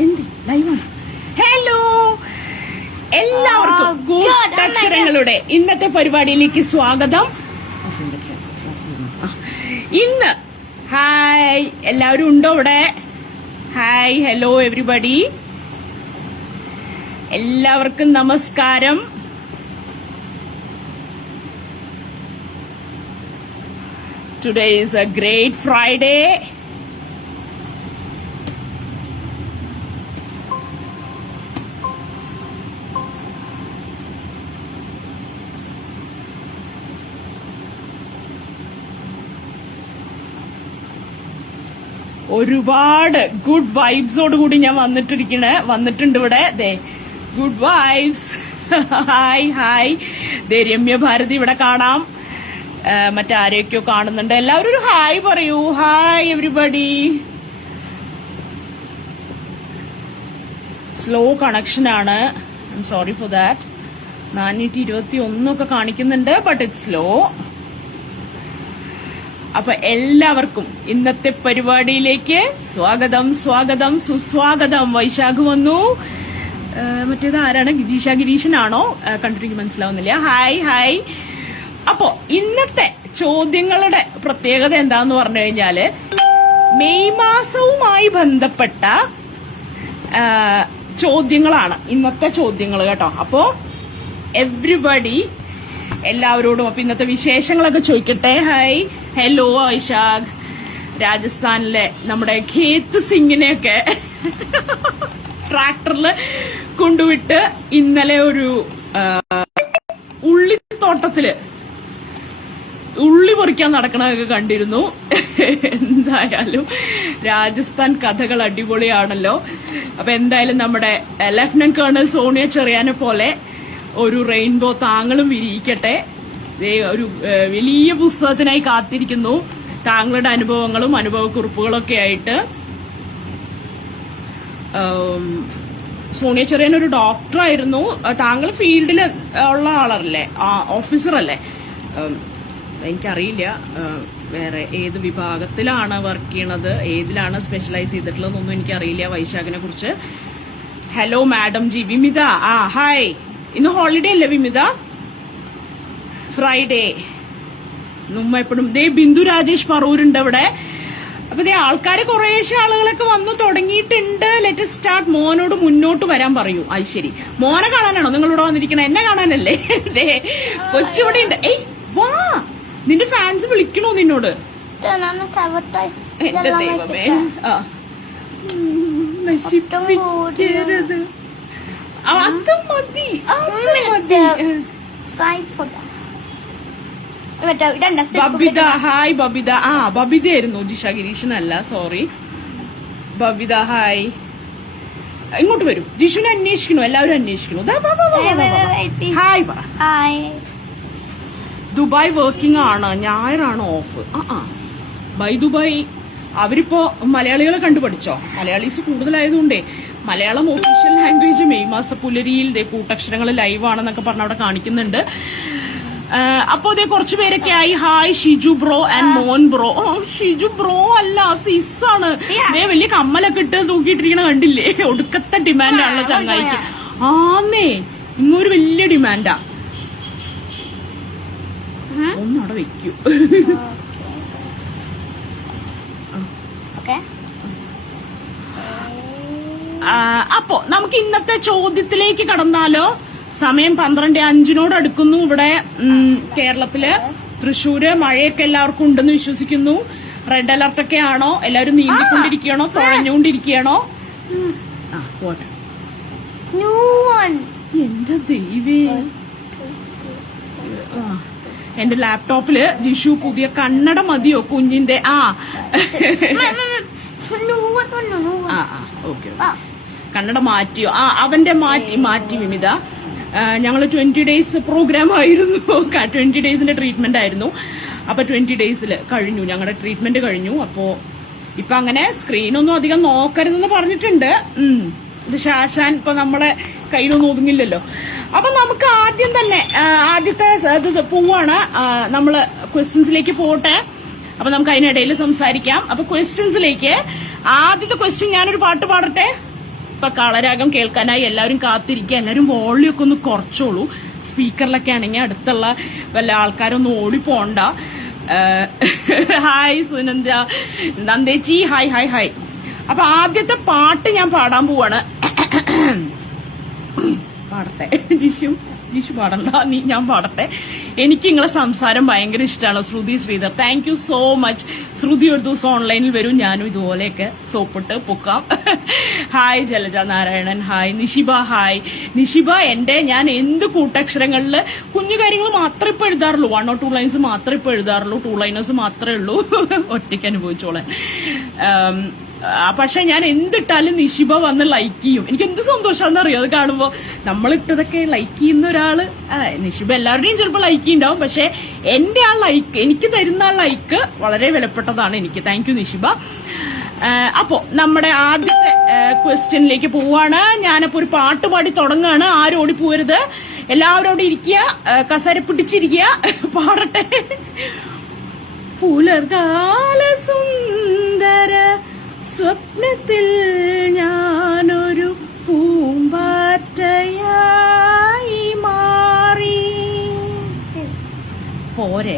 എന്ത് ലൈവാണ്? ഹലോ, എല്ലാവർക്കും കൂട്ടക്ഷരങ്ങളുടെ ഇന്നത്തെ പരിപാടിയിലേക്ക് സ്വാഗതം. ഇന്ന് ഹായ്, എല്ലാവരും ഉണ്ടോ ഇവിടെ? ഹായ്, ഹലോ എവരിബഡി, എല്ലാവർക്കും നമസ്കാരം. Today is a great Friday. ഒരുപാട് ഗുഡ് വൈബ്സോട് കൂടി ഞാൻ വന്നിട്ടുണ്ട് ഇവിടെ. Good vibes. Hi hi. Ramya Bharathi ഇവിടെ കാണാം, മറ്റാരെയൊക്കെയോ കാണുന്നുണ്ട്. എല്ലാവരും ഒരു ഹായ് പറയൂ. Hi everybody. സ്ലോ കണക്ഷൻ ആണ്, I M sorry for that. 421 കാണിക്കുന്നുണ്ട്, ബട്ട് ഇറ്റ്സ് സ്ലോ. അപ്പൊ എല്ലാവർക്കും ഇന്നത്തെ പരിപാടിയിലേക്ക് സ്വാഗതം, സ്വാഗതം, സുസ്വാഗതം. വൈശാഖ് വന്നു. മറ്റേത് ആരാണ്? ഗിരീശനാണോ? കണ്ടിട്ട് മനസ്സിലാവുന്നില്ല. Hi hi. അപ്പോ ഇന്നത്തെ ചോദ്യങ്ങളുടെ പ്രത്യേകത എന്താന്ന് പറഞ്ഞു കഴിഞ്ഞാല്, മെയ് മാസവുമായി ബന്ധപ്പെട്ട ചോദ്യങ്ങളാണ് ഇന്നത്തെ ചോദ്യങ്ങൾ കേട്ടോ. അപ്പോ എവ്രിബഡി എല്ലാവരോടും അപ്പൊ ഇന്നത്തെ വിശേഷങ്ങളൊക്കെ ചോദിക്കട്ടെ. Hi, hello Vaishakh. രാജസ്ഥാനിലെ നമ്മുടെ ഖേത്ത് സിംഗിനെയൊക്കെ ട്രാക്ടറിൽ കൊണ്ടുവിട്ട് ഇന്നലെ ഒരു ഉള്ളിത്തോട്ടത്തില് ഉള്ളി പൊറിക്കാൻ നടക്കണതൊക്കെ കണ്ടിരുന്നു. എന്തായാലും രാജസ്ഥാൻ കഥകൾ അടിപൊളിയാണല്ലോ. അപ്പൊ എന്തായാലും നമ്മുടെ ലഫ്റ്റനന്റ് കേണൽ സോണിയ ചെറിയാനെ പോലെ ഒരു റെയിൻബോ താങ്കളും വിരിയിക്കട്ടെ. ഒരു വലിയ പുസ്തകത്തിനായി കാത്തിരിക്കുന്നു. താങ്കളുടെ അനുഭവങ്ങളും അനുഭവക്കുറിപ്പുകളൊക്കെ ആയിട്ട്. സോണിയ ചെറിയാൻ ഒരു ഡോക്ടറായിരുന്നു. താങ്കൾ ഫീൽഡിൽ ഉള്ള ആളല്ലേ, ഓഫീസറല്ലേ? എനിക്കറിയില്ല വേറെ ഏത് വിഭാഗത്തിലാണ് വർക്ക് ചെയ്യണത്, ഏതിലാണ് സ്പെഷ്യലൈസ് ചെയ്തിട്ടുള്ളതെന്നൊന്നും എനിക്കറിയില്ല വൈശാഖിനെ കുറിച്ച്. Hello madam ji. Vimitha, hi. ഇന്ന് ഹോളിഡേ അല്ലേ വിമിത? ഫ്രൈഡേ. നമ്മ എപ്പോഴും ബിന്ദു രാജേഷ് പറൂരുണ്ട് അവിടെ. അപ്പൊ ആൾക്കാര് കുറേശ്ശെ ആളുകളൊക്കെ വന്നു തുടങ്ങിയിട്ടുണ്ട്. Let start. മോനോട് മുന്നോട്ട് വരാൻ പറയൂ. അത് ശരി, മോനെ കാണാനാണോ നിങ്ങളിവിടെ വന്നിരിക്കണേ? എന്നെ കാണാനല്ലേ? കൊച്ചിവിടെ ഉണ്ട്. ഏയ് വാ, നിന്റെ ഫാൻസ് വിളിക്കണോ നിന്നോട്? എന്റെ ദൈവമേ, നശിപ്പിക്കരുത്. അത് മതി, ബബിത. ഹായ് ബബിത. ബബിതയായിരുന്നു, ജിഷ ഗിരീഷനല്ല, സോറി. ബബിത ഹായ്. ഇങ്ങോട്ട് വരൂ. ജിഷുനെ അന്വേഷിക്കണു, എല്ലാവരും അന്വേഷിക്കണു. ഹായ് പറ. ദുബായ് വർക്കിംഗ് ആണ്, ഞായറാണ് ഓഫ്. Bye Dubai. അവരിപ്പോ മലയാളികളെ കണ്ടുപഠിച്ചോ? മലയാളീസ് കൂടുതലായതുകൊണ്ടേ മലയാളം ഒഫീഷ്യൽ ലാംഗ്വേജ് മെയ് മാസ പുലരിയിൽ കൂട്ടക്ഷരങ്ങൾ ലൈവ് ആണെന്നൊക്കെ പറഞ്ഞ് അവിടെ കാണിക്കുന്നുണ്ട്. അപ്പോ കുറച്ചു പേരൊക്കെ ആയി. ഹായ് ഷിജു ബ്രോ ആൻഡ് മോൻ ബ്രോ. ഷിജു ബ്രോ അല്ല, സിസ് ആണ്. വലിയ കമ്മലൊക്കെ ഇട്ട് തൂക്കിയിട്ടിരിക്കണ കണ്ടില്ലേ? ഒടുക്കത്തെ ഡിമാൻഡാണല്ലോ ചങ്ങായിക്ക്. ആന്നേ, ഇങ്ങൊരു വലിയ ഡിമാൻഡാ. ഒന്നവിടെ വെക്കൂ. അപ്പോ നമുക്ക് ഇന്നത്തെ ചോദ്യത്തിലേക്ക് കടന്നാലോ? സമയം 12:05 അടുക്കുന്നു. ഇവിടെ കേരളത്തില് തൃശ്ശൂര് മഴയൊക്കെ എല്ലാവർക്കും ഉണ്ടെന്ന് വിശ്വസിക്കുന്നു. റെഡ് അലർട്ടൊക്കെ ആണോ? എല്ലാവരും നീന്തിക്കൊണ്ടിരിക്കണോ, തുഴഞ്ഞുകൊണ്ടിരിക്കണോ? എന്റെ ദൈവേ, എന്റെ ലാപ്ടോപ്പില് ജിഷു പുതിയ കണ്ണട മതിയോ കുഞ്ഞിന്റെ? ഓക്കെ, കണ്ണട മാറ്റിയോ? അവന്റെ മാറ്റി വിമിത. ഞങ്ങൾ 20 ഡേയ്സ് പ്രോഗ്രാം ആയിരുന്നു. 20 ഡേയ്സിന്റെ ട്രീറ്റ്മെന്റ് ആയിരുന്നു. അപ്പൊ 20 ഡേയ്സിൽ കഴിഞ്ഞു, ഞങ്ങളുടെ ട്രീറ്റ്മെന്റ് കഴിഞ്ഞു. അപ്പോ ഇപ്പൊ അങ്ങനെ സ്ക്രീനൊന്നും അധികം നോക്കരുതെന്ന് പറഞ്ഞിട്ടുണ്ട്. ഇത് ശാശാൻ ഇപ്പൊ നമ്മുടെ കയ്യിലൊന്നും ഒതുങ്ങില്ലല്ലോ. അപ്പൊ നമുക്ക് ആദ്യം തന്നെ ആദ്യത്തെ പോവാണ്. നമ്മള് ക്വസ്റ്റ്യൻസിലേക്ക് പോട്ടെ. അപ്പൊ നമുക്ക് അതിനിടയിൽ സംസാരിക്കാം. അപ്പൊ ക്വസ്റ്റ്യൻസിലേക്ക് ആദ്യത്തെ ക്വസ്റ്റ്യൻ, ഞാനൊരു പാട്ട് പാടട്ടെ. ഇപ്പൊ കളരാഗം കേൾക്കാനായി എല്ലാവരും കാത്തിരിക്കുക. എല്ലാവരും വോളിയൊക്കെ ഒന്ന് കുറച്ചോളൂ. സ്പീക്കറിലൊക്കെ ആണെങ്കിൽ അടുത്തുള്ള വല്ല ആൾക്കാരൊന്നും ഓടിപ്പോണ്ട. ഹായ് സുനന്ദ, നന്ദേച്ചി, ഹായ് ഹായ് ഹായ്. അപ്പൊ ആദ്യത്തെ പാട്ട് ഞാൻ പാടാൻ പോവാണ്. പാടട്ടെ ജിഷു പാടണ്ട, ഞാൻ പാടട്ടെ. എനിക്ക് നിങ്ങളെ സംസാരം ഭയങ്കര ഇഷ്ടമാണ്. Shruthi Sreedhar, thank you so much. Shruthi ഒരു ദിവസം ഓൺലൈനിൽ വരും, ഞാനും ഇതുപോലെയൊക്കെ സോപ്പിട്ട് പൊക്കാം. Hi Jalaja Narayanan, hi Nishiba, hi Nishiba. ഞാൻ എന്ത് കൂട്ടക്ഷരങ്ങളില് കുഞ്ഞു കാര്യങ്ങൾ മാത്രമേ ഇപ്പൊ എഴുതാറുള്ളൂ. 1 or 2 lines മാത്രമേ ഇപ്പൊ എഴുതാറുള്ളൂ. 2 liners മാത്രമേ ഉള്ളൂ. ഒറ്റയ്ക്ക് അനുഭവിച്ചോളാൻ. പക്ഷെ ഞാൻ എന്തിട്ടാലും നിഷിബ വന്ന് ലൈക്ക് ചെയ്യും. എനിക്ക് എന്ത് സന്തോഷാന്ന് അറിയാം അത് കാണുമ്പോ. നമ്മളിട്ടതൊക്കെ ലൈക്ക് ചെയ്യുന്ന ഒരാള്, നിഷിബ എല്ലാവരുടെയും ചിലപ്പോൾ ലൈക്ക് ചെയ്യുണ്ടാവും, പക്ഷെ എന്റെ ആ ലൈക്ക്, എനിക്ക് തരുന്ന ആ ലൈക്ക് വളരെ വിലപ്പെട്ടതാണ് എനിക്ക്. Thank you Nishiba. അപ്പോ നമ്മുടെ ആദ്യത്തെ ക്വസ്റ്റ്യനിലേക്ക് പോവാണ്. ഞാനപ്പോ ഒരു പാട്ട് പാടി തുടങ്ങാണ്. ആരും ഓടി പോരുത്, എല്ലാവരും അവിടെ ഇരിക്കുക, കസേര പിടിച്ചിരിക്കുക. പാടട്ടെ. പുലർകാല സുന്ദര സ്വപ്നത്തിൽ ഞാനൊരു പൂമ്പാറ്റയായി മാറി. പോരെ,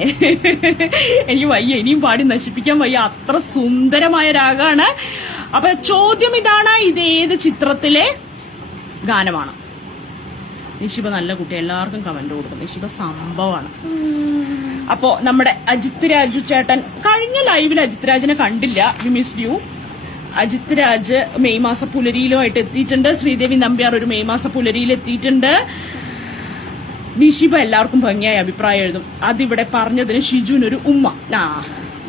എനിക്ക് വയ്യ, ഇനിയും പാടി നശിപ്പിക്കാൻ വയ്യ, അത്ര സുന്ദരമായ രാഗാണ്. അപ്പൊ ചോദ്യം ഇതാണ്, ഇതേത് ചിത്രത്തിലെ ഗാനമാണ്? നിഷിബ നല്ല കുട്ടി, എല്ലാവർക്കും കമന്റ് കൊടുക്കും. നിഷിബ സംഭവമാണ്. അപ്പോ നമ്മുടെ അജിത് രാജു ചേട്ടൻ, കഴിഞ്ഞ ലൈവിൽ അജിത് രാജിനെ കണ്ടില്ല, we missed you. Ajith Raj May മാസ പുലരിയിലുമായിട്ട് എത്തിയിട്ടുണ്ട്. ശ്രീദേവി നമ്പ്യാർ ഒരു മെയ് മാസ പുലരിയിൽ എത്തിയിട്ടുണ്ട്. നിഷിബ എല്ലാവർക്കും ഭംഗിയായ അഭിപ്രായം എഴുതും. അതിവിടെ പറഞ്ഞതിന് ഷിജുവിനൊരു ഉമ്മ.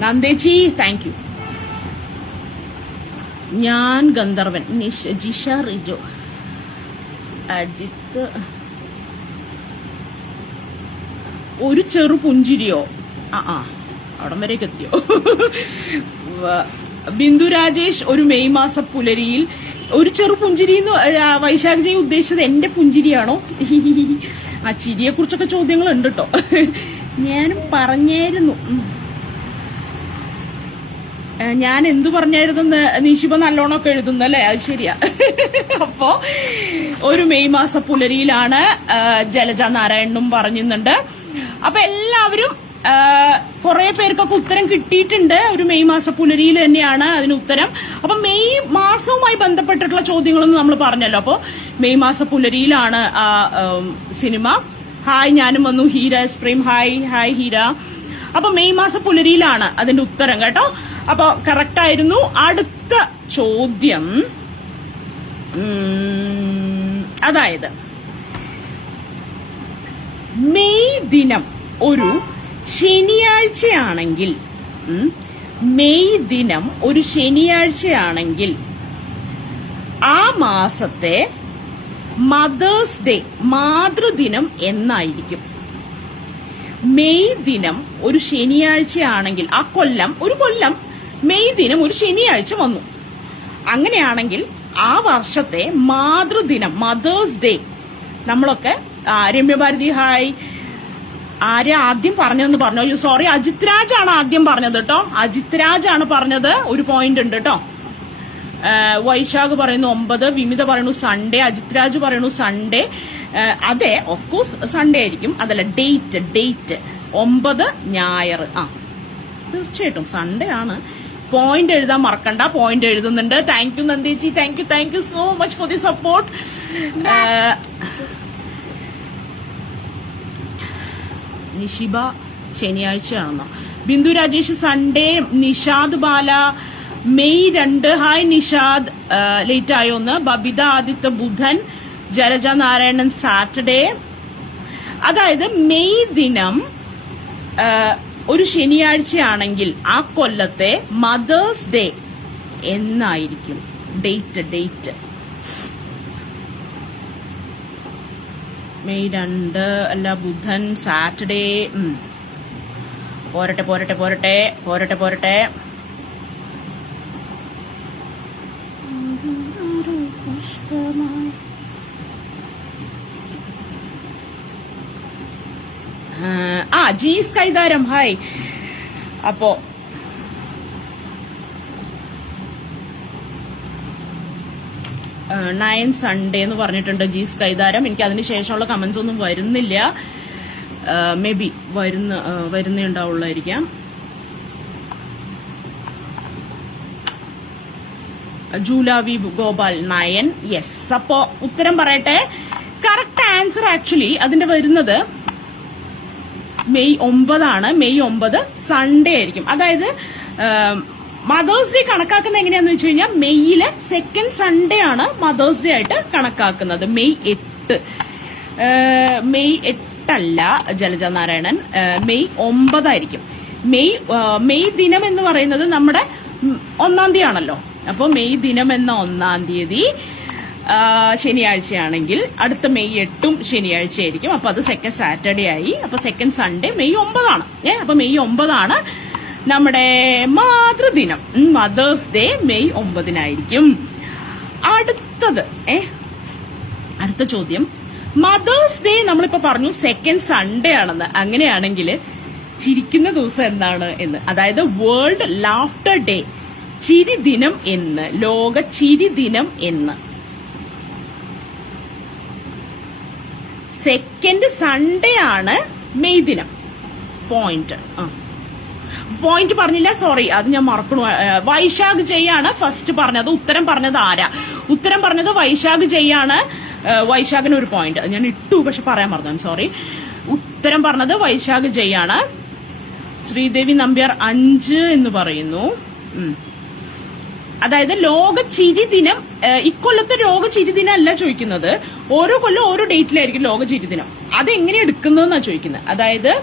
നന്ദേച്ചി, താങ്ക് യു. ഞാൻ ഗന്ധർവൻ, ജിഷ റിജോ, അജിത്ത് ഒരു ചെറു പുഞ്ചിരിയോ? അവിടം വരേക്ക് എത്തിയോ? ബിന്ദു രാജേഷ് ഒരു മെയ് മാസ പുലരിയിൽ ഒരു ചെറു പുഞ്ചിരി. വൈശാഖ് ജയ് ഉദ്ദേശിച്ചത് എന്റെ പുഞ്ചിരിയാണോ? ആ ചിരിയെ കുറിച്ചൊക്കെ ചോദ്യങ്ങൾ ഉണ്ട് കേട്ടോ. ഞാനും പറഞ്ഞായിരുന്നു, ഞാൻ എന്തു പറഞ്ഞായിരുന്നു? നിഷിബ നല്ലോണമൊക്കെ എഴുതുന്നല്ലേ, അത് ശരിയാ. അപ്പോ ഒരു മെയ് മാസ പുലരിയിലാണ് ജലജ നാരായണനും പറയുന്നുണ്ട്. അപ്പൊ എല്ലാവരും കുറെ പേർക്കൊക്കെ ഉത്തരം കിട്ടിയിട്ടുണ്ട്. ഒരു മെയ് മാസ പുലരിയിൽ തന്നെയാണ് അതിന് ഉത്തരം. അപ്പൊ മെയ് മാസവുമായി ബന്ധപ്പെട്ടിട്ടുള്ള ചോദ്യങ്ങളൊന്നും നമ്മൾ പറഞ്ഞല്ലോ. അപ്പൊ മെയ് മാസ പുലരിയിലാണ് ആ സിനിമ. ഹായ്, ഞാനും വന്നു. ഹീര സ്പ്രീം, ഹായ് ഹായ് ഹീര. അപ്പൊ മെയ് മാസ പുലരിയിലാണ് അതിന്റെ ഉത്തരം കേട്ടോ. അപ്പൊ കറക്റ്റ് ആയിരുന്നു. അടുത്ത ചോദ്യം, അതായത് മെയ് ദിനം ഒരു ശനിയാഴ്ചയാണെങ്കിൽ, മെയ് ദിനം ഒരു ശനിയാഴ്ചയാണെങ്കിൽ ആ മാസത്തെ മദേഴ്സ് ഡേ, മാതൃദിനം എന്നായിരിക്കും? മെയ് ദിനം ഒരു ശനിയാഴ്ചയാണെങ്കിൽ, ആ കൊല്ലം, ഒരു കൊല്ലം മെയ് ദിനം ഒരു ശനിയാഴ്ച വന്നു. അങ്ങനെയാണെങ്കിൽ ആ വർഷത്തെ മാതൃദിനം, മദേഴ്സ് ഡേ, നമ്മളൊക്കെ രമ്യഭാരതി ഹായ്. ആര്യ ആദ്യം പറഞ്ഞതെന്ന് പറഞ്ഞു. അയ്യോ സോറി, അജിത് രാജാണ് ആദ്യം പറഞ്ഞത് കേട്ടോ. അജിത് രാജാണ് പറഞ്ഞത്. ഒരു പോയിന്റ് ഉണ്ട് കേട്ടോ. വൈശാഖ് പറയുന്നു 9, വിമിത പറയുന്നു സൺഡേ, അജിത് രാജ് പറയുന്നു സൺഡേ. അതെ, ഓഫ് കോഴ്സ് സൺഡേ ആയിരിക്കും. അതല്ല, ഡേറ്റ് 9 ഞായർ. തീർച്ചയായിട്ടും സൺഡേ ആണ്. പോയിന്റ് എഴുതാൻ മറക്കണ്ട. പോയിന്റ് എഴുതുന്നുണ്ട്. താങ്ക് യു നന്ദേച്ചി, thank you so much for the support. Nishiba ശനിയാഴ്ചയാണെന്നോ? Bindu Rajesh Sunday. Nishad Bala May 2, hi Nishad, late ആയോന്ന്. ബബിത ആദിത്യ ബുധൻ. ജലജ നാരായണൻ സാറ്റർഡേ. അതായത് മെയ് ദിനം ഒരു ശനിയാഴ്ചയാണെങ്കിൽ ആ കൊല്ലത്തെ മദേഴ്സ് ഡേ എന്നായിരിക്കും? ഡേറ്റ് മെയ് 2 അല്ല, ബുധൻ, സാറ്റർഡേ. പോരട്ടെ. ജീസ് കൈതാരം ഹായ്. അപ്പോ 9 സൺഡേ എന്ന് പറഞ്ഞിട്ടുണ്ട് ജി സ്കൈതാരം. എനിക്ക് അതിന് ശേഷമുള്ള കമന്റ്സ് ഒന്നും വരുന്നില്ല. മേ ബി വരുന്നേ ഉണ്ടാവുള്ളായിരിക്കാം. ജൂലാവി ഗോപാൽ 9. യെസ്. അപ്പോ ഉത്തരം പറയട്ടെ. കറക്റ്റ് ആൻസർ ആക്ച്വലി അതിന്റെ വരുന്നത് മെയ് 9 മെയ് 9 സൺഡേ ആയിരിക്കും. അതായത് മദേഴ്സ് ഡേ കണക്കാക്കുന്നത് എങ്ങനെയാന്ന് വെച്ച് കഴിഞ്ഞാൽ മെയ്യിലെ സെക്കൻഡ് സൺഡേ ആണ് മദേഴ്സ് ഡേ ആയിട്ട് കണക്കാക്കുന്നത്. May 8. May 8 Jalaja Narayanan. May 9 ആയിരിക്കും. മെയ് ദിനം എന്ന് പറയുന്നത് നമ്മുടെ 1-ാം തീയതി ആണല്ലോ. അപ്പോൾ മെയ് ദിനം എന്ന 1-ാം തീയതി ശനിയാഴ്ചയാണെങ്കിൽ അടുത്ത മെയ് 8 ശനിയാഴ്ച ആയിരിക്കും. അപ്പൊ അത് സെക്കൻഡ് സാറ്റർഡേ ആയി. അപ്പൊ സെക്കൻഡ് സൺഡേ മെയ് 9 അപ്പൊ മെയ് 9 നമ്മുടെ മാതൃദിനം, മദേഴ്സ് ഡേ മെയ് 9 അടുത്ത ചോദ്യം, മദേഴ്സ് ഡേ നമ്മളിപ്പോ പറഞ്ഞു സെക്കൻഡ് സൺഡേ ആണെന്ന്. അങ്ങനെയാണെങ്കിൽ ചിരിക്കുന്ന ദിവസം എന്താണ് എന്ന്, അതായത് വേൾഡ് ലാഫ്റ്റർ ഡേ, ചിരി ദിനം എന്ന്, ലോക ചിരി ദിനം എന്ന്. സെക്കൻഡ് സൺഡേ ആണ് മെയ് ദിനം. പോയിന്റ് പറഞ്ഞില്ല, സോറി, അത് ഞാൻ മറക്കണു. വൈശാഖ് ജയാണ് ഫസ്റ്റ് പറഞ്ഞത്. ഉത്തരം പറഞ്ഞത് ആരാ? ഉത്തരം പറഞ്ഞത് വൈശാഖ് ജയാണ്. വൈശാഖിന് ഒരു പോയിന്റ് ഞാൻ ഇട്ടു, പക്ഷെ പറയാൻ മറന്നു, സോറി. ഉത്തരം പറഞ്ഞത് വൈശാഖ് ജയാണ്. ശ്രീദേവി നമ്പ്യാർ 5 എന്ന് പറയുന്നു. അതായത് ലോക ചിരി ദിനം, ഇക്കൊല്ലത്തെ ലോക ചിരി ദിനം അല്ല ചോദിക്കുന്നത്. ഓരോ കൊല്ലം ഓരോ ഡേറ്റിലായിരിക്കും ലോക ചിരി ദിനം. അതെങ്ങനെ എടുക്കുന്നതെന്നാ ചോദിക്കുന്നത്. അതായത്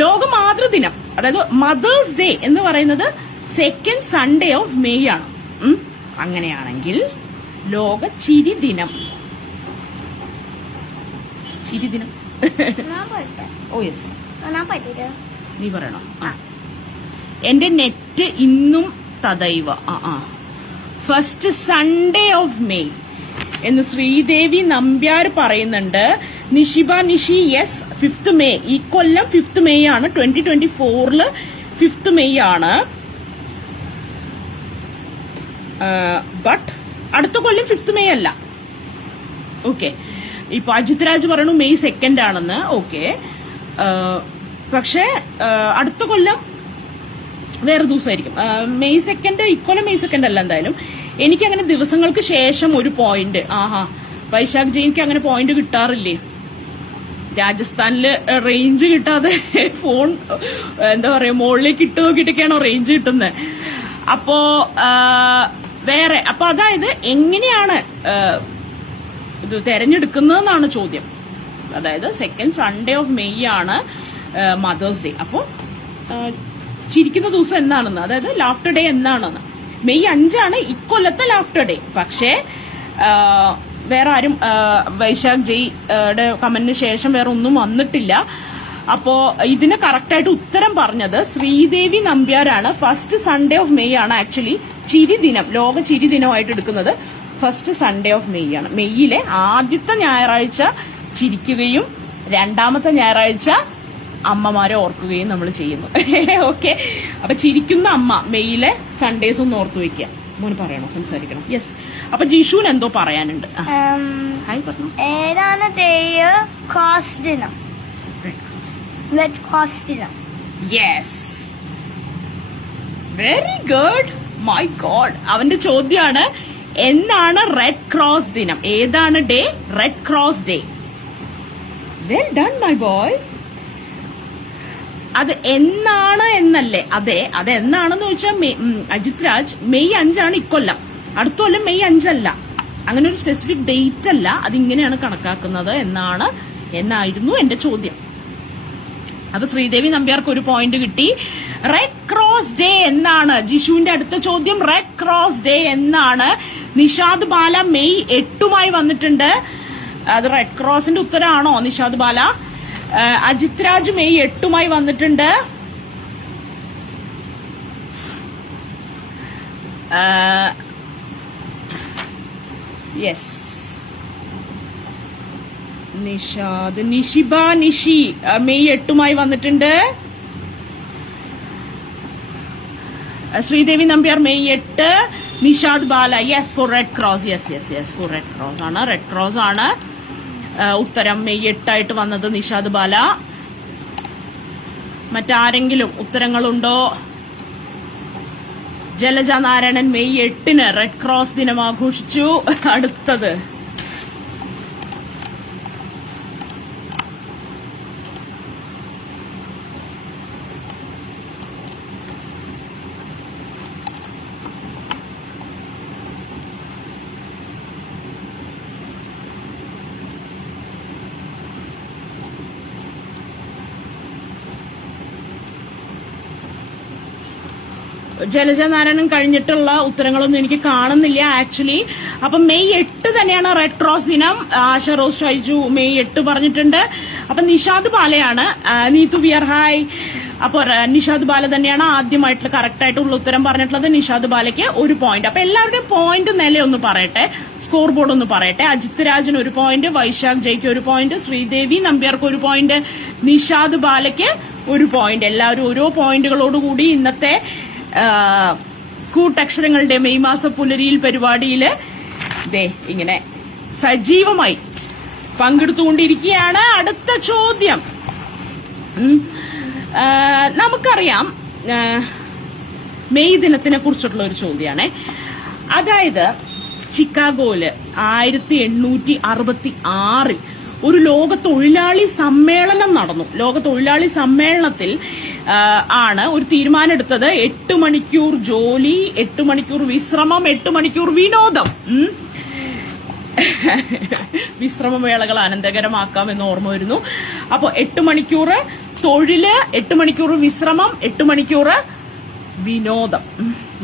ലോക മാതൃദിനം, അതായത് മദേഴ്സ് ഡേ എന്ന് പറയുന്നത് സെക്കൻഡ് സൺഡേ ഓഫ് മെയ് ആണ്. അങ്ങനെയാണെങ്കിൽ ലോക ചിരി ദിനം, ചിരി ദിനം. ഓ യെസ്, നീ പറയണോ? എന്റെ നെറ്റ് ഇന്നും തദൈവ. ഫസ്റ്റ് സൺഡേ ഓഫ് മെയ് എന്ന് ശ്രീദേവി നമ്പ്യാർ പറയുന്നുണ്ട്. Nishiba Nishi yes, 5th May. ഈ കൊല്ലം 5th മെയ് ആണ്. 2024 5th മെയ് ആണ്. ബട്ട് അടുത്ത കൊല്ലം 5th മെയ് അല്ല. ഓക്കെ. ഇപ്പൊ അജിത് രാജ് പറയണു മെയ് 2 ആണെന്ന്. ഓക്കെ. പക്ഷെ അടുത്ത കൊല്ലം വേറെ ദിവസമായിരിക്കും. മെയ് 2, ഇക്കൊല്ലം മെയ് 2 അല്ല എന്തായാലും. എനിക്കങ്ങനെ ദിവസങ്ങൾക്ക് ശേഷം ഒരു പോയിന്റ്. വൈശാഖ് ജയിക്ക് അങ്ങനെ പോയിന്റ് കിട്ടാറില്ലേ? രാജസ്ഥാനില് റേഞ്ച് കിട്ടാതെ ഫോൺ എന്താ പറയാ മുകളിലേക്ക് ഇട്ട് നോക്കിയിട്ടൊക്കെയാണോ റേഞ്ച് കിട്ടുന്നത്. അപ്പോ വേറെ, അപ്പൊ അതായത് എങ്ങനെയാണ് ഇത് തെരഞ്ഞെടുക്കുന്നതെന്നാണ് ചോദ്യം. അതായത് സെക്കൻഡ് സൺഡേ ഓഫ് മെയ് ആണ് മദേഴ്സ് ഡേ. അപ്പോ ചിരിക്കുന്ന ദിവസം എന്നാണെന്ന്, അതായത് ലാഫ്റ്റർ ഡേ എന്നാണെന്ന്. മെയ് 5 ഇക്കൊല്ലത്തെ ലാഫ്റ്റർ ഡേ. പക്ഷേ വേറെ ആരും വൈശാഖ് ജയ്യുടെ കമന്റിന് ശേഷം വേറെ ഒന്നും വന്നിട്ടില്ല. അപ്പോ ഇതിന് കറക്റ്റായിട്ട് ഉത്തരം പറഞ്ഞത് ശ്രീദേവി നമ്പ്യാരാണ്. ഫസ്റ്റ് സൺഡേ ഓഫ് മെയ് ആണ് ആക്ച്വലി ചിരി ദിനം, ലോക ചിരി ദിനമായിട്ട് എടുക്കുന്നത്. ഫസ്റ്റ് സൺഡേ ഓഫ് മെയ് ആണ്. മെയ്യിലെ ആദ്യത്തെ ഞായറാഴ്ച ചിരിക്കുകയും രണ്ടാമത്തെ ഞായറാഴ്ച അമ്മമാരെ ഓർക്കുകയും നമ്മൾ ചെയ്യുന്നു. ഓക്കെ. അപ്പൊ ചിരിക്കുന്ന അമ്മ മെയ്യിലെ സൺഡേസ് ഒന്ന് ഓർത്തു വെക്കുക. മോന് പറയണോ, സംസാരിക്കണം? യെസ്. അപ്പൊ ജിഷുവിന് എന്തോ പറയാനുണ്ട്. ഹായ് പറഞ്ഞു. ഏതാണ് ക്രോസ് ദിനം? റെഡ് ക്രോസ് ദിനം. Yes, very good. My God, അവന്റെ ചോദ്യമാണ് എന്നാണ് റെഡ് ക്രോസ് ദിനം? ഏതാണ് day? Red cross day. Well done my boy. അത് എന്നാണ് എന്നല്ലേ? അതെ, അത് എന്നാണെന്ന് ചോദിച്ചാൽ അജിത് രാജ് മെയ് 5 ഇക്കൊല്ലം. അടുത്ത കൊല്ലം മെയ് 5 അങ്ങനെ ഒരു സ്പെസിഫിക് ഡേറ്റ് അല്ല. അതിങ്ങനെയാണ് കണക്കാക്കുന്നത് എന്നായിരുന്നു എന്റെ ചോദ്യം. അപ്പൊ ശ്രീദേവി നമ്പ്യാർക്ക് ഒരു പോയിന്റ് കിട്ടി. റെഡ് ക്രോസ് ഡേ എന്നാണ് ജിഷുവിന്റെ അടുത്ത ചോദ്യം. റെഡ് ക്രോസ് ഡേ എന്നാണ്. നിഷാദ് ബാല മെയ് 8 വന്നിട്ടുണ്ട്. അത് റെഡ് ക്രോസിന്റെ ഉത്തരമാണോ നിഷാദ് ബാല? അജിത് രാജ് മെയ് 8 വന്നിട്ടുണ്ട്. യെസ്, നിഷാദ്. നിഷിബ നിഷി മെയ് 8 വന്നിട്ടുണ്ട്. Sreedevi Nambiar May 8. Nishad Bala, yes for red cross, yes for red cross ആണ്, റെഡ് ക്രോസ് ആണ് ഉത്തരം. മെയ് 8 ആയിട്ട് വന്നത് നിഷാദ് ബാല. മറ്റാരെങ്കിലും ഉത്തരങ്ങളുണ്ടോ? Jalaja Narayanan May 8 red cross ദിനം ആഘോഷിച്ചു. അടുത്തത് ജലജ നാരായണൻ കഴിഞ്ഞിട്ടുള്ള ഉത്തരങ്ങളൊന്നും എനിക്ക് കാണുന്നില്ല ആക്ച്വലി. അപ്പൊ മെയ് 8 തന്നെയാണ് റെഡ് ക്രോസ് ദിനം. ആശ റോസ് ഷൈജു മെയ് 8 പറഞ്ഞിട്ടുണ്ട്. അപ്പൊ നിഷാദ് ബാലയാണ്. നീതു വിയർ ഹായ്. അപ്പൊ നിഷാദ് ബാല തന്നെയാണ് ആദ്യമായിട്ടുള്ള കറക്റ്റ് ആയിട്ടുള്ള ഉത്തരം പറഞ്ഞിട്ടുള്ളത്. നിഷാദ് ബാലയ്ക്ക് 1 പോയിന്റ്. അപ്പൊ എല്ലാവരുടെയും പോയിന്റ് നില ഒന്ന് പറയട്ടെ, സ്കോർ ബോർഡ് ഒന്ന് പറയട്ടെ. അജിത് രാജിന് 1 പോയിന്റ്, വൈശാഖ് ജയ്ക്ക് 1 പോയിന്റ്, ശ്രീദേവി നമ്പ്യാർക്ക് 1 പോയിന്റ്, നിഷാദ് ബാലയ്ക്ക് 1 പോയിന്റ്. എല്ലാവരും ഓരോ പോയിന്റുകളോടുകൂടി ഇന്നത്തെ കൂട്ടക്ഷരങ്ങളുടെ മെയ് മാസ പുലരിയിൽ പരിപാടിയില് ഇങ്ങനെ സജീവമായി പങ്കെടുത്തുകൊണ്ടിരിക്കുകയാണ്. അടുത്ത ചോദ്യം നമുക്കറിയാം, മെയ് ദിനത്തിനെ കുറിച്ചിട്ടുള്ള ഒരു ചോദ്യമാണ്. അതായത് ചിക്കാഗോയില് 1866 ഒരു ലോക തൊഴിലാളി സമ്മേളനം നടന്നു. ലോക തൊഴിലാളി സമ്മേളനത്തിൽ ആണ് ഒരു തീരുമാനം എടുത്തത്. 8 മണിക്കൂർ ജോലി, 8 മണിക്കൂർ വിശ്രമം, 8 മണിക്കൂർ വിനോദം. വിശ്രമവേളകൾ ആനന്ദകരമാക്കാം എന്ന് ഓർമ്മ വരുന്നു. അപ്പൊ 8 മണിക്കൂർ തൊഴില്, 8 മണിക്കൂർ വിശ്രമം, 8 മണിക്കൂർ വിനോദം.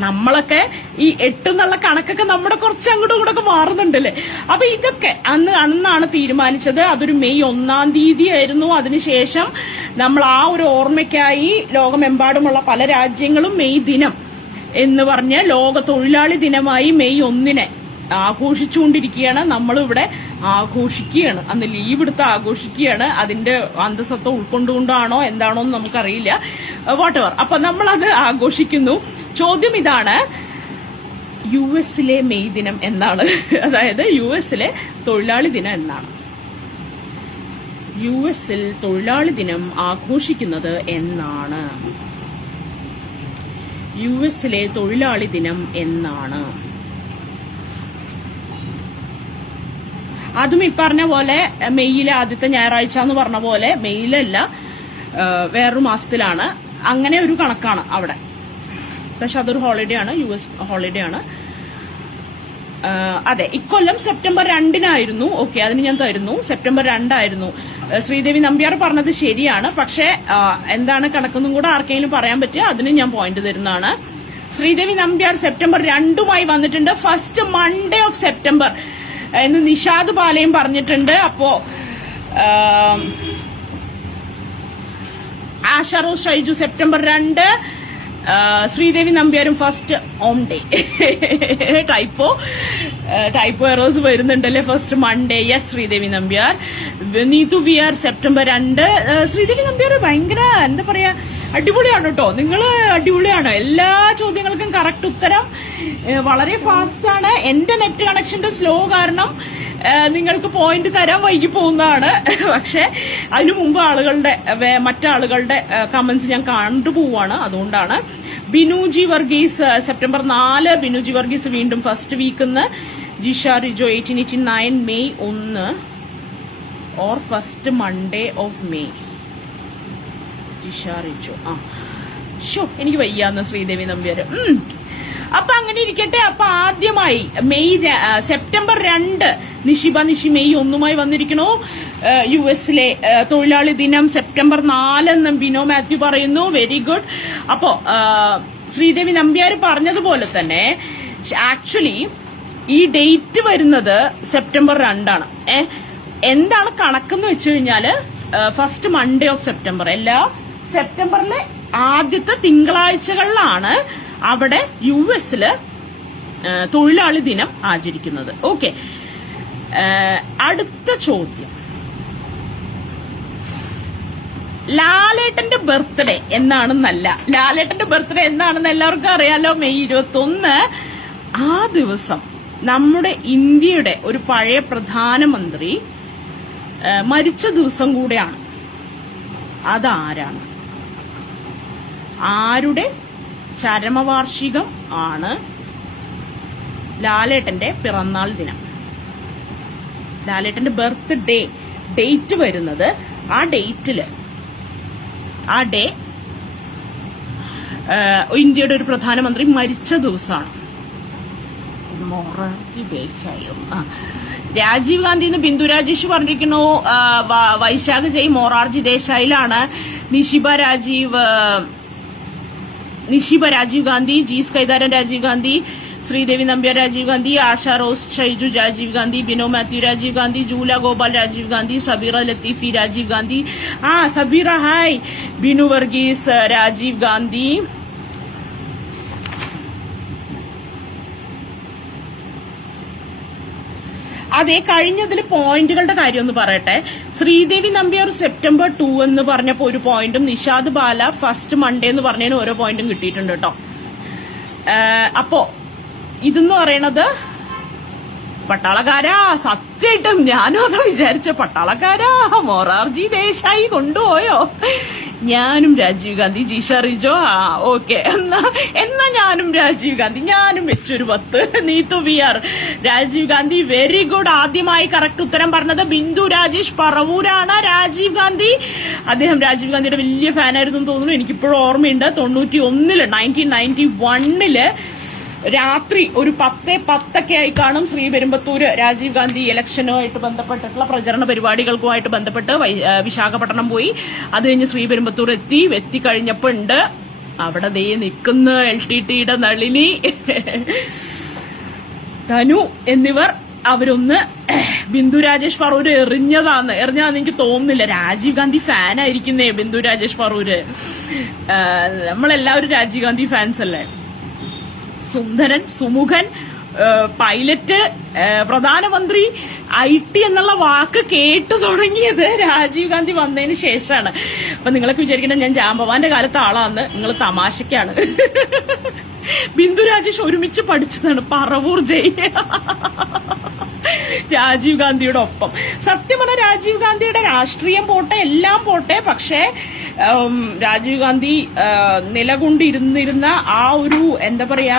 നമ്മളൊക്കെ ഈ 8 എന്നുള്ള കണക്കൊക്കെ നമ്മുടെ കുറച്ച് അങ്ങോട്ടും ഇങ്ങോട്ടൊക്കെ മാറുന്നുണ്ടല്ലേ. അപ്പൊ ഇതൊക്കെ അന്നാണ് തീരുമാനിച്ചത്. അതൊരു മെയ് 1-ാം തീയതി ആയിരുന്നു. അതിനുശേഷം നമ്മൾ ആ ഒരു ഓർമ്മയ്ക്കായി ലോകമെമ്പാടുമുള്ള പല രാജ്യങ്ങളും മെയ് ദിനം എന്ന് പറഞ്ഞ് ലോക തൊഴിലാളി ദിനമായി മെയ് 1 ആഘോഷിച്ചുകൊണ്ടിരിക്കുകയാണ്. നമ്മളും ഇവിടെ ആഘോഷിക്കുകയാണ്. അന്ന് ലീവ് എടുത്ത് ആഘോഷിക്കുകയാണ്. അതിന്റെ അന്തസത്ത ഉൾക്കൊണ്ടുകൊണ്ടാണോ എന്താണോ എന്ന് നമുക്കറിയില്ല. വാട്ടെവർ. അപ്പൊ നമ്മളത് ആഘോഷിക്കുന്നു. ചോദ്യം ഇതാണ്, US-ലെ മെയ് ദിനം എന്നാണ്? അതായത് US-ലെ തൊഴിലാളി ദിനം എന്നാണ്? US-ൽ തൊഴിലാളി ദിനം ആഘോഷിക്കുന്നത് എന്നാണ്? US-ലെ തൊഴിലാളി ദിനം എന്നാണ്? അതും ഈ പറഞ്ഞ പോലെ മെയ്യിലെ ആദ്യത്തെ ഞായറാഴ്ച എന്ന് പറഞ്ഞ പോലെ മെയ്യിലല്ല, വേറൊരു മാസത്തിലാണ്. അങ്ങനെ ഒരു കണക്കാണ് അവിടെ. പക്ഷെ അതൊരു ഹോളിഡേ ആണ്, US ഹോളിഡേ ആണ്. അതെ, ഇക്കൊല്ലം സെപ്റ്റംബർ 2-നായിരുന്നു. ഓക്കെ, അതിന് ഞാൻ തരുന്നു. സെപ്റ്റംബർ 2 ആയിരുന്നു. ശ്രീദേവി നമ്പ്യാർ പറഞ്ഞത് ശരിയാണ്. പക്ഷെ എന്താണ് കണക്കൊന്നും കൂടെ ആർക്കെങ്കിലും പറയാൻ പറ്റുക, അതിന് ഞാൻ പോയിന്റ് തരുന്നതാണ്. ശ്രീദേവി നമ്പ്യാർ സെപ്റ്റംബർ 2 വന്നിട്ടുണ്ട്. ഫസ്റ്റ് മൺഡേ ഓഫ് സെപ്റ്റംബർ എന്ന് നിഷാദ് ബാലയും പറഞ്ഞിട്ടുണ്ട്. അപ്പോ ആശ റോസ് ഷൈജു സെപ്റ്റംബർ 2, ശ്രീദേവി നമ്പ്യാരും first on day. Typo errors വരുന്നുണ്ടല്ലേ. First Monday, yes Sreedevi Nambiar. Neethu Viyar September 2. Sreedevi Nambiar ഭയങ്കര എന്താ പറയാ, അടിപൊളിയാണ് കേട്ടോ. നിങ്ങള് അടിപൊളിയാണ്. എല്ലാ ചോദ്യങ്ങൾക്കും കറക്റ്റ് ഉത്തരം. വളരെ ഫാസ്റ്റ് ആണ്. എന്റെ നെറ്റ് കണക്ഷന്റെ സ്ലോ കാരണം നിങ്ങൾക്ക് പോയിന്റ് തരാൻ വൈകി പോകുന്നതാണ്. പക്ഷെ അതിനു മുമ്പ് മറ്റാളുകളുടെ കമന്റ്സ് ഞാൻ കണ്ടുപോവാണ്. അതുകൊണ്ടാണ്. ബിനുജി വർഗീസ് സെപ്റ്റംബർ 4. ബിനുജി വർഗീസ് വീണ്ടും first week. Jisha Rijo 1889 May 1 or first Monday of May. Jisha Rijo എനിക്ക് വയ്യാന്ന് ശ്രീദേവി നമ്പ്യാർ. അപ്പൊ അങ്ങനെ ഇരിക്കട്ടെ. അപ്പൊ ആദ്യമായി സെപ്റ്റംബർ 2 നിഷിബ നിഷി മെയ് 1 വന്നിരിക്കണു. US-ലെ തൊഴിലാളി ദിനം സെപ്റ്റംബർ 4 എന്ന് ബിനോ മാത്യു പറയുന്നു. Very good. അപ്പോ ശ്രീദേവി നമ്പ്യാർ പറഞ്ഞതുപോലെ തന്നെ ആക്ച്വലി ഈ ഡേറ്റ് വരുന്നത് സെപ്റ്റംബർ 2. എന്താണ് കണക്കെന്ന് വെച്ച് കഴിഞ്ഞാല് ഫസ്റ്റ് മൺഡേ ഓഫ് സെപ്റ്റംബർ. എല്ലാ സെപ്റ്റംബറിലെ ആദ്യത്തെ തിങ്കളാഴ്ചകളിലാണ് അവിടെ US-ല് തൊഴിലാളി ദിനം ആചരിക്കുന്നത്. ഓക്കെ, അടുത്ത ചോദ്യം. ലാലേട്ടന്റെ ബർത്ത്ഡേ എന്നാണെന്നല്ല. ലാലേട്ടന്റെ ബർത്ത്ഡേ എന്നാണെന്ന് എല്ലാവർക്കും അറിയാലോ. മെയ് 21. ആ ദിവസം നമ്മുടെ ഇന്ത്യയുടെ ഒരു പഴയ പ്രധാനമന്ത്രി മരിച്ച ദിവസം കൂടെയാണ്. അതാരാണ്? ആരുടെ ചരമവാർഷികം ആണ് ലാലേട്ടന്റെ പിറന്നാൾ ദിനം? ലാലേട്ടന്റെ ബർത്ത് ഡേറ്റ് വരുന്നത് ആ ഡേറ്റില്, ആ ഡേ ഇന്ത്യയുടെ ഒരു പ്രധാനമന്ത്രി മരിച്ച ദിവസമാണ്. മൊറാർജി ദേശായോ? രാജീവ് ഗാന്ധി എന്ന് ബിന്ദു രാജേഷ് പറഞ്ഞിരിക്കുന്നു. വൈശാഖ ജയ് മൊറാർജി ദേശായിലാണ്. Nishiba Rajiv Gandhi, Jees Kaitharan Rajiv Gandhi, Sreedevi Nambiar Rajiv Gandhi, Asha Rose Shaiju Rajiv Gandhi, Bino Mathew Rajiv Gandhi, Jula Gopal Rajiv Gandhi, Sabira Latheefi Rajiv Gandhi, Sabira hi, Binu Varghese Rajiv Gandhi. അതെ, കഴിഞ്ഞതിൽ പോയിന്റുകളുടെ കാര്യം ഒന്ന് പറയട്ടെ. ശ്രീദേവി നമ്പ്യാർ സെപ്റ്റംബർ 2 എന്ന് പറഞ്ഞപ്പോ ഒരു പോയിന്റും, നിഷാദ് ബാല ഫസ്റ്റ് മൺഡേ എന്ന് പറഞ്ഞതിന് ഓരോ പോയിന്റും കിട്ടിയിട്ടുണ്ട് കേട്ടോ. അപ്പോ ഇതെന്ന് പറയണത് പട്ടാളക്കാരാ, സത്യമായിട്ടും ഞാനും അതാ വിചാരിച്ച, പട്ടാളക്കാരാ മൊറാർജി ദേശായി കൊണ്ടുപോയോ? ഞാനും രാജീവ് ഗാന്ധി, ജീഷ റിജോ, ഓക്കെ, എന്നാ ഞാനും രാജീവ് ഗാന്ധി, ഞാനും വെച്ചൊരു 10. Neethu V R Rajiv Gandhi, very good. ആദ്യമായി കറക്റ്റ് ഉത്തരം പറഞ്ഞത് ബിന്ദു രാജേഷ് പറവൂരാണ്. രാജീവ് ഗാന്ധി, അദ്ദേഹം രാജീവ് ഗാന്ധിയുടെ വലിയ ഫാനായിരുന്നു തോന്നുന്നു. എനിക്കിപ്പോഴും ഓർമ്മയുണ്ട്. 1991 രാത്രി ഒരു 10:10 ആയി കാണും ശ്രീപെരുമ്പത്തൂര് രാജീവ് ഗാന്ധി ഇലക്ഷനുമായിട്ട് ബന്ധപ്പെട്ടിട്ടുള്ള പ്രചരണ പരിപാടികൾക്കുമായിട്ട് ബന്ധപ്പെട്ട് വിശാഖപട്ടണം പോയി. അത് കഴിഞ്ഞ് ശ്രീപെരുമ്പത്തൂർ എത്തിക്കഴിഞ്ഞപ്പോ ഉണ്ട് അവിടെ ദേ നിൽക്കുന്ന LTTയുടെ നളിനി, ധനു എന്നിവർ. അവരൊന്ന് ബിന്ദു രാജേഷ് പറവൂര് എറിഞ്ഞതാന്ന് എനിക്ക് തോന്നുന്നില്ല. രാജീവ് ഗാന്ധി ഫാനായിരിക്കുന്നേ ബിന്ദു രാജേഷ് പറവൂര്. നമ്മളെല്ലാവരും രാജീവ് ഗാന്ധി ഫാൻസ് അല്ലേ? സുന്ദരൻ, സുമുഖൻ, പൈലറ്റ്, പ്രധാനമന്ത്രി, IT എന്നുള്ള വാക്ക് കേട്ടു തുടങ്ങിയത് രാജീവ് ഗാന്ധി വന്നതിന് ശേഷമാണ്. അപ്പൊ നിങ്ങളൊക്കെ വിചാരിക്കേണ്ടത് ഞാൻ ജാമ്പവാന്റെ കാലത്ത് ആളാന്ന്. നിങ്ങൾ തമാശക്കാണ്. ബിന്ദു രാജേഷ് ഒരുമിച്ച് പഠിച്ചതാണ് പറവൂർ ജയ് രാജീവ് ഗാന്ധിയുടെ ഒപ്പം. സത്യം പറഞ്ഞ രാജീവ് ഗാന്ധിയുടെ രാഷ്ട്രീയം പോട്ടെ, എല്ലാം പോട്ടെ, പക്ഷേ രാജീവ് ഗാന്ധി നിലകൊണ്ടിരുന്നിരുന്ന ആ ഒരു എന്താ പറയാ,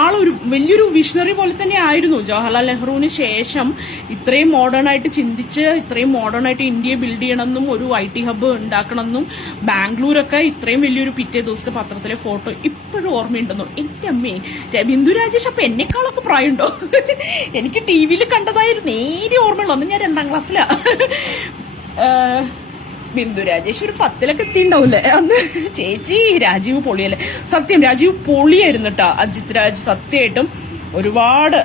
ആളൊരു വലിയൊരു വിഷണറി പോലെ തന്നെ ആയിരുന്നു. ജവഹർലാൽ നെഹ്റുവിന് ശേഷം ഇത്രയും മോഡേൺ ആയിട്ട് ചിന്തിച്ച്, ഇത്രയും മോഡേൺ ആയിട്ട് ഇന്ത്യയെ ബിൽഡ് ചെയ്യണമെന്നും ഒരു IT ഹബ്ബ് ഉണ്ടാക്കണമെന്നും, ബാംഗ്ലൂരൊക്കെ ഇത്രയും വലിയൊരു പിറ്റേ ദിവസത്തെ പത്രത്തിലെ ഫോട്ടോ ഇപ്പോഴും ഓർമ്മയുണ്ടെന്നോ. എന്റെ അമ്മേ, ബിന്ദു രാജേഷ് അപ്പൊ എന്നെക്കാളൊക്കെ പ്രായമുണ്ടോ? എനിക്ക് TV കണ്ടതായിരുന്നു നേരെ ഓർമ്മയുള്ളൂ. അന്ന് ഞാൻ 2ാം ക്ലാസ്സിലാ. ബിന്ദു രാജേഷ് ഒരു 10 എത്തിണ്ടാവൂലേ അന്ന്. ചേച്ചി രാജീവ് പൊളിയല്ലേ? സത്യം, രാജീവ് പൊളിയായിരുന്നു കേട്ടോ. അജിത് രാജ് സത്യമായിട്ടും ഒരുപാട്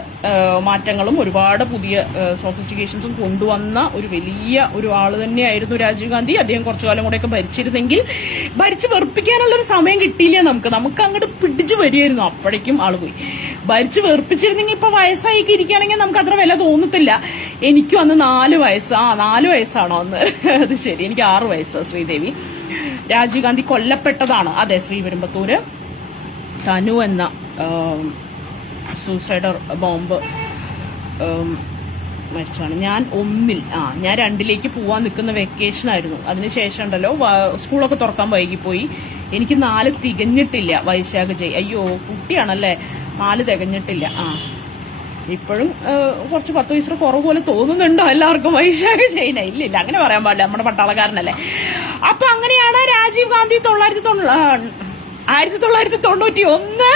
മാറ്റങ്ങളും ഒരുപാട് പുതിയ സോഫിസ്റ്റിക്കേഷൻസും കൊണ്ടുവന്ന ഒരു വലിയ ഒരു ആള് തന്നെയായിരുന്നു രാജീവ് ഗാന്ധി. അദ്ദേഹം കുറച്ചു കാലം കൂടെയൊക്കെ ഭരിച്ചിരുന്നെങ്കിൽ, ഭരിച്ച് വെറുപ്പിക്കാനുള്ളൊരു സമയം കിട്ടിയില്ല നമുക്ക് അങ്ങോട്ട് പിടിച്ചു വരികയായിരുന്നു. അപ്പോഴേക്കും ആള് പോയി. ഭരിച്ച് വെറുപ്പിച്ചിരുന്നെങ്കിൽ ഇപ്പൊ വയസ്സായിക്കെ ഇരിക്കുകയാണെങ്കിൽ നമുക്ക് അത്ര വില തോന്നത്തില്ല. എനിക്കും അന്ന് 4 വയസ്സ്. 4 വയസ്സാണോ അന്ന്? അത് ശരി, എനിക്ക് 6 വയസ്സ്. ശ്രീദേവി രാജീവ് ഗാന്ധി കൊല്ലപ്പെട്ടതാണ്. അതെ, ശ്രീപെരുമ്പത്തൂര് തനു എന്ന സൂസൈഡ് ബോംബ് മരിച്ചാണ്. ഞാൻ 1 ഞാൻ 2ലേക്ക് പോവാൻ നിൽക്കുന്ന വെക്കേഷൻ ആയിരുന്നു. അതിനുശേഷം ഉണ്ടല്ലോ സ്കൂളൊക്കെ തുറക്കാൻ വൈകിപ്പോയി. എനിക്ക് 4 തികഞ്ഞിട്ടില്ല. വൈശാഖ ജയ്, അയ്യോ കുട്ടിയാണല്ലേ, 4 തികഞ്ഞിട്ടില്ല. ഇപ്പോഴും കുറച്ച് 10 വയസ്സിന് കുറവ് പോലെ തോന്നുന്നുണ്ടോ എല്ലാവർക്കും? വൈശാഖ ജയിന ഇല്ലില്ല, അങ്ങനെ പറയാൻ പാടില്ല, നമ്മുടെ പട്ടാളക്കാരനല്ലേ. അപ്പൊ അങ്ങനെയാണ് രാജീവ് ഗാന്ധി 1991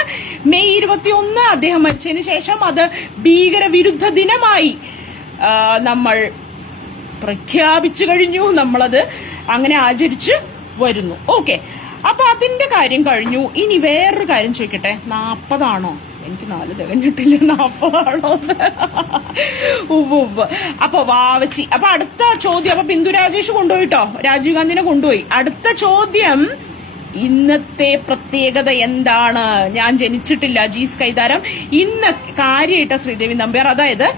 മെയ് 21 അദ്ദേഹം മരിച്ചതിന് ശേഷം അത് ഭീകരവിരുദ്ധ ദിനമായി നമ്മൾ പ്രഖ്യാപിച്ചു കഴിഞ്ഞു. നമ്മളത് അങ്ങനെ ആചരിച്ച് വരുന്നു. ഓക്കെ, അപ്പൊ അതിന്റെ കാര്യം കഴിഞ്ഞു. ഇനി വേറൊരു കാര്യം ചോദിക്കട്ടെ. 40 ആണോ? എനിക്ക് 4 തികഞ്ഞിട്ടില്ല. 40 ആണോ? അപ്പൊ വാവച്ചി. അപ്പൊ അടുത്ത ചോദ്യം, അപ്പൊ ബിന്ദു രാജേഷ് കൊണ്ടുപോയിട്ടോ, രാജീവ് ഗാന്ധിനെ കൊണ്ടുപോയി. അടുത്ത ചോദ്യം, ഇന്നത്തെ പ്രത്യേകത എന്താണ്? ഞാൻ ജനിച്ചിട്ടില്ല. ജീസ് കൈതാരം. ഇന്ന് കാര്യമായിട്ട ശ്രീദേവി നമ്പ്യാർ, അതായത്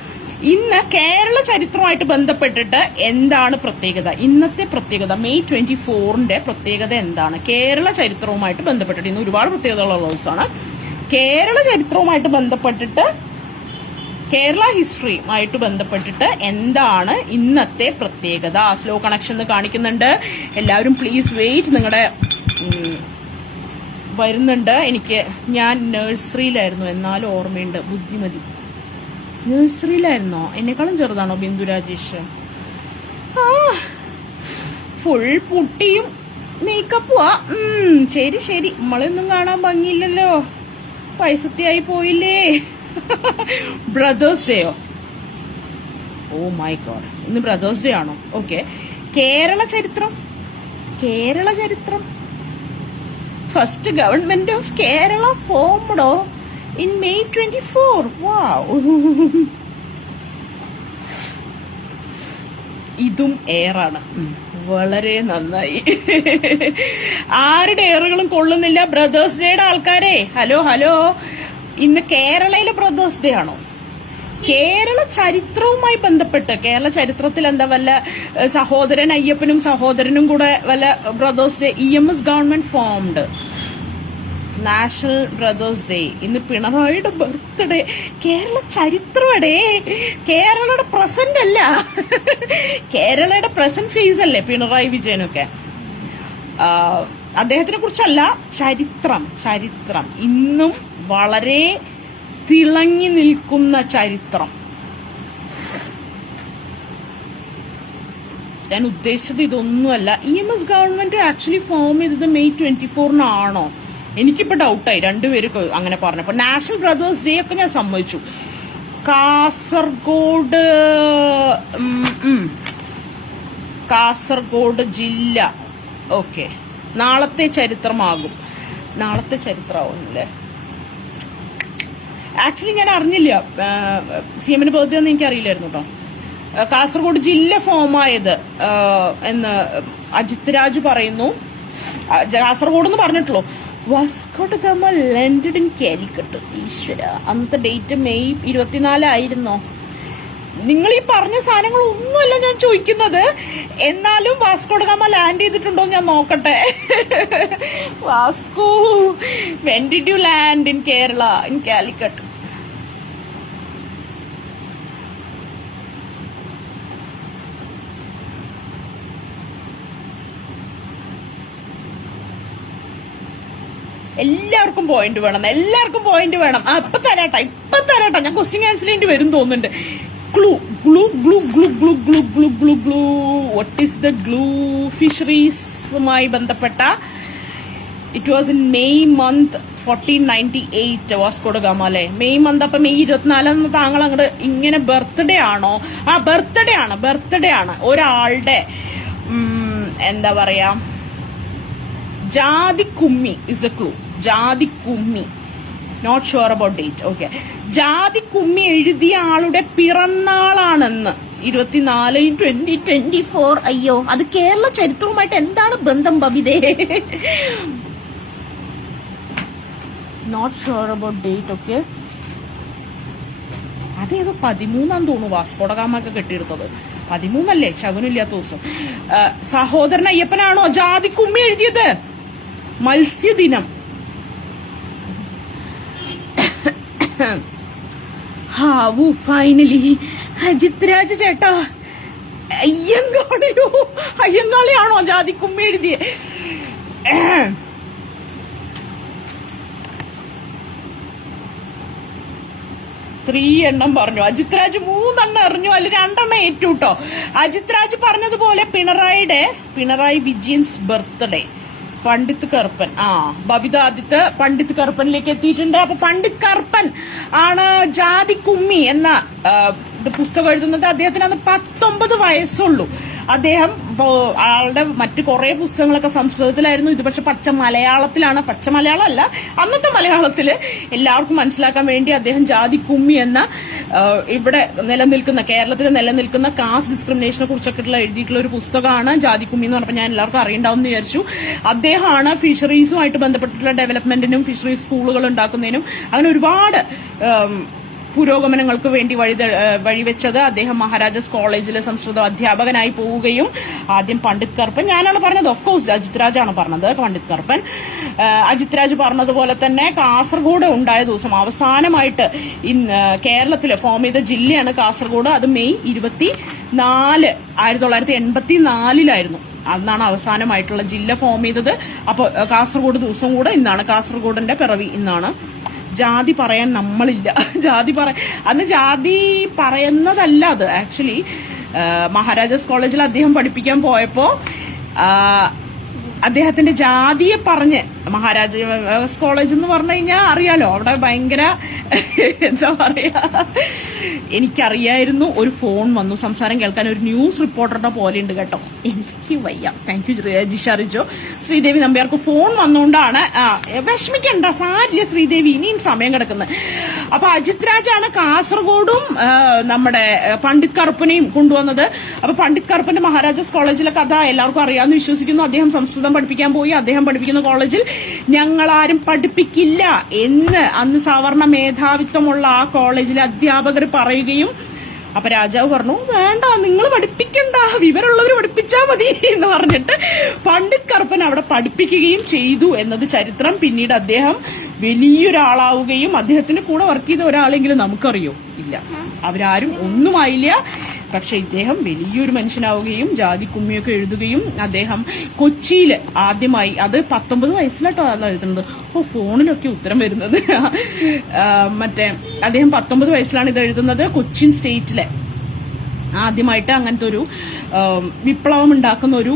ഇന്ന് കേരള ചരിത്രവുമായിട്ട് ബന്ധപ്പെട്ടിട്ട് എന്താണ് പ്രത്യേകത? ഇന്നത്തെ പ്രത്യേകത മെയ് 24 പ്രത്യേകത എന്താണ്? കേരള ചരിത്രവുമായിട്ട് ബന്ധപ്പെട്ടിട്ട് ഇന്ന് ഒരുപാട് പ്രത്യേകതകളുള്ള ദിവസമാണ്. കേരള ചരിത്രവുമായിട്ട് ബന്ധപ്പെട്ടിട്ട്, കേരള ഹിസ്റ്ററിയുമായിട്ട് ബന്ധപ്പെട്ടിട്ട് എന്താണ് ഇന്നത്തെ പ്രത്യേകത? സ്ലോ കണക്ഷൻ കാണിക്കുന്നുണ്ട്. എല്ലാവരും പ്ലീസ് വെയിറ്റ്. നിങ്ങളുടെ വരുന്നുണ്ട്. ഞാൻ നഴ്സറിയിലായിരുന്നു, എന്നാലും ഓർമ്മയുണ്ട്. ബുദ്ധിമതി. നഴ്സറിയിലായിരുന്നോ? എന്നെക്കാളും ചെറുതാണോ ബിന്ദു രാജേഷ്? ഫുൾ പുട്ടിയും മേക്കപ്പുവാ. ശരി ശരി. നമ്മളൊന്നും കാണാൻ ഭംഗിയില്ലല്ലോ, പൈസത്തിയായി പോയില്ലേ. ബ്രദേഴ്സ് ഡേയോ? ഓ മൈ ഗോഡ്, ഇന്ന് ബ്രദേഴ്സ് ഡേ ആണോ? ഓക്കെ. കേരള ചരിത്രം. ഫസ്റ്റ് ഗവൺമെന്റ് ഓഫ് കേരള ഫോംഡോ ഇൻ May 24. വാവ്. ഇതും എയറാണ്. വളരെ നന്നായി. ആരുടെ എയറുകളും കൊള്ളുന്നില്ല. ബ്രദേഴ്സ് ഡേയുടെ ആൾക്കാരെ, ഹലോ. ഇന്ന് കേരളയിലെ ബ്രദേഴ്സ് ഡേ ആണോ? കേരള ചരിത്രവുമായി ബന്ധപ്പെട്ട്, കേരള ചരിത്രത്തിൽ എന്താ വല്ല സഹോദരൻ അയ്യപ്പനും സഹോദരനും കൂടെ വല്ല brothers day? EMS government formed national brothers day. ഇന്ന് പിണറായിയുടെ ബർത്ത്ഡേ. കേരള ചരിത്രമടേ, കേരളയുടെ പ്രസന്റ് അല്ല. കേരളയുടെ പ്രസന്റ് ഫേസ് അല്ലേ പിണറായി വിജയനൊക്കെ? അദ്ദേഹത്തിനെ കുറിച്ചല്ല, ചരിത്രം ഇന്നും വളരെ തിളങ്ങി നിൽക്കുന്ന ചരിത്രം. ഞാൻ ഉദ്ദേശിച്ചത് ഇതൊന്നുമല്ല. EMS ഗവൺമെന്റ് ആക്ച്വലി ഫോം ചെയ്തത് May 24 എനിക്കിപ്പോ ഡൗട്ടായി രണ്ടുപേരും അങ്ങനെ പറഞ്ഞപ്പോ. നാഷണൽ ബ്രദേഴ്സ് ഡേ ഒക്കെ ഞാൻ സമ്മതിച്ചു. കാസർഗോഡ് ജില്ല. ഓക്കെ, നാളത്തെ ചരിത്രമാകും. നാളത്തെ ചരിത്രമാവുന്നില്ലേ? ആക്ച്വലി ഞാൻ അറിഞ്ഞില്ല. CMന്റെ ബർത്ത്ഡേ ഒന്നും എനിക്കറിയില്ലായിരുന്നു കേട്ടോ. കാസർഗോഡ് ജില്ല ഫോമായത് എന്ന് അജിത് രാജ് പറയുന്നു. കാസർഗോഡ് എന്ന് പറഞ്ഞിട്ടുള്ളൂ. Vasco da Gama landed in Calicut. ഈശ്വര, അന്നത്തെ ഡേറ്റ് May 24 ആയിരുന്നോ? നിങ്ങൾ ഈ പറഞ്ഞ സാധനങ്ങൾ ഒന്നുമല്ല ഞാൻ ചോദിക്കുന്നത്. എന്നാലും വാസ്കോ ഡ ഗാമ ലാൻഡ് ചെയ്തിട്ടുണ്ടോ ഞാൻ നോക്കട്ടെ. Vasco, when did you land in Kerala, in Calicut? എല്ലാവർക്കും പോയിന്റ് വേണം. ഇപ്പൊ തരാട്ടാ. ഞാൻ ക്വസ്റ്റ്യൻ ക്യാൻസൽ ചെയ്യേണ്ടി വരും തോന്നുന്നുണ്ട്. glue. What is the glue? ഫിഷറീസുമായി ബന്ധപ്പെട്ട. It was in May month 1498. Vasco da Gama അല്ലേ? May month. അപ്പൊ May 24 താങ്കൾ അങ്ങോട്ട് ഇങ്ങനെ ബർത്ത്ഡേ ആണോ? ബർത്ത്ഡേ ആണ് ഒരാളുടെ. എന്താ പറയാ, Jathikkummi is a clue. Jathikkummi, not sure about date. Okay, Jathikkummi എഴുതിയ ആളുടെ പിറന്നാളാണെന്ന് 24/2024. അയ്യോ, അത് കേരള ചരിത്രവുമായിട്ട് എന്താണ് ബന്ധം ബബിതേ? Not sure about date. Okay, അതേതോ 13 തോന്നുന്നു വാസ്കോ ഡ ഗാമ ഒക്കെ കെട്ടിയെടുത്തത്. 13 ശകുനില്ലാത്ത ദിവസം. സഹോദരൻ അയ്യപ്പനാണോ ജാതിക്കുമ്മി എഴുതിയത്? മത്സ്യദിനം. ഹാവു, ഫൈനലി അജിത് രാജ് ചേട്ടാ. അയ്യങ്കാളിയാണോ ജാതിക്കുമ്മി എഴുതിയത്? 3 എണ്ണം പറഞ്ഞു. അജിത് രാജ് 3 എണ്ണം അറിഞ്ഞു, അതിൽ 2 എണ്ണം ഏറ്റുട്ടോ. അജിത് രാജ് പറഞ്ഞതുപോലെ പിണറായി വിജയൻസ് ബർത്ത്ഡേ. പണ്ഡിറ്റ് കറുപ്പൻ. ബബിത ആദിത്യ പണ്ഡിറ്റ് കറുപ്പനിലേക്ക് എത്തിയിട്ടുണ്ട്. അപ്പൊ പണ്ഡിറ്റ് കറുപ്പൻ ആണ് ജാതിക്കുമ്മി എന്ന പുസ്തകം എഴുതുന്നത്. അദ്ദേഹത്തിന് അന്ന് 19 വയസ്സുള്ളൂ. അദ്ദേഹം ആളുടെ മറ്റു കുറെ പുസ്തകങ്ങളൊക്കെ സംസ്കൃതത്തിലായിരുന്നു. ഇത് പക്ഷെ പച്ച മലയാളത്തിലാണ്. പച്ച മലയാളം അല്ല, അന്നത്തെ മലയാളത്തില് എല്ലാവർക്കും മനസ്സിലാക്കാൻ വേണ്ടി അദ്ദേഹം ജാതിക്കുമ്മി എന്ന ഇവിടെ നിലനിൽക്കുന്ന, കേരളത്തിൽ നിലനിൽക്കുന്ന കാസ്റ്റ് ഡിസ്ക്രിമിനേഷനെ കുറിച്ചൊക്കെ എഴുതിയിട്ടുള്ള ഒരു പുസ്തകമാണ് ജാതിക്കുമ്മി എന്ന് പറഞ്ഞപ്പോൾ ഞാൻ എല്ലാവർക്കും അറിയണ്ടാവും എന്ന് വിചാരിച്ചു. അദ്ദേഹമാണ് ഫിഷറീസുമായിട്ട് ബന്ധപ്പെട്ടിട്ടുള്ള ഡെവലപ്മെന്റിനും ഫിഷറീസ് സ്കൂളുകൾ ഉണ്ടാക്കുന്നതിനും അങ്ങനെ ഒരുപാട് പുരോഗമനങ്ങൾക്ക് വേണ്ടി വഴിവെച്ചത്. അദ്ദേഹം മഹാരാജാസ് കോളേജിലെ സംസ്കൃത അധ്യാപകനായി പോവുകയും ആദ്യം പണ്ഡിറ്റ് കറുപ്പൻ, ഞാനാണ് പറഞ്ഞത്, ഓഫ് കോഴ്സ് അജിത് രാജാണ് പറഞ്ഞത്, പണ്ഡിറ്റ് കറുപ്പൻ അജിത് രാജ് പറഞ്ഞതുപോലെ തന്നെ കാസർഗോഡ് ഉണ്ടായ ദിവസം അവസാനമായിട്ട് കേരളത്തില് ഫോം ചെയ്ത ജില്ലയാണ് കാസർഗോഡ്. അത് മെയ് 24 1984 അന്നാണ് അവസാനമായിട്ടുള്ള ജില്ല ഫോം ചെയ്തത്. അപ്പൊ കാസർഗോഡ് ദിവസം കൂടെ ഇന്നാണ്. കാസർഗോഡിന്റെ പിറവി ഇന്നാണ്. ജാതി പറയാൻ നമ്മളില്ല. അന്ന് ജാതി പറയുന്നതല്ല അത്. ആക്ച്വലി മഹാരാജാസ് കോളേജിൽ അദ്ദേഹം പഠിപ്പിക്കാൻ പോയപ്പോ അദ്ദേഹത്തിന്റെ ജാതിയെ പറഞ്ഞ്, മഹാരാജാസ് കോളേജ് എന്ന് പറഞ്ഞു കഴിഞ്ഞാൽ അറിയാലോ, അവിടെ ഭയങ്കര എന്താ പറയാ, എനിക്കറിയായിരുന്നു. ഒരു ഫോൺ വന്നു, സംസാരം കേൾക്കാൻ ഒരു ന്യൂസ് റിപ്പോർട്ടറുടെ പോലെ ഉണ്ട് കേട്ടോ. എനിക്ക് വയ്യ. Thank you Jisha Rijo. ശ്രീദേവി നമ്പ്യാർക്ക് ഫോൺ വന്നുകൊണ്ടാണ്. വിഷമിക്കണ്ട, സാരില്ല ശ്രീദേവി, ഇനിയും സമയം കിടക്കുന്നത്. അപ്പൊ അജിത് രാജാണ് കാസർഗോഡും നമ്മുടെ പണ്ഡിറ്റ് കറുപ്പനെയും കൊണ്ടുവന്നത്. അപ്പൊ പണ്ഡിറ്റ് കറുപ്പന്റെ മഹാരാജാസ് കോളേജിലെ കഥ എല്ലാവർക്കും അറിയാമെന്ന് വിശ്വസിക്കുന്നു. അദ്ദേഹം സംസ്കൃതം പഠിപ്പിക്കാൻ പോയി. അദ്ദേഹം പഠിപ്പിക്കുന്ന കോളേജിൽ ഞങ്ങളാരും പഠിപ്പിക്കില്ല എന്ന് അന്ന് സവർണ മേധാവിത്വമുള്ള ആ കോളേജിലെ അധ്യാപകർ പറയുകയും, അപ്പൊ രാജാവ് പറഞ്ഞു, വേണ്ട, നിങ്ങൾ പഠിപ്പിക്കണ്ട, വിവരമുള്ളവർ പഠിപ്പിച്ചാ മതി എന്ന് പറഞ്ഞിട്ട് പണ്ഡിറ്റ് കറുപ്പൻ അവിടെ പഠിപ്പിക്കുകയും ചെയ്തു എന്നത് ചരിത്രം. പിന്നീട് അദ്ദേഹം വലിയൊരാളാവുകയും, അദ്ദേഹത്തിന്റെ കൂടെ വർക്ക് ചെയ്ത ഒരാളെങ്കിലും നമുക്കറിയോ? ഇല്ല, അവരാരും ഒന്നുമായില്ല. പക്ഷെ ഇദ്ദേഹം വലിയൊരു മനുഷ്യനാവുകയും ജാതി കുമ്മിയൊക്കെ എഴുതുകയും, അദ്ദേഹം കൊച്ചിയിൽ ആദ്യമായി, അത് 19 വയസ്സിലാട്ടോ അതാണ് എഴുതുന്നത്. ഫോണിലൊക്കെ ഉത്തരം വരുന്നത്. അദ്ദേഹം 19 വയസ്സിലാണ് ഇത് എഴുതുന്നത്. കൊച്ചിൻ സ്റ്റേറ്റിലെ ആദ്യമായിട്ട് അങ്ങനത്തെ ഒരു വിപ്ലവം ഉണ്ടാക്കുന്ന ഒരു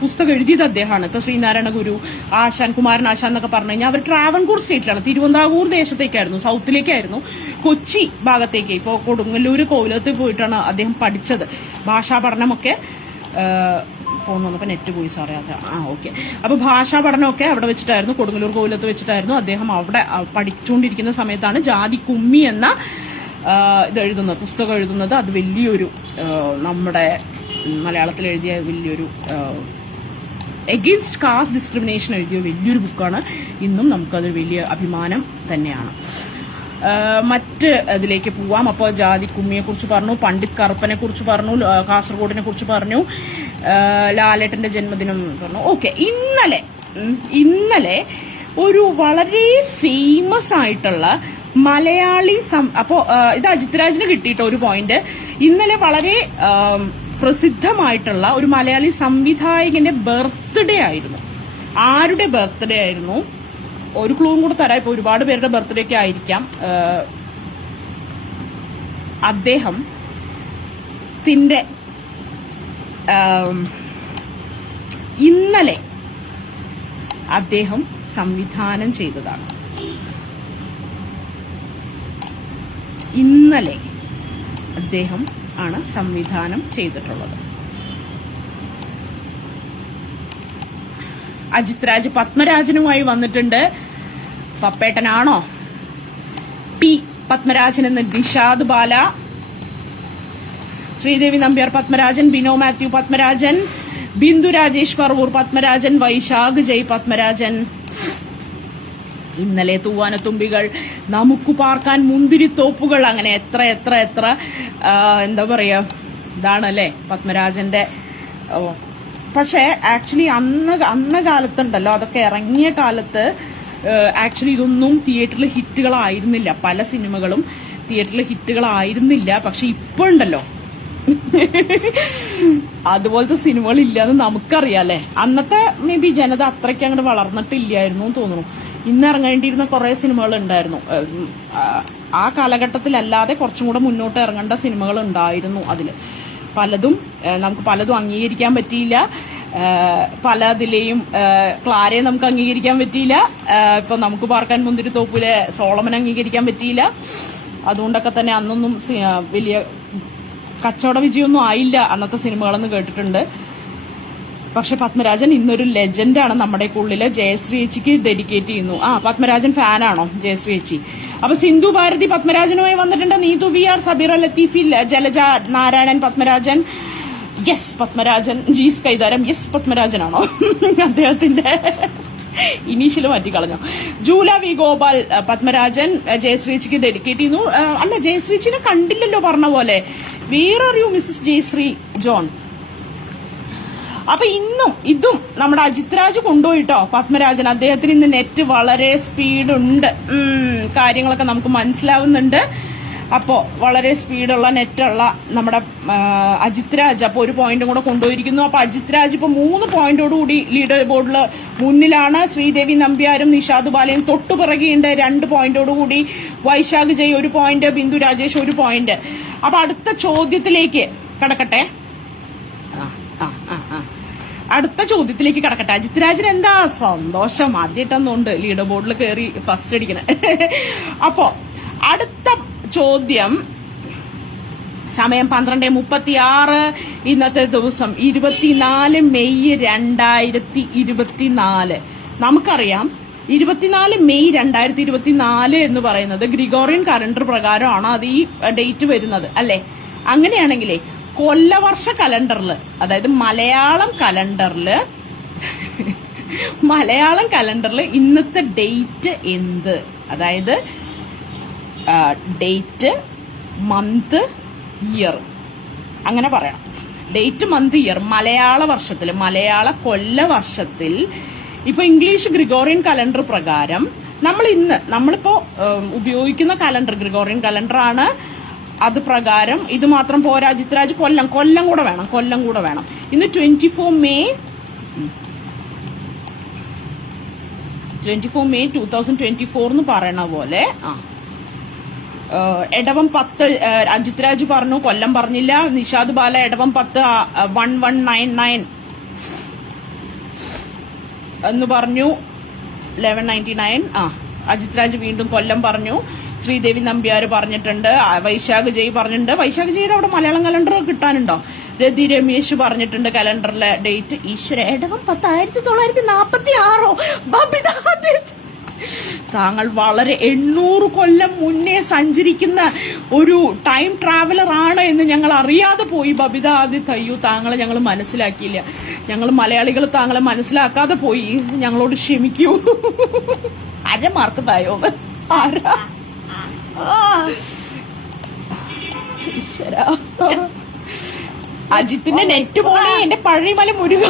പുസ്തകം എഴുതിയത് അദ്ദേഹമാണ്. ഇപ്പൊ ശ്രീനാരായണ ഗുരു, ആശാൻ, കുമാരൻ ആശാൻ എന്നൊക്കെ പറഞ്ഞു കഴിഞ്ഞാൽ അവർ ട്രാവൻകൂർ സ്റ്റേറ്റിലാണ്, തിരുവിതാംകൂർ ദേശത്തേക്കായിരുന്നു, സൗത്തിലേക്കായിരുന്നു, കൊച്ചി ഭാഗത്തേക്ക്. ഇപ്പൊ കൊടുങ്ങല്ലൂര് കോവിലത്തിൽ പോയിട്ടാണ് അദ്ദേഹം പഠിച്ചത്. ഭാഷാ പഠനമൊക്കെ ഫോൺ വന്നപ്പോ നെറ്റ് പോയി സാറേ. ഓക്കെ. അപ്പൊ ഭാഷാ പഠനമൊക്കെ അവിടെ വെച്ചിട്ടായിരുന്നു, കൊടുങ്ങല്ലൂർ കോവിലത്ത് വെച്ചിട്ടായിരുന്നു. അദ്ദേഹം അവിടെ പഠിച്ചുകൊണ്ടിരിക്കുന്ന സമയത്താണ് ജാതി കുമ്മി എന്ന ഇത് എഴുതുന്നത്, പുസ്തകം എഴുതുന്നത്. അത് വലിയൊരു, നമ്മുടെ മലയാളത്തിൽ എഴുതിയ വലിയൊരു എഗെയിൻസ്റ്റ് കാസ്റ്റ് ഡിസ്ക്രിമിനേഷൻ എഴുതിയ വലിയൊരു ബുക്കാണ്. ഇന്നും നമുക്കതൊരു വലിയ അഭിമാനം തന്നെയാണ്. മറ്റ് ഇതിലേക്ക് പോവാം. അപ്പോൾ ജാതി കുമ്മിയെ കുറിച്ച് പറഞ്ഞു, പണ്ഡിറ്റ് കറുപ്പനെ കുറിച്ച് പറഞ്ഞു, കാസർഗോഡിനെ കുറിച്ച് പറഞ്ഞു, ലാലേട്ടന്റെ ജന്മദിനം പറഞ്ഞു. ഓക്കെ. ഇന്നലെ ഒരു വളരെ ഫേമസ് ആയിട്ടുള്ള മലയാളി അപ്പോ ഇത് അജിത് രാജിന് കിട്ടിയിട്ടോ ഒരു പോയിന്റ്. ഇന്നലെ വളരെ പ്രസിദ്ധമായിട്ടുള്ള ഒരു മലയാളി സംവിധായകന്റെ ബർത്ത്ഡേ ആയിരുന്നു. ആരുടെ ബർത്ത്ഡേ ആയിരുന്നു? ഒരു ക്ലൂവും കൂടെ തരാം. ഇപ്പൊ ഒരുപാട് പേരുടെ ബർത്ത്ഡേ ഒക്കെ ആയിരിക്കാം. അദ്ദേഹത്തിന്റെ ഇന്നലെ അദ്ദേഹം സംവിധാനം ചെയ്തതാണ്. ഇന്നലെ അദ്ദേഹം ആണ് സംവിധാനം ചെയ്തിട്ടുള്ളത്. അജിത് രാജ് പത്മരാജനുമായി വന്നിട്ടുണ്ട്. പപ്പേട്ടനാണോ? പി പത്മരാജൻ എന്ന് നിഷാദ് ബാല, ശ്രീദേവി നമ്പ്യാർ പത്മരാജൻ, ബിനോ മാത്യു പത്മരാജൻ, ബിന്ദു രാജേഷ് പറവൂർ പത്മരാജൻ, വൈശാഖ് ജയ് പത്മരാജൻ. ഇന്നലെ തൂവാനത്തുമ്പികൾ, നമുക്ക് പാർക്കാൻ മുന്തിരിത്തോപ്പുകൾ, അങ്ങനെ എത്ര എത്ര എത്ര എന്താ പറയാ, ഇതാണല്ലേ പത്മരാജന്റെ. പക്ഷെ ആക്ച്വലി അന്ന് കാലത്തുണ്ടല്ലോ, അതൊക്കെ ഇറങ്ങിയ കാലത്ത് ആക്ച്വലി ഇതൊന്നും തിയേറ്ററിൽ ഹിറ്റുകളായിരുന്നില്ല. പല സിനിമകളും തിയേറ്ററിൽ ഹിറ്റുകളായിരുന്നില്ല. പക്ഷെ ഇപ്പോഴുണ്ടല്ലോ അതുപോലത്തെ സിനിമകൾ ഇല്ലാന്ന് നമുക്കറിയാല്ലേ. അന്നത്തെ മേ ബി ജനത അത്രയ്ക്ക് അങ്ങോട്ട് വളർന്നിട്ടില്ലായിരുന്നു എന്ന് തോന്നുന്നു. ഇന്ന് ഇറങ്ങേണ്ടിയിരുന്ന കുറെ സിനിമകൾ ഉണ്ടായിരുന്നു. ആ കാലഘട്ടത്തിലല്ലാതെ കുറച്ചും കൂടെ മുന്നോട്ട് ഇറങ്ങേണ്ട സിനിമകൾ ഉണ്ടായിരുന്നു. അതിൽ നമുക്ക് പലതും അംഗീകരിക്കാൻ പറ്റിയില്ല. പലതിലെയും ക്ലാരയെ നമുക്ക് അംഗീകരിക്കാൻ പറ്റിയില്ല. ഇപ്പൊ നമുക്ക് പാർക്കാൻ മുന്തിരിത്തോപ്പിലെ സോളമൻ അംഗീകരിക്കാൻ പറ്റിയില്ല. അതുകൊണ്ടൊക്കെ തന്നെ അന്നൊന്നും വലിയ കച്ചവട വിജയമൊന്നും ആയില്ല അന്നത്തെ സിനിമകളെന്ന് കേട്ടിട്ടുണ്ട്. പക്ഷെ പത്മരാജൻ ഇന്നൊരു ലെജൻഡാണ് നമ്മുടെ ഉള്ളില്. ജയശ്രീ ചേച്ചിക്ക് ഡെഡിക്കേറ്റ് ചെയ്യുന്നു. പത്മരാജൻ ഫാനാണോ ജയശ്രീ ചേച്ചി? അപ്പൊ സിന്ധു ഭാരതി പത്മരാജനുമായി വന്നിട്ടുണ്ട്. Neethu V R, Sabeera Latheefi, Jalaja Narayanan Padmarajan. Yes Padmarajan. Jees Kaitharam. Yes പത്മരാജനാണോ? അദ്ദേഹത്തിന്റെ ഇനീഷ്യല് മാറ്റിക്കളഞ്ഞു. ജൂല വി ഗോപാൽ പത്മരാജൻ ജയശ്രീച്ചിക്ക് ഡെഡിക്കേറ്റ് ചെയ്യുന്നു. അല്ല, ജയശ്രീച്ചിനെ കണ്ടില്ലല്ലോ പറഞ്ഞ പോലെ. Where are you Mrs Jayashree John? അപ്പൊ ഇതും നമ്മുടെ അജിത് രാജ് കൊണ്ടുപോയിട്ടോ പത്മരാജൻ. അദ്ദേഹത്തിന് ഇന്ന് നെറ്റ് വളരെ സ്പീഡുണ്ട്, കാര്യങ്ങളൊക്കെ നമുക്ക് മനസ്സിലാവുന്നുണ്ട്. അപ്പോ വളരെ സ്പീഡുള്ള നെറ്റുള്ള നമ്മുടെ അജിത് രാജ് അപ്പൊ ഒരു പോയിന്റും കൂടെ കൊണ്ടുപോയിരിക്കുന്നു. അപ്പൊ അജിത് രാജ് ഇപ്പൊ 3 പോയിന്റോടുകൂടി ലീഡർ ബോർഡിൽ മുന്നിലാണ്. ശ്രീദേവി നമ്പ്യാരും നിഷാദ് ബാലയും തൊട്ടുപിറകെയുണ്ട് 2 പോയിന്റോടുകൂടി. വൈശാഖ് ജയ് 1 പോയിന്റ്, ബിന്ദു രാജേഷ് 1 പോയിന്റ്. അപ്പൊ അടുത്ത ചോദ്യത്തിലേക്ക് കടക്കട്ടെ. അടുത്ത ചോദ്യത്തിലേക്ക് കടക്കട്ടെ. അജിത് രാജിന് എന്താ സന്തോഷം, ആദ്യമായിട്ടൊന്നുണ്ട് ലീഡർ ബോർഡിൽ കയറി ഫസ്റ്റ് അടിക്കണേ. അപ്പോ അടുത്ത ചോദ്യം, സമയം 12:36, ഇന്നത്തെ ദിവസം 24 മെയ് 2024. നമുക്കറിയാം 24 മെയ് 2024 എന്ന് പറയുന്നത് ഗ്രിഗോറിയൻ കലണ്ടർ പ്രകാരമാണ് അത് ഈ ഡേറ്റ് വരുന്നത് അല്ലെ? അങ്ങനെയാണെങ്കിലേ കൊല്ലവർഷ കലണ്ടറിൽ, അതായത് മലയാളം കലണ്ടറിൽ ഇന്നത്തെ ഡേറ്റ് എന്ത്? അതായത് ഡേറ്റ്, മന്ത്, ഇയർ, അങ്ങനെ പറയണം. ഡേറ്റ്, മന്ത്, ഇയർ മലയാള വർഷത്തിൽ, മലയാള കൊല്ലവർഷത്തിൽ. ഇപ്പൊ ഇംഗ്ലീഷ് ഗ്രിഗോറിയൻ കലണ്ടർ പ്രകാരം നമ്മളിപ്പോ ഉപയോഗിക്കുന്ന കലണ്ടർ ഗ്രിഗോറിയൻ കലണ്ടർ ആണ്. അത് പ്രകാരം ഇത് മാത്രം പോരാ, അജിത് രാജ് കൊല്ലം കൂടെ വേണം. ഇന്ന് 24 മെയ് 2024 എന്ന് പറയണ പോലെ എടവം 10 അജിത് രാജ് പറഞ്ഞു, കൊല്ലം പറഞ്ഞില്ല. നിഷാദ് ബാല എടവം 10 1199 എന്ന് പറഞ്ഞു, 1199. അജിത് രാജ് വീണ്ടും കൊല്ലം പറഞ്ഞു. ശ്രീദേവി നമ്പ്യാര് പറഞ്ഞിട്ടുണ്ട്, വൈശാഖ് ജയ് പറഞ്ഞിട്ടുണ്ട്. വൈശാഖ് ജയുടെ അവിടെ മലയാളം കലണ്ടർ കിട്ടാനുണ്ടോ? രതി രമേശ് പറഞ്ഞിട്ടുണ്ട് കലണ്ടറിലെ ഡേറ്റ്. ഈശ്വര, എടവം 10 1946. ബബിത, താങ്കൾ വളരെ 800 കൊല്ലം മുന്നേ സഞ്ചരിക്കുന്ന ഒരു ടൈം ട്രാവലർ ആണ് എന്ന് ഞങ്ങൾ അറിയാതെ പോയി. ബബിത ആദിത്യ, അയ്യോ താങ്കളെ ഞങ്ങൾ മനസ്സിലാക്കിയില്ല. ഞങ്ങൾ മലയാളികൾ താങ്കളെ മനസ്സിലാക്കാതെ പോയി, ഞങ്ങളോട് ക്ഷമിക്കൂ. അര മാർക്ക് തായോ? ആരാ? ഈശ്വര, അജിത്തിന്റെ നെറ്റ് പോലെ എന്റെ പഴയമല മുരുക.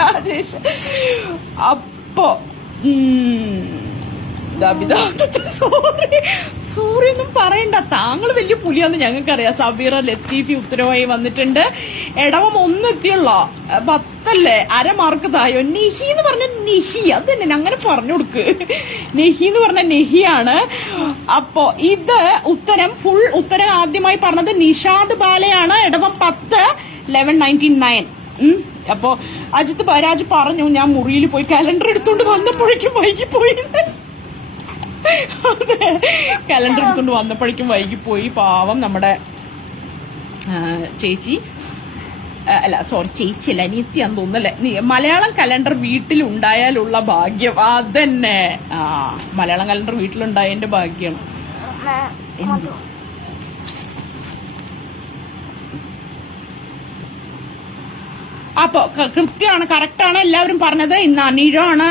രാജേഷ് അപ്പോ സോറി ഒന്നും പറയണ്ട, താങ്കൾ വലിയ പുലിയാന്ന് ഞങ്ങൾക്കറിയാം. സബീറ ലത്തീഫി ഉത്തരവായി വന്നിട്ടുണ്ട്. എടവം 1 എത്തിയുള്ളോ? 10 അര മാർക്ക് തായോ? നെഹി എന്ന് പറഞ്ഞ നെഹി, അത് തന്നെ അങ്ങനെ പറഞ്ഞു കൊടുക്ക്. നെഹി എന്ന് പറഞ്ഞ നെഹിയാണ്. അപ്പോ ഇത് ഫുൾ ഉത്തരം ആദ്യമായി പറഞ്ഞത് നിഷാദ് ബാലയാണ്. എടവം 10 1199. അപ്പോ അജിത് രാജ് പറഞ്ഞു, ഞാൻ മുറിയിൽ പോയി കലണ്ടർ എടുത്തോണ്ട് വന്നപ്പോഴേക്കും വൈകിപ്പോയി. കലണ്ടർ എടുത്തോണ്ട് വന്നപ്പോഴേക്കും വൈകിപ്പോയി. പാവം നമ്മുടെ ചേച്ചി, അല്ല സോറി ചേച്ചിയല്ല, അനിയത്തിയാന്ന് തോന്നുന്നല്ലേ. മലയാളം കലണ്ടർ വീട്ടിലുണ്ടായാലുള്ള ഭാഗ്യം അതന്നെ. മലയാളം കലണ്ടർ വീട്ടിലുണ്ടായതിന്റെ ഭാഗ്യം. അപ്പൊ കൃത്യമാണ്, കറക്റ്റാണ് എല്ലാവരും പറഞ്ഞത്. ഇന്ന് അനിഴാണ്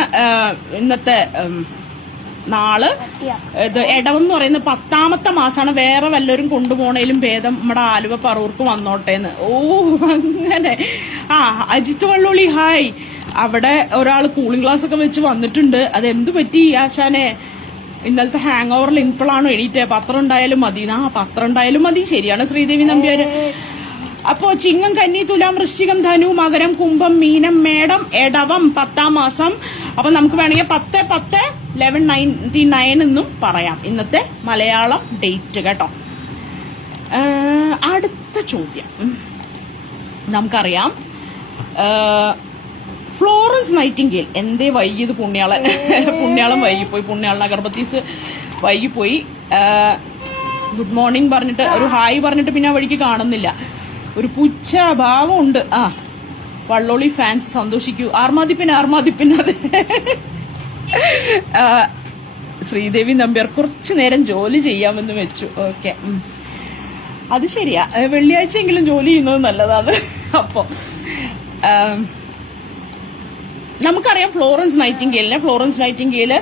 ഇന്നത്തെ നാള്. ഇത് എടവം എന്ന് പറയുന്നത് 10ാമത്തെ മാസമാണ്. വേറെ വല്ലവരും കൊണ്ടുപോണേലും ഭേദം നമ്മുടെ ആലുവ പറവൂർക്ക് വന്നോട്ടേന്ന്. ഓ അങ്ങനെ. അജിത് വള്ളോളി ഹായ്. അവിടെ ഒരാൾ കൂളിംഗ് ഗ്ലാസ് ഒക്കെ വെച്ച് വന്നിട്ടുണ്ട്. അതെന്ത് പറ്റി ആശാനെ? ഇന്നലത്തെ ഹാങ് ഓവറിൽ ഇപ്പോഴാണോ എണീറ്റേ? പത്രം ഉണ്ടായാലും മതി. പത്രം ഉണ്ടായാലും മതി. ശരിയാണ് ശ്രീദേവി നമ്പ്യാര്. അപ്പോ ചിങ്ങം, കന്നി, തുലാം, വൃശ്ചികം, ധനു, മകരം, കുംഭം, മീനം, മേടം, എടവം 10ാം മാസം. അപ്പൊ നമുക്ക് വേണമെങ്കിൽ 10/10/1199 എന്നും പറയാം ഇന്നത്തെ മലയാളം ഡേറ്റ് കേട്ടോ. അടുത്ത ചോദ്യം നമുക്കറിയാം. ഫ്ലോറൻസ് നൈറ്റിംഗേൽ എന്തേ വൈകിയത്? പുണ്യാളം വൈകിപ്പോയി. പുണ്യാളൻ അഗർബത്തീസ് വൈകിപ്പോയി. ഗുഡ് മോർണിംഗ് പറഞ്ഞിട്ട് ഒരു ഹായ് പറഞ്ഞിട്ട് പിന്നെ ആ വഴിക്ക് കാണുന്നില്ല. ഒരു പുച്ഛ ഭാവമുണ്ട്. വള്ളോളി ഫാൻസ് സന്തോഷിക്കൂ. ആർമാദിപ്പിന് അതെ. ശ്രീദേവി നമ്പ്യാർ കുറച്ചു നേരം ജോലി ചെയ്യാമെന്ന് വെച്ചു. ഓക്കെ, അത് ശരിയാ. വെള്ളിയാഴ്ചയെങ്കിലും ജോലി ചെയ്യുന്നത് നല്ലതാണ്. അപ്പൊ നമുക്കറിയാം ഫ്ലോറൻസ് നൈറ്റിംഗേല്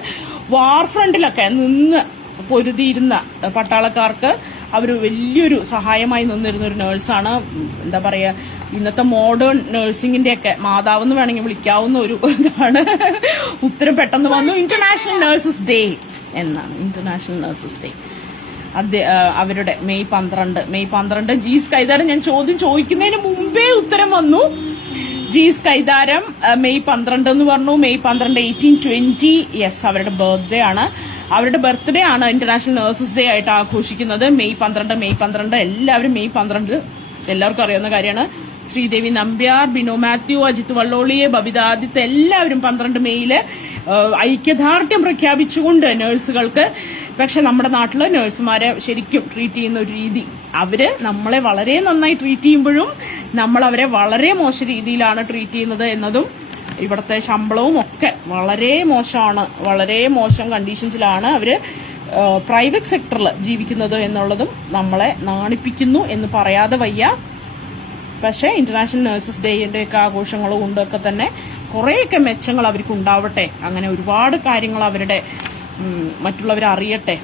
വാർ ഫ്രണ്ടിലൊക്കെ നിന്ന് പൊരുതിയിരുന്ന പട്ടാളക്കാർക്ക് അവർ വലിയൊരു സഹായമായി നിന്നിരുന്ന ഒരു നേഴ്സാണ്. എന്താ പറയാ, ഇന്നത്തെ മോഡേൺ നഴ്സിംഗിന്റെ ഒക്കെ മാതാവ് എന്ന് വേണമെങ്കിൽ വിളിക്കാവുന്ന ഒരു ഇതാണ്. ഉത്തരം പെട്ടെന്ന് വന്നു. ഇന്റർനാഷണൽ നഴ്സസ് ഡേ എന്നാണ്. ഇന്റർനാഷണൽ നഴ്സസ് ഡേ അവരുടെ മെയ് 12 ജീസ് കൈതാരം. ഞാൻ ചോദ്യം ചോദിക്കുന്നതിന് മുമ്പേ ഉത്തരം വന്നു. ജീസ് കൈതാരം മെയ് 12 എന്ന് പറഞ്ഞു. മെയ് 12 1820 യെസ്, അവരുടെ ബർത്ത്ഡേ ആണ്. അവരുടെ ബർത്ത്ഡേ ആണ് ഇന്റർനാഷണൽ നഴ്സസ് ഡേ ആയിട്ട് ആഘോഷിക്കുന്നത്. മെയ് 12 എല്ലാവരും മെയ് 12 എല്ലാവർക്കും അറിയാവുന്ന കാര്യമാണ്. ശ്രീദേവി നമ്പ്യാർ, ബിനോ മാത്യു, അജിത് വള്ളോളിയെ, ബബിത ആദിത്യ എല്ലാവരും 12 മെയ്യില് ഐക്യദാർഢ്യം പ്രഖ്യാപിച്ചുകൊണ്ട് നഴ്സുകൾക്ക്. പക്ഷെ നമ്മുടെ നാട്ടില് നഴ്സുമാരെ ശരിക്കും ട്രീറ്റ് ചെയ്യുന്ന ഒരു രീതി, അവര് നമ്മളെ വളരെ നന്നായി ട്രീറ്റ് ചെയ്യുമ്പോഴും നമ്മൾ അവരെ വളരെ മോശം രീതിയിലാണ് ട്രീറ്റ് ചെയ്യുന്നത് എന്നതും, ഇവിടുത്തെ ശമ്പളവും ഒക്കെ വളരെ മോശമാണ്, വളരെ മോശം കണ്ടീഷൻസിലാണ് അവര് പ്രൈവറ്റ് സെക്ടറിൽ ജീവിക്കുന്നത് എന്നുള്ളതും നമ്മളെ നാണിപ്പിക്കുന്നു എന്ന് പറയാതെ വയ്യ. പക്ഷെ ഇന്റർനാഷണൽ നഴ്സസ് ഡേയുടെ ഒക്കെ ആഘോഷങ്ങൾ കൊണ്ടൊക്കെ തന്നെ കുറേയൊക്കെ മെച്ചങ്ങൾ അവർക്ക് ഉണ്ടാവട്ടെ. അങ്ങനെ ഒരുപാട് കാര്യങ്ങൾ അവരുടെ മറ്റുള്ളവരെ അറിയട്ടെ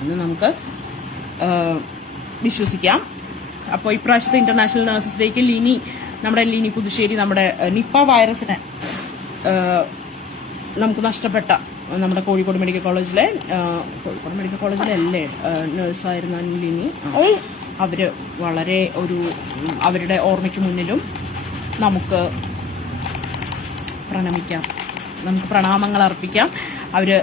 എന്ന് നമുക്ക് വിശ്വസിക്കാം. അപ്പോൾ ഇപ്രാവശ്യത്തെ ഇന്റർനാഷണൽ നഴ്സസ് ഡേക്ക് നമ്മുടെ ലിനി പുതുശ്ശേരി നമ്മുടെ നിപ്പ വൈറസിനെ നമുക്ക് നഷ്ടപ്പെട്ട നമ്മുടെ കോഴിക്കോട് മെഡിക്കൽ കോളേജിലെ അല്ലേ നഴ്സായിരുന്ന ലിനി, അവര് വളരെ അവരുടെ ഓർമ്മയ്ക്ക് മുന്നിലും നമുക്ക് പ്രണമിക്കാം, നമുക്ക് പ്രണാമങ്ങൾ അർപ്പിക്കാം. അവര്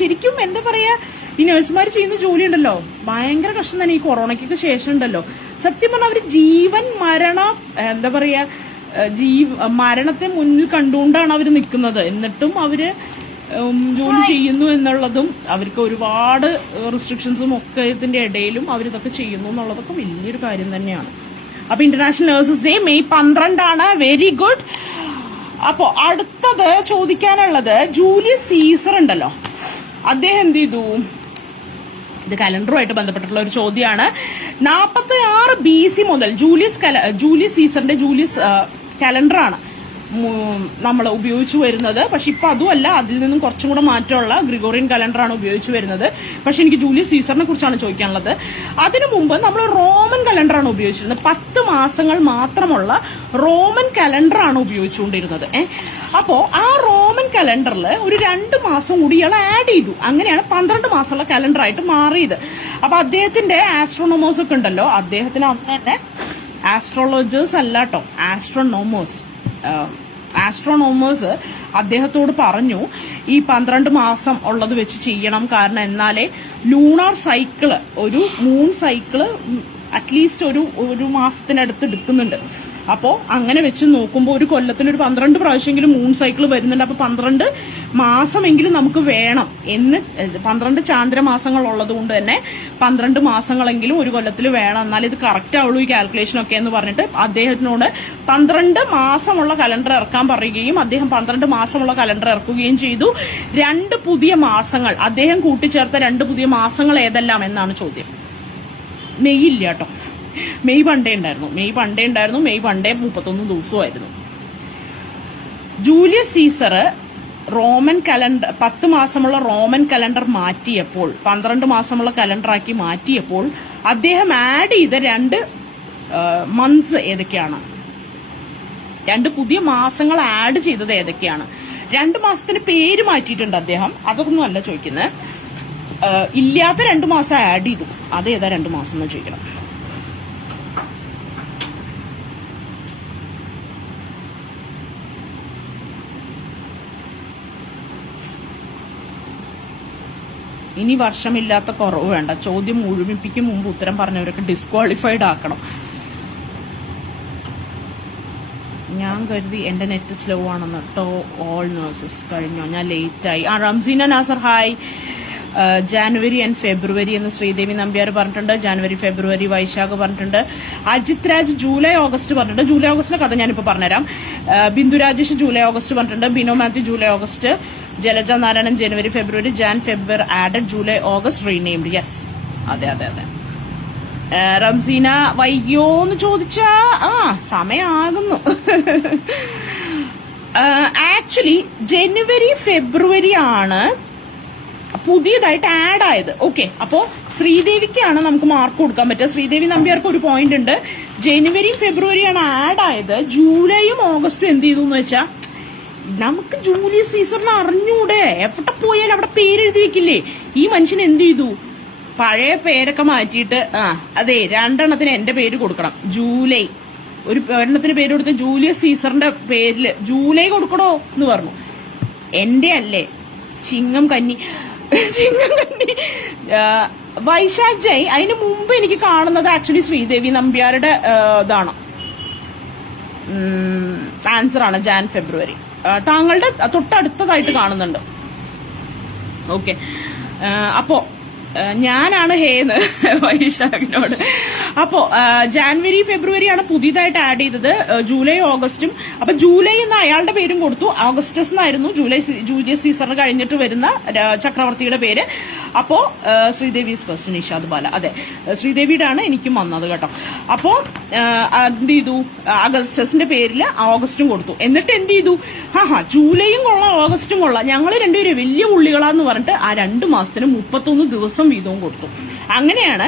ശരിക്കും എന്താ പറയാ, ഈ നഴ്സുമാർ ചെയ്യുന്ന ജോലി ഉണ്ടല്ലോ ഭയങ്കര കഷ്ടം തന്നെ. ഈ കൊറോണയ്ക്കൊക്കെ ശേഷം ഉണ്ടല്ലോ, സത്യം പറഞ്ഞാൽ അവര് ജീവൻ മരണം എന്താ പറയാ മരണത്തെ മുന്നിൽ കണ്ടുകൊണ്ടാണ് അവര് നിൽക്കുന്നത്. എന്നിട്ടും അവര് ജോലി ചെയ്യുന്നു എന്നുള്ളതും, അവർക്ക് ഒരുപാട് റെസ്ട്രിക്ഷൻസും ഒക്കെ ഇതിന്റെ ഇടയിലും അവരിതൊക്കെ ചെയ്യുന്നു എന്നുള്ളതൊക്കെ വലിയൊരു കാര്യം തന്നെയാണ്. അപ്പൊ international nurses day May 12 very good. അപ്പോ അടുത്തത് ചോദിക്കാനുള്ളത് ജൂലിയസ് സീസർ ഉണ്ടല്ലോ, അദ്ദേഹം എന്ത് ചെയ്തു? ഇത് കലണ്ടറുമായിട്ട് ബന്ധപ്പെട്ടിട്ടുള്ള ഒരു ചോദ്യമാണ്. 46 BC മുതൽ ജൂലിയസ് സീസറിന്റെ കലണ്ടറാണ് നമ്മൾ ഉപയോഗിച്ചു വരുന്നത്. പക്ഷെ ഇപ്പൊ അതുമല്ല, അതിൽ നിന്നും കുറച്ചും കൂടെ മാറ്റമുള്ള ഗ്രിഗോറിയൻ കലണ്ടറാണ് ഉപയോഗിച്ചു വരുന്നത്. പക്ഷെ എനിക്ക് ജൂലിയസ് സീസറിനെ കുറിച്ചാണ് ചോദിക്കാനുള്ളത്. അതിനു മുമ്പ് നമ്മൾ റോമൻ കലണ്ടറാണ് ഉപയോഗിച്ചിരുന്നത്. 10 മാസങ്ങൾ മാത്രമുള്ള റോമൻ കലണ്ടറാണ് ഉപയോഗിച്ചുകൊണ്ടിരുന്നത്. അപ്പോ ആ റോമൻ കലണ്ടറിൽ ഒരു 2 മാസം കൂടി ഇയാൾ ആഡ് ചെയ്തു. അങ്ങനെയാണ് 12 മാസമുള്ള കലണ്ടറായിട്ട് മാറിയത്. അപ്പൊ അദ്ദേഹത്തിന്റെ ആസ്ട്രോണോമേഴ്സ് ഒക്കെ ഉണ്ടല്ലോ, അദ്ദേഹത്തിന് അന്ന് തന്നെ ആസ്ട്രോളജേഴ്സ് അല്ല കേട്ടോ, ആസ്ട്രോണോമേഴ്സ് അദ്ദേഹത്തോട് പറഞ്ഞു ഈ 12 മാസം ഉള്ളത് വെച്ച് ചെയ്യണം. കാരണം എന്നാലേ ലൂണാർ സൈക്കിള്, ഒരു മൂൺ സൈക്കിള് അറ്റ്ലീസ്റ്റ് ഒരു മാസത്തിനടുത്ത് എടുക്കുന്നുണ്ട്. അപ്പോ അങ്ങനെ വെച്ച് നോക്കുമ്പോൾ ഒരു കൊല്ലത്തിൽ ഒരു 12 പ്രാവശ്യമെങ്കിലും മൂൺ സൈക്കിൾ വരുന്നുണ്ട്. അപ്പൊ 12 മാസമെങ്കിലും നമുക്ക് വേണം എന്ന്, 12 ചാന്ദ്രമാസങ്ങൾ ഉള്ളത് കൊണ്ട് തന്നെ 12 മാസങ്ങളെങ്കിലും ഒരു കൊല്ലത്തിൽ വേണം, എന്നാലും ഇത് കറക്റ്റ് ആവുള്ളൂ ഈ കാൽക്കുലേഷൻ ഒക്കെ എന്ന് പറഞ്ഞിട്ട് അദ്ദേഹത്തിനോട് 12 മാസമുള്ള കലണ്ടർ ഇറക്കാൻ പറയുകയും അദ്ദേഹം 12 മാസമുള്ള കലണ്ടർ ഇറക്കുകയും ചെയ്തു. 2 പുതിയ മാസങ്ങൾ അദ്ദേഹം കൂട്ടിച്ചേർത്ത 2 പുതിയ മാസങ്ങൾ ഏതെല്ലാം എന്നാണ് ചോദ്യം. മെയ് ഇല്ല കേട്ടോ, മെയ് പണ്ടേ ഉണ്ടായിരുന്നു. മെയ് പണ്ടേ 31 ദിവസമായിരുന്നു. ജൂലിയസ് സീസർ റോമൻ കലണ്ടർ 10 മാസമുള്ള റോമൻ കലണ്ടർ മാറ്റിയപ്പോൾ 12 മാസമുള്ള കലണ്ടറാക്കി മാറ്റിയപ്പോൾ അദ്ദേഹം ആഡ് ചെയ്ത 2 മന്ത്സ് ഏതൊക്കെയാണ്? 2 പുതിയ മാസങ്ങൾ ആഡ് ചെയ്തത് ഏതൊക്കെയാണ്? 2 മാസത്തിന് പേര് മാറ്റിയിട്ടുണ്ട് അദ്ദേഹം, അതൊന്നും അല്ല ചോദിക്കുന്നത്. ഇല്ലാത്ത 2 മാസം ആഡ് ചെയ്തു, അതേതാ 2 മാസം എന്ന് ചോദിക്കണം. ഇനി വർഷമില്ലാത്ത കുറവ് വേണ്ട, ചോദ്യം മുഴുമിപ്പിക്കും മുമ്പ് ഉത്തരം പറഞ്ഞവരൊക്കെ ഡിസ്ക്വാളിഫൈഡ് ആക്കണം. ഞാൻ കരുതി എന്റെ നെറ്റ് സ്ലോ ആണെന്ന്. ഓൾ നഴ്സസ് കഴിഞ്ഞോ? ഞാൻ ലേറ്റായി. Ramseena Nasar hi. January and February എന്ന് ശ്രീദേവി നമ്പ്യാർ പറഞ്ഞിട്ടുണ്ട്. ജാനുവരി ഫെബ്രുവരി വൈശാഖ് പറഞ്ഞിട്ടുണ്ട്. അജിത് രാജ് ജൂലൈ ഓഗസ്റ്റ് പറഞ്ഞിട്ടുണ്ട്. ജൂലൈ ഓഗസ്റ്റിന്റെ കഥ ഞാനിപ്പോ പറഞ്ഞുതരാം. ബിന്ദു രാജേഷ് ജൂലൈ ഓഗസ്റ്റ് പറഞ്ഞിട്ടുണ്ട്. Bino Mathew July August. Jalaja Narayanan January February. February added, July August renamed. Yes, അതെ. റംസീന വൈകിയോ എന്ന് ചോദിച്ചാ സമയമാകുന്നു. ആക്ച്വലി ജനുവരി ഫെബ്രുവരി ആണ് പുതിയതായിട്ട് ആഡ് ആയത്. ഓക്കെ, അപ്പോ ശ്രീദേവിക്കാണ് നമുക്ക് മാർക്ക് കൊടുക്കാൻ പറ്റുക. ശ്രീദേവി നമ്പ്യാർക്ക് ഒരു പോയിന്റ് ഉണ്ട്. ജനുവരിയും ഫെബ്രുവരിയാണ് ആഡ് ആയത്. ജൂലൈയും ഓഗസ്റ്റും എന്ത് ചെയ്തു എന്ന് വെച്ചാൽ നമുക്ക് ജൂലിയസ് സീസറിനെ അറിഞ്ഞൂടെ, എവിടെ പോയാലും അവിടെ പേരെഴുതി വെക്കില്ലേ. ഈ മനുഷ്യൻ എന്ത് ചെയ്തു, പഴയ പേരൊക്കെ മാറ്റിയിട്ട് അതെ 2 എന്റെ പേര് കൊടുക്കണം. ജൂലൈ ഒരു ഒരെണ്ണത്തിന് പേര് കൊടുത്ത് ജൂലിയസ് സീസറിന്റെ പേരില് ജൂലൈ കൊടുക്കണോ എന്ന് പറഞ്ഞു. എന്റെ അല്ലേ ചിങ്ങം കന്നി വൈശാഖ് ജയ്. അതിന് മുമ്പ് എനിക്ക് കാണുന്നത് ആക്ച്വലി ശ്രീദേവി നമ്പ്യാരുടെ ഇതാണ് ആൻസർ ആണ്. ജാൻ ഫെബ്രുവരി താങ്കളുടെ തൊട്ടടുത്തതായിട്ട് കാണുന്നുണ്ട്. ഓക്കെ, അപ്പോ ഞാനാണ് ഹേന്ന് വൈശാഖിനോട്. അപ്പോ ജാനുവരി ഫെബ്രുവരിയാണ് പുതിയതായിട്ട് ആഡ് ചെയ്തത്. ജൂലൈ ഓഗസ്റ്റും. അപ്പൊ ജൂലൈ എന്ന അയാളുടെ പേരും കൊടുത്തു. ഓഗസ്റ്റസ് എന്നായിരുന്നു ജൂലിയസ് സീസറിന് കഴിഞ്ഞിട്ട് വരുന്ന ചക്രവർത്തിയുടെ പേര്. അപ്പോ ശ്രീദേവീസ് ഫസ്റ്റ്, നിഷാദ് ബാല. അതെ, ശ്രീദേവിയുടെ ആണ് എനിക്കും വന്നത് കേട്ടോ. അപ്പോ എന്ത് ചെയ്തു, ഓഗസ്റ്റസിന്റെ പേരിൽ ഓഗസ്റ്റും കൊടുത്തു. എന്നിട്ട് എന്ത് ചെയ്തു, ജൂലൈയും കൊള്ളാം ഓഗസ്റ്റും കൊള്ളാം, ഞങ്ങൾ രണ്ടുപേരും വലിയ പുള്ളികളാന്ന് പറഞ്ഞിട്ട് ആ 2 മാസത്തിന് 31 ദിവസം വീതവും കൊടുത്തു. അങ്ങനെയാണ്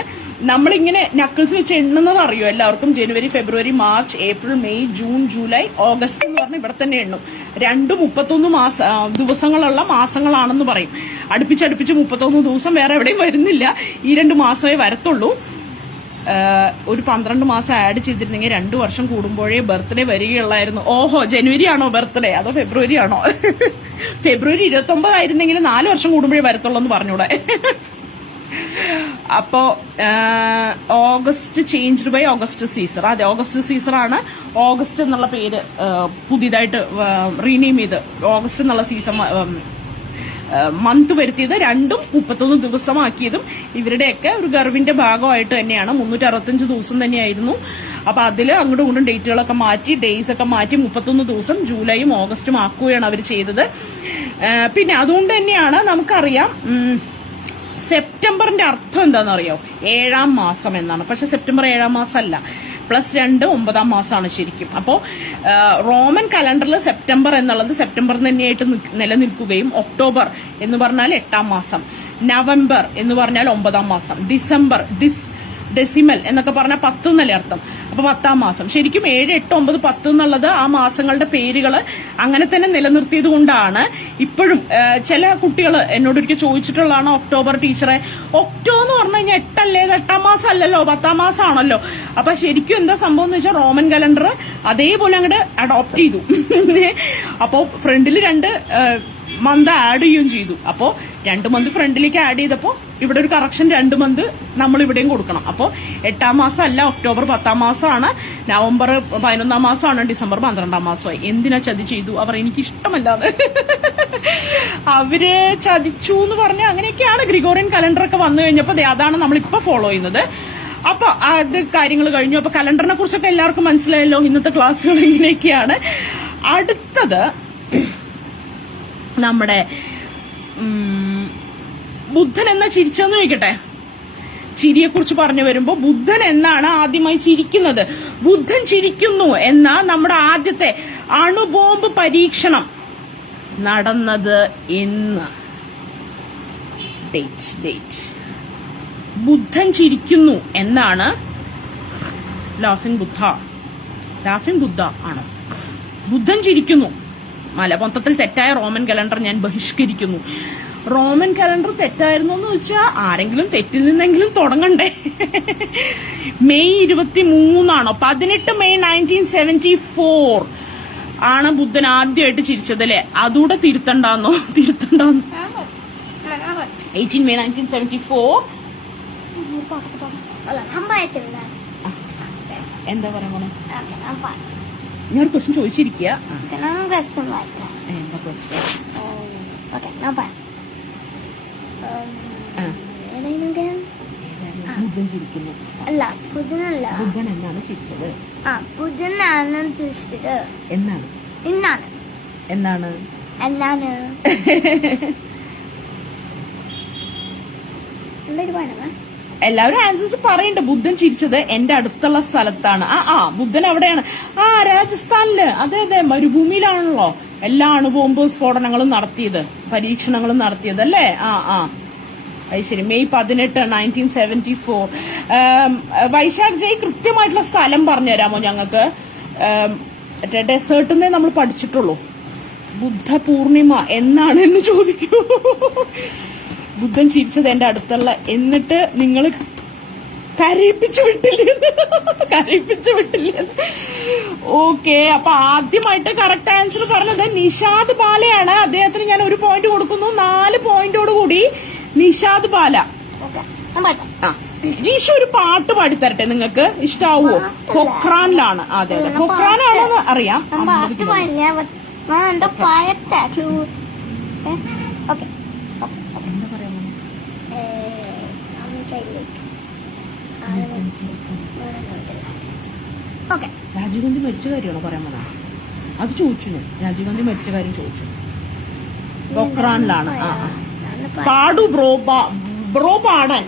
നമ്മളിങ്ങനെ നക്കിൾസ് വെച്ച് എണ്ണുന്നത് അറിയോ എല്ലാവർക്കും. January February March April May June July August എന്ന് പറഞ്ഞാൽ ഇവിടെ തന്നെ എണ്ണും. 31 ദിവസങ്ങളുള്ള മാസങ്ങളാണെന്ന് പറയും. അടുപ്പിച്ചടുപ്പിച്ച് 31 ദിവസം വേറെ എവിടെയും വരുന്നില്ല. ഈ 2 മാസമേ വരത്തുള്ളൂ. ഒരു 12 മാസം ആഡ് ചെയ്തിരുന്നെങ്കിൽ 2 വർഷം കൂടുമ്പോഴേ ബർത്ത്ഡേ വരികയുള്ളായിരുന്നു. ഓഹോ, ജനുവരി ആണോ ബർത്ത്ഡേ അതോ ഫെബ്രുവരി ആണോ? ഫെബ്രുവരി 29 ആയിരുന്നെങ്കിൽ 4 വർഷം കൂടുമ്പോഴേ വരത്തുള്ളൂ എന്ന് പറഞ്ഞൂടെ. അപ്പോ August changed by August Caesar. അതെ, ഓഗസ്റ്റ് സീസറാണ് ഓഗസ്റ്റ് എന്നുള്ള പേര് പുതിയതായിട്ട് റീനെയിം ചെയ്ത് ഓഗസ്റ്റ് എന്നുള്ള സീസൺ മന്ത് വരുത്തിയത്. 2ഉം 31 ദിവസമാക്കിയതും ഇവരുടെയൊക്കെ ഒരു ഗർവിന്റെ ഭാഗമായിട്ട് തന്നെയാണ്. 365 ദിവസം തന്നെയായിരുന്നു. അപ്പൊ അതിൽ അങ്ങോട്ടും ഇങ്ങോട്ടും ഡേറ്റുകളൊക്കെ മാറ്റി, ഡേയ്സ് ഒക്കെ മാറ്റി 31 ദിവസം ജൂലൈയും ഓഗസ്റ്റും ആക്കുകയാണ് അവർ ചെയ്തത്. പിന്നെ അതുകൊണ്ട് തന്നെയാണ് നമുക്കറിയാം സെപ്റ്റംബറിന്റെ അർത്ഥം എന്താണെന്നറിയോ, 7ാം മാസം എന്നാണ്. പക്ഷെ സെപ്റ്റംബർ 7ാം മാസം അല്ല, +2 9ാം മാസമാണ് ശരിക്കും. അപ്പോ റോമൻ കലണ്ടറിൽ സെപ്റ്റംബർ എന്നുള്ളത് സെപ്റ്റംബർ തന്നെയായിട്ട് നിലനിൽക്കുകയും ഒക്ടോബർ എന്ന് പറഞ്ഞാൽ 8ാം മാസം, നവംബർ എന്ന് പറഞ്ഞാൽ 9ാം മാസം, ഡിസംബർ ഡെസിമൽ എന്നൊക്കെ പറഞ്ഞാൽ 10 എന്നല്ലേ അർത്ഥം. അപ്പൊ 10ാം മാസം ശരിക്കും 7, 8, 9, 10 എന്നുള്ളത് ആ മാസങ്ങളുടെ പേരുകൾ അങ്ങനെ തന്നെ നിലനിർത്തിയത് കൊണ്ടാണ് ഇപ്പോഴും ചില കുട്ടികൾ എന്നോട് ഒരിക്കൽ ചോദിച്ചിട്ടുള്ളതാണ്, ഒക്ടോബർ ടീച്ചറെ ഒക്ടോ എന്ന് പറഞ്ഞു കഴിഞ്ഞാൽ 8 അല്ലേ, 8ാം മാസം അല്ലല്ലോ 10ാം മാസമാണല്ലോ. അപ്പൊ ശരിക്കും എന്താ സംഭവം എന്ന് വെച്ചാൽ റോമൻ കലണ്ടർ അതേപോലെ അങ്ങോട്ട് അഡോപ്റ്റ് ചെയ്തു. അപ്പോ ഫ്രണ്ടിൽ 2 മന്ത് ആഡ് ചെയ്യുകയും ചെയ്തു. അപ്പോ 2 മന്ത് ഫ്രണ്ടിലേക്ക് ആഡ് ചെയ്തപ്പോ ഇവിടെ ഒരു കറക്ഷൻ 2 മന്ത് നമ്മൾ ഇവിടെയും കൊടുക്കണം. അപ്പോ 8ാം മാസം അല്ല, ഒക്ടോബർ 10ാം മാസമാണ്, നവംബർ 11ാം മാസമാണ്, ഡിസംബർ 12ാം മാസമായി. എന്തിനാ ചതി ചെയ്തു അവർ? എനിക്ക് ഇഷ്ടമല്ലാതെ അവര് ചതിച്ചു എന്ന് പറഞ്ഞാൽ അങ്ങനെയൊക്കെയാണ് ഗ്രിഗോറിയൻ കലണ്ടർ ഒക്കെ വന്നു കഴിഞ്ഞപ്പോ അതാണ് നമ്മളിപ്പോ ഫോളോ ചെയ്യുന്നത്. അപ്പൊ അത് കാര്യങ്ങൾ കഴിഞ്ഞു. അപ്പൊ കലണ്ടറിനെ കുറിച്ചൊക്കെ എല്ലാവർക്കും മനസ്സിലായല്ലോ. ഇന്നത്തെ ക്ലാസ്സുകൾ ഇങ്ങനെയൊക്കെയാണ്. അടുത്തത് നമ്മുടെ ബുദ്ധൻ എന്നാ ചിരിച്ചെന്ന് ചോദിക്കട്ടെ. ചിരിയെ കുറിച്ച് പറഞ്ഞു വരുമ്പോ ബുദ്ധൻ എന്നാണ് ആദ്യമായി ചിരിക്കുന്നത്. ബുദ്ധൻ ചിരിക്കുന്നു എന്ന നമ്മുടെ ആദ്യത്തെ അണുബോംബ് പരീക്ഷണം നടന്നത് എന്ന് ഡേറ്റ് ബുദ്ധൻ ചിരിക്കുന്നു എന്നാണ്. ലാഫിംഗ് ബുദ്ധ ആണ്. ബുദ്ധൻ ചിരിക്കുന്നു മൊത്തത്തിൽ തെറ്റായ റോമൻ കലണ്ടർ ഞാൻ ബഹിഷ്കരിക്കുന്നു. റോമൻ കലണ്ടർ തെറ്റായിരുന്നു എന്ന് വെച്ചാൽ ആരെങ്കിലും തെറ്റിൽ നിന്നെങ്കിലും തുടങ്ങണ്ടേ. മെയ് 23 18 മെയ് 1974 ആണ് ബുദ്ധൻ ആദ്യമായിട്ട് ചിരിച്ചത് അല്ലെ? അതുകൂടെ തിരുത്തണ്ടാന്നോ? 18 മെയ് 1974. എന്താ പറയാ മോനെ? ഞാൻ ക്വസ്റ്റ്യൻ ചോദിച്ചിരിക്കുക. എന്താ ക്വസ്റ്റ്യൻ? ബുദ്ധൻ ചിരിക്കുന്നു. അല്ല, ബുദ്ധനല്ല. ബുദ്ധൻ എന്നാണ് ചിരിച്ചത്? ബുദ്ധനാണ് ചിരിച്ചത്. എന്നാണ് എന്തൊരു എല്ലാവരും ആൻസേഴ്സ് പറയുന്നുണ്ട്. ബുദ്ധൻ ചിരിച്ചത് എന്റെ അടുത്തുള്ള സ്ഥലത്താണ്. ബുദ്ധൻ അവിടെയാണ്. രാജസ്ഥാനില്. അതെ അതെ, മരുഭൂമിയിലാണല്ലോ എല്ലാ അണുബോംബ് സ്ഫോടനങ്ങളും നടത്തിയത്, പരീക്ഷണങ്ങളും നടത്തിയത് അല്ലേ? അത് ശരി. മെയ് 18, 1974. വൈശാഖ് ജയ് കൃത്യമായിട്ടുള്ള സ്ഥലം പറഞ്ഞുതരാമോ ഞങ്ങൾക്ക്? ഡെസേർട്ടിന്നേ നമ്മൾ പഠിച്ചിട്ടുള്ളൂ. ബുദ്ധ പൂർണിമ എന്നാണ് എന്ന് ചോദിക്കൂ. ബുദ്ധൻ ചിരിച്ചത് എന്റെ അടുത്തുള്ള, എന്നിട്ട് നിങ്ങൾ കരയിപ്പിച്ചു വിട്ടില്ലേ? ഓക്കെ, അപ്പൊ ആദ്യമായിട്ട് കറക്റ്റ് ആൻസർ പറഞ്ഞത് നിഷാദ് ബാലയാണ്. അദ്ദേഹത്തിന് ഞാൻ 1 പോയിന്റ് കൊടുക്കുന്നു. 4 പോയിന്റോട് കൂടി നിഷാദ് ബാല. ജീഷു ഒരു പാട്ട് പാടിത്തരട്ടെ, നിങ്ങൾക്ക് ഇഷ്ടാവോ? പൊക്രാനിലാണ്. അതെ അതെ, പൊക്രാനാണെന്ന് അറിയാം. രാജീവ് ഗാന്ധി മരിച്ച കാര്യമാണോ പറയാൻ പോണ? അത് ചോദിച്ചു ഞാൻ. രാജീവ് ഗാന്ധി മരിച്ച കാര്യം ചോദിച്ചു. പൊക്രാനിലാണ്. പാടു ബ്രോ പാടാൻ.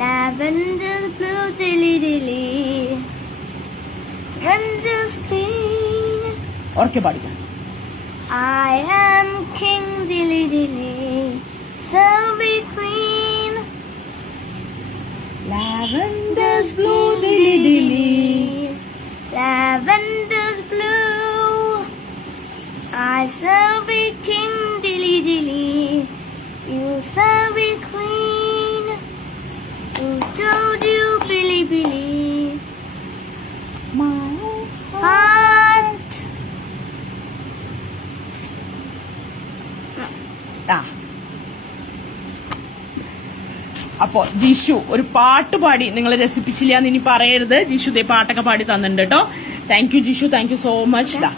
Lavender blue dilly dilly, Lavender's green. ഓർക്കെ പാടിക്കാം. I am king dilly dilly, Selby queen. Lavender's blue dilly dilly, Lavender's blue. I shall be king dilly dilly, you shall be queen. Who told you Billy Billy? my Heart. അപ്പൊ ജിഷു ഒരു പാട്ട് പാടി നിങ്ങളെ രസിപ്പിച്ചില്ല എന്ന് ഇനി പറയരുത്. ജിഷു ദേ പാട്ടൊക്കെ പാടി തന്നിട്ടുണ്ട് കേട്ടോ. Thank you Jishu, thank you so much.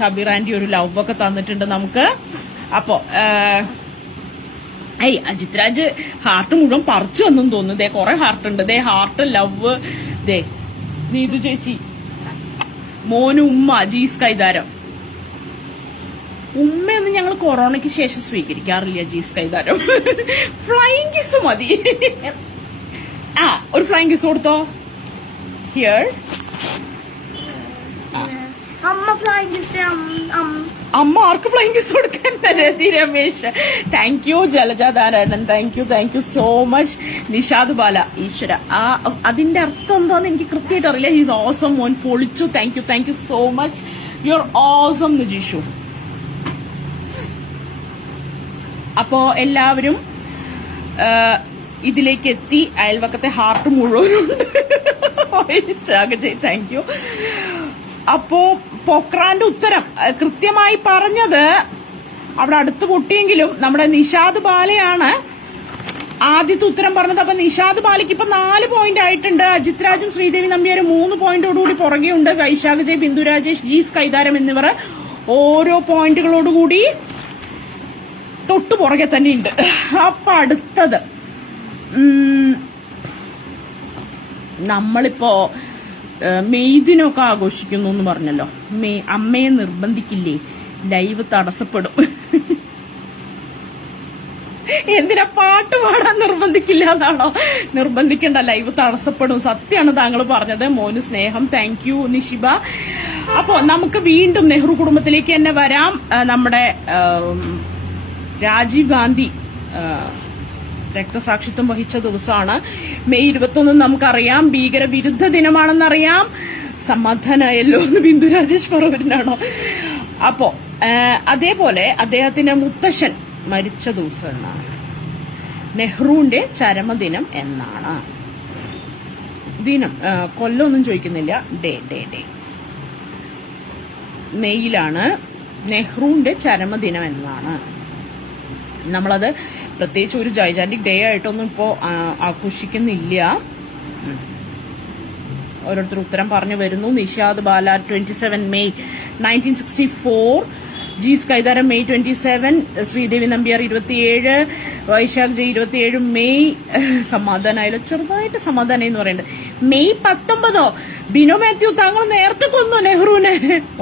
Sabeer aunty ഒരു ലവ് ഒക്കെ തന്നിട്ടുണ്ട് നമുക്ക്. അപ്പോ അജിത് രാജ് ഹാർട്ട് മുഴുവൻ പറിച്ചു വന്നെന്ന് തോന്നുന്നു. ദേ കുറെ ഹാർട്ട് ഉണ്ട്. ദേ ഹാർട്ട്, ലവ്, ദേ നീതു ചേച്ചി, മോന് ഉമ്മ, ജീസ് കൈതാരം. ഉമ്മയൊന്നും ഞങ്ങൾ കൊറോണയ്ക്ക് ശേഷം സ്വീകരിക്കാറില്ല. ജീസ് കൈതാരം ഫ്ലൈങ് കിസ് മതി. ഒരു ഫ്ലൈങ് കിസ് കൊടുത്തോ. ഹിയർ. അമ്മ ആർക്ക് ഫ്ലൈങ് കിസ് കൊടുക്കാൻ? Rathi Ramesh, thank you. Jalaja Dharadan, thank you so much. Nishad Bala, ഈശ്വര, അതിന്റെ അർത്ഥം എന്താന്ന് എനിക്ക് കൃത്യമായിട്ട് അറിയില്ല. ഹീസ് ഓസം, മോൻ പൊളിച്ചു. Thank you so much. You are awesome Jishu. അപ്പോ എല്ലാവരും ഇതിലേക്ക് എത്തി. അയൽവക്കത്തെ ഹാർട്ട് മുഴുവനുണ്ട്. Thank you. അപ്പോ പൊക്രാന്റെ ഉത്തരം കൃത്യമായി പറഞ്ഞത് അവിടെ അടുത്ത് പൊട്ടിയെങ്കിലും നമ്മുടെ നിഷാദ് ബാലയാണ് ആദ്യത്തെ ഉത്തരം പറഞ്ഞത്. അപ്പൊ നിഷാദ് ബാലയ്ക്ക് ഇപ്പൊ 4 പോയിന്റ് ആയിട്ടുണ്ട്. അജിത് രാജും ശ്രീദേവി നമ്പ്യാരും 3 പോയിന്റോടുകൂടി പുറകെയുണ്ട്. വൈശാഖ് ജയ്, ബിന്ദു രാജേഷ്, ജീസ് കൈതാരം എന്നിവർ ഓരോ പോയിന്റുകളോടുകൂടി തൊട്ടു പുറകെ തന്നെ ഉണ്ട്. അപ്പൊ അടുത്തത് നമ്മളിപ്പോ മെയ്ദിനൊക്കെ ആഘോഷിക്കുന്നു എന്ന് പറഞ്ഞല്ലോ. അമ്മയെ നിർബന്ധിക്കില്ലേ, ലൈവ് തടസ്സപ്പെടും. എന്തിനാ പാട്ട് പാടാൻ നിർബന്ധിക്കില്ല എന്നാണോ? നിർബന്ധിക്കണ്ട, ലൈവ് തടസ്സപ്പെടും. സത്യമാണ് താങ്കൾ പറഞ്ഞത്. മോന് സ്നേഹം. Thank you Nishiba. അപ്പോ നമുക്ക് വീണ്ടും നെഹ്റു കുടുംബത്തിലേക്ക് തന്നെ വരാം. നമ്മുടെ രാജീവ് ഗാന്ധി രക്തസാക്ഷിത്വം വഹിച്ച ദിവസമാണ് മെയ് 21. നമുക്കറിയാം ഭീകരവിരുദ്ധ ദിനമാണെന്നറിയാം. സമാധാനമായല്ലോ എന്ന് ബിന്ദു രാജേഷ് പറവനാണോ? അപ്പോ അതേപോലെ അദ്ദേഹത്തിന്റെ മുത്തശ്ശൻ മരിച്ച ദിവസം എന്നാണ്. നെഹ്റുവിന്റെ ചരമദിനം എന്നാണ്. ദിനം കൊല്ലമൊന്നും ചോദിക്കുന്നില്ല. ഡേ മെയ്യിലാണ് നെഹ്റുവിന്റെ ചരമദിനം എന്നാണ്. നമ്മളത് പ്രത്യേകിച്ച് ഒരു ജൈജാന്റിക് ഡേ ആയിട്ടൊന്നും ഇപ്പോ ആഘോഷിക്കുന്നില്ല. ഓരോരുത്തർ ഉത്തരം പറഞ്ഞു വരുന്നു. നിഷാദ് ബാല 27 മെയ് 1964, ജീസ് കൈതാരം മെയ് 27, ശ്രീദേവി നമ്പ്യാർ 27, വൈശാഖ് ജയ് 27 മെയ് സമാധാനമായാലോ, ചെറുതായിട്ട് സമാധാനം എന്ന് പറയുന്നത്. മെയ് 19 ബിനോ മാത്യു താങ്കൾ നേരത്തെ കൊന്നു നെഹ്റുവിനെ.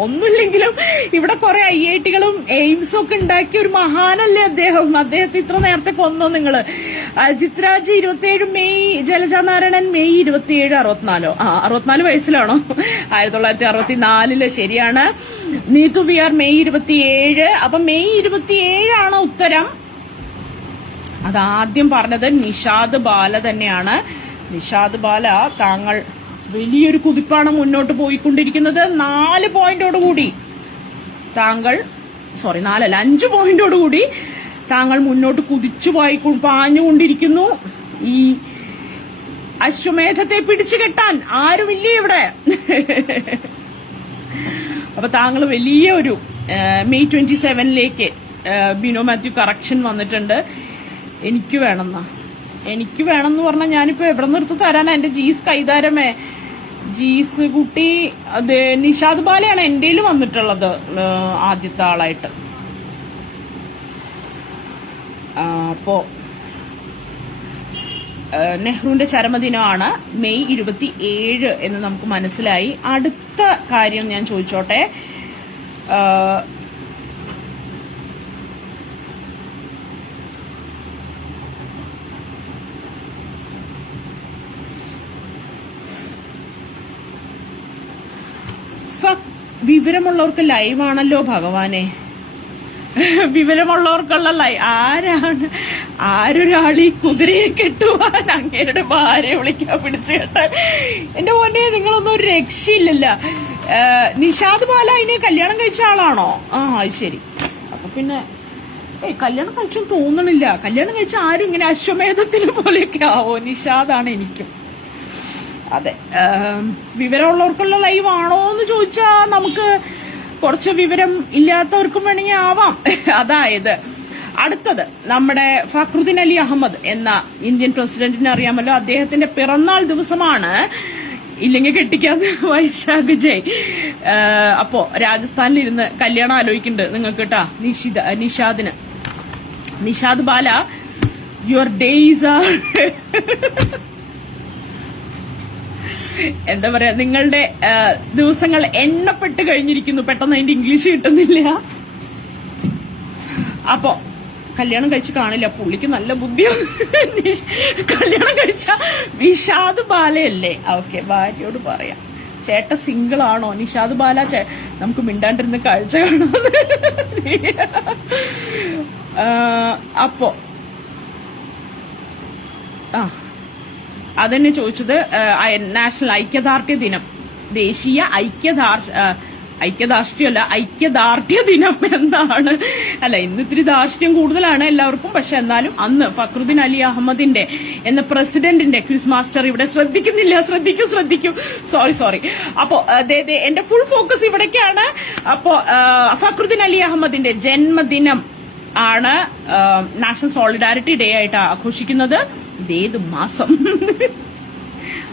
ഒന്നുമില്ലെങ്കിലും ഇവിടെ കുറെ IIT-കളും എയിംസും ഒക്കെ ഉണ്ടാക്കിയ ഒരു മഹാനല്ലേ അദ്ദേഹം. അദ്ദേഹത്തെ ഇത്ര നേരത്തെ കൊന്നോ നിങ്ങള്? അജിത് രാജ് 27 മെയ്, ജലജ നാരായണൻ മെയ് 27, 64 വയസ്സിലാണോ? 1964 ശരിയാണ്. Neethu V R May 27. അപ്പൊ മെയ് 27 ആണ് ഉത്തരം. അതാദ്യം പറഞ്ഞത് നിഷാദ് ബാല തന്നെയാണ്. നിഷാദ് ബാല, താങ്കൾ വലിയൊരു കുതിപ്പാണ് മുന്നോട്ട് പോയിക്കൊണ്ടിരിക്കുന്നത്. 4 പോയിന്റോടുകൂടി താങ്കൾ 5 പോയിന്റോടുകൂടി താങ്കൾ മുന്നോട്ട് കുതിച്ചു പാഞ്ഞുകൊണ്ടിരിക്കുന്നു. ഈ അശ്വമേധത്തെ പിടിച്ചു കെട്ടാൻ ആരുമില്ലേ ഇവിടെ. അപ്പൊ താങ്കൾ വലിയൊരു മെയ് 27ലേക്ക് ബിനോ മാത്യു കറക്ഷൻ വന്നിട്ടുണ്ട്. എനിക്ക് വേണമെന്ന് പറഞ്ഞാൽ ഞാനിപ്പോ എവിടെ നിർത്തി തരാനാ? എന്റെ ജീസ് കൈതാരമേ, ജീസ് കുട്ടി, അത് നിഷാദ് ബാലയാണ് എന്റെ വന്നിട്ടുള്ളത് ആദ്യത്തെ ആളായിട്ട്. അപ്പോ നെഹ്റുവിന്റെ ചരമദിനമാണ് മെയ് 27 എന്ന് നമുക്ക് മനസ്സിലായി. അടുത്ത കാര്യം ഞാൻ ചോദിച്ചോട്ടെ. വിവരമുള്ളവർക്ക് ലൈവാണല്ലോ ഭഗവാനെ. വിവരമുള്ളവർക്കുള്ള ആരൊരാളീ കുതിരയെ കെട്ടുവാൻ അങ്ങേരുടെ ഭാര്യയെ വിളിക്കാൻ പിടിച്ചു കേട്ടാൽ. എന്റെ മോനെ, നിങ്ങളൊന്നും ഒരു രക്ഷയില്ലല്ല. നിഷാദ് ബാല അതിനെ കല്യാണം കഴിച്ച ആളാണോ? അത് ശരി. അപ്പൊ പിന്നെ കല്യാണം കഴിച്ചൊന്നും തോന്നണില്ല. കല്യാണം കഴിച്ച ആരും ഇങ്ങനെ അശ്വമേധത്തിനെ പോലെയൊക്കെ ആവോ? നിഷാദാണ് എനിക്കും. അതെ, വിവരമുള്ളവർക്കുള്ള ലൈവ് ആണോ എന്ന് ചോദിച്ചാ നമുക്ക് കുറച്ച് വിവരം ഇല്ലാത്തവർക്കും വേണമെങ്കിൽ ആവാം. അതായത് അടുത്തത് നമ്മുടെ ഫക്രുദ്ദീൻ അലി അഹമ്മദ് എന്ന ഇന്ത്യൻ പ്രസിഡന്റിനെ അറിയാമല്ലോ. അദ്ദേഹത്തിന്റെ പിറന്നാൾ ദിവസമാണ്. ഇല്ലെങ്കിൽ കെട്ടിക്കാത്ത വൈശാഖ് ജയ്. അപ്പോ രാജസ്ഥാനിലിരുന്ന് കല്യാണം ആലോചിക്കുന്നുണ്ട് നിങ്ങൾക്ക് കേട്ടാ നിഷാദിന്. നിഷാദ് ബാല, യുവർ ഡേയ്സ് ആർ എന്താ പറയാ, നിങ്ങളുടെ ദിവസങ്ങൾ എണ്ണപ്പെട്ട് കഴിഞ്ഞിരിക്കുന്നു. പെട്ടെന്ന് അതിന്റെ ഇംഗ്ലീഷ് കിട്ടുന്നില്ല. അപ്പോ കല്യാണം കഴിച്ച് കാണില്ല, പുള്ളിക്ക് നല്ല ബുദ്ധിയാണ്. കല്യാണം കഴിച്ച നിഷാദ് ബാലയല്ലേ? ഓക്കെ, ഭാര്യയോട് പറയാം. ചേട്ട സിംഗിൾ ആണോ? നിഷാദ് ബാല നമുക്ക് മിണ്ടാണ്ടിരുന്ന് കാഴ്ച കാണാം. അപ്പോ അതെന്നെ ചോദിച്ചത്. നാഷണൽ ഐക്യദാർഢ്യ ദിനം, ദേശീയ ഐക്യദാർഢ്യ ദിനം എന്നാണ്. അല്ല, ഇന്ന് ഇത്തിരി ധാർഷ്ട്യം കൂടുതലാണ് എല്ലാവർക്കും. പക്ഷെ എന്നാലും അന്ന് ഫക്രുദ്ദീൻ അലി അഹമ്മദിന്റെ എന്ന പ്രസിഡന്റിന്റെ ക്വിസ് മാസ്റ്റർ ഇവിടെ ശ്രദ്ധിക്കുന്നില്ല. ശ്രദ്ധിക്കൂ. സോറി. അപ്പോ എന്റെ ഫുൾ ഫോക്കസ് ഇവിടേക്കാണ്. അപ്പോ ഫക്രുദ്ദീൻ അലി അഹമ്മദിന്റെ ജന്മദിനം ആണ് നാഷണൽ സോളിഡാരിറ്റി ഡേ ആയിട്ട് ആഘോഷിക്കുന്നത്. ഇതേത് മാസം?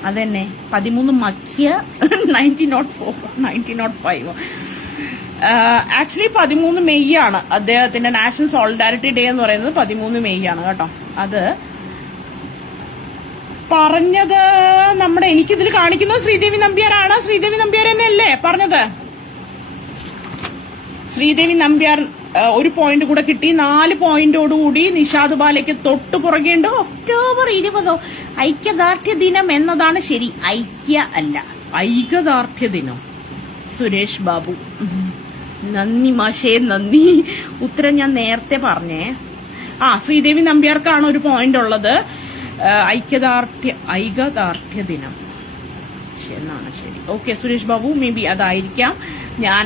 അതന്നെ 13 മധ്യ 1905. ആക്ച്വലി 13 മെയ് ആണ് അദ്ദേഹത്തിന്റെ നാഷണൽ സോളിഡാരിറ്റി ഡേ എന്ന് പറയുന്നത്. 13 മെയ് ആണ് കേട്ടോ. അത് പറഞ്ഞത് നമ്മുടെ, എനിക്കിതിൽ കാണിക്കുന്നത് ശ്രീദേവി നമ്പ്യാരാണ്. ശ്രീദേവി നമ്പ്യാർ തന്നെയല്ലേ പറഞ്ഞത്? ശ്രീദേവി നമ്പ്യാർ 1 പോയിന്റ് കൂടെ കിട്ടി. 4 പോയിന്റോടുകൂടി നിഷാദ് ബാലയ്ക്ക് തൊട്ടു പുറകേണ്ട്. ഒക്ടോബർ 20 ഐക്യദാർഢ്യ ദിനം എന്നതാണ് ശരി. ഐക്യദാർഢ്യ ദിനം. സുരേഷ് ബാബു, നന്ദി മാഷേ, നന്ദി. ഉത്തരം ഞാൻ നേരത്തെ പറഞ്ഞേ. ശ്രീദേവി നമ്പ്യാർക്കാണ് 1 പോയിന്റ് ഉള്ളത്. ഐക്യദാർഢ്യ ദിനം എന്നാണ് ശരി. Okay, Suresh Babu, maybe അതായിരിക്കാം. ഞാൻ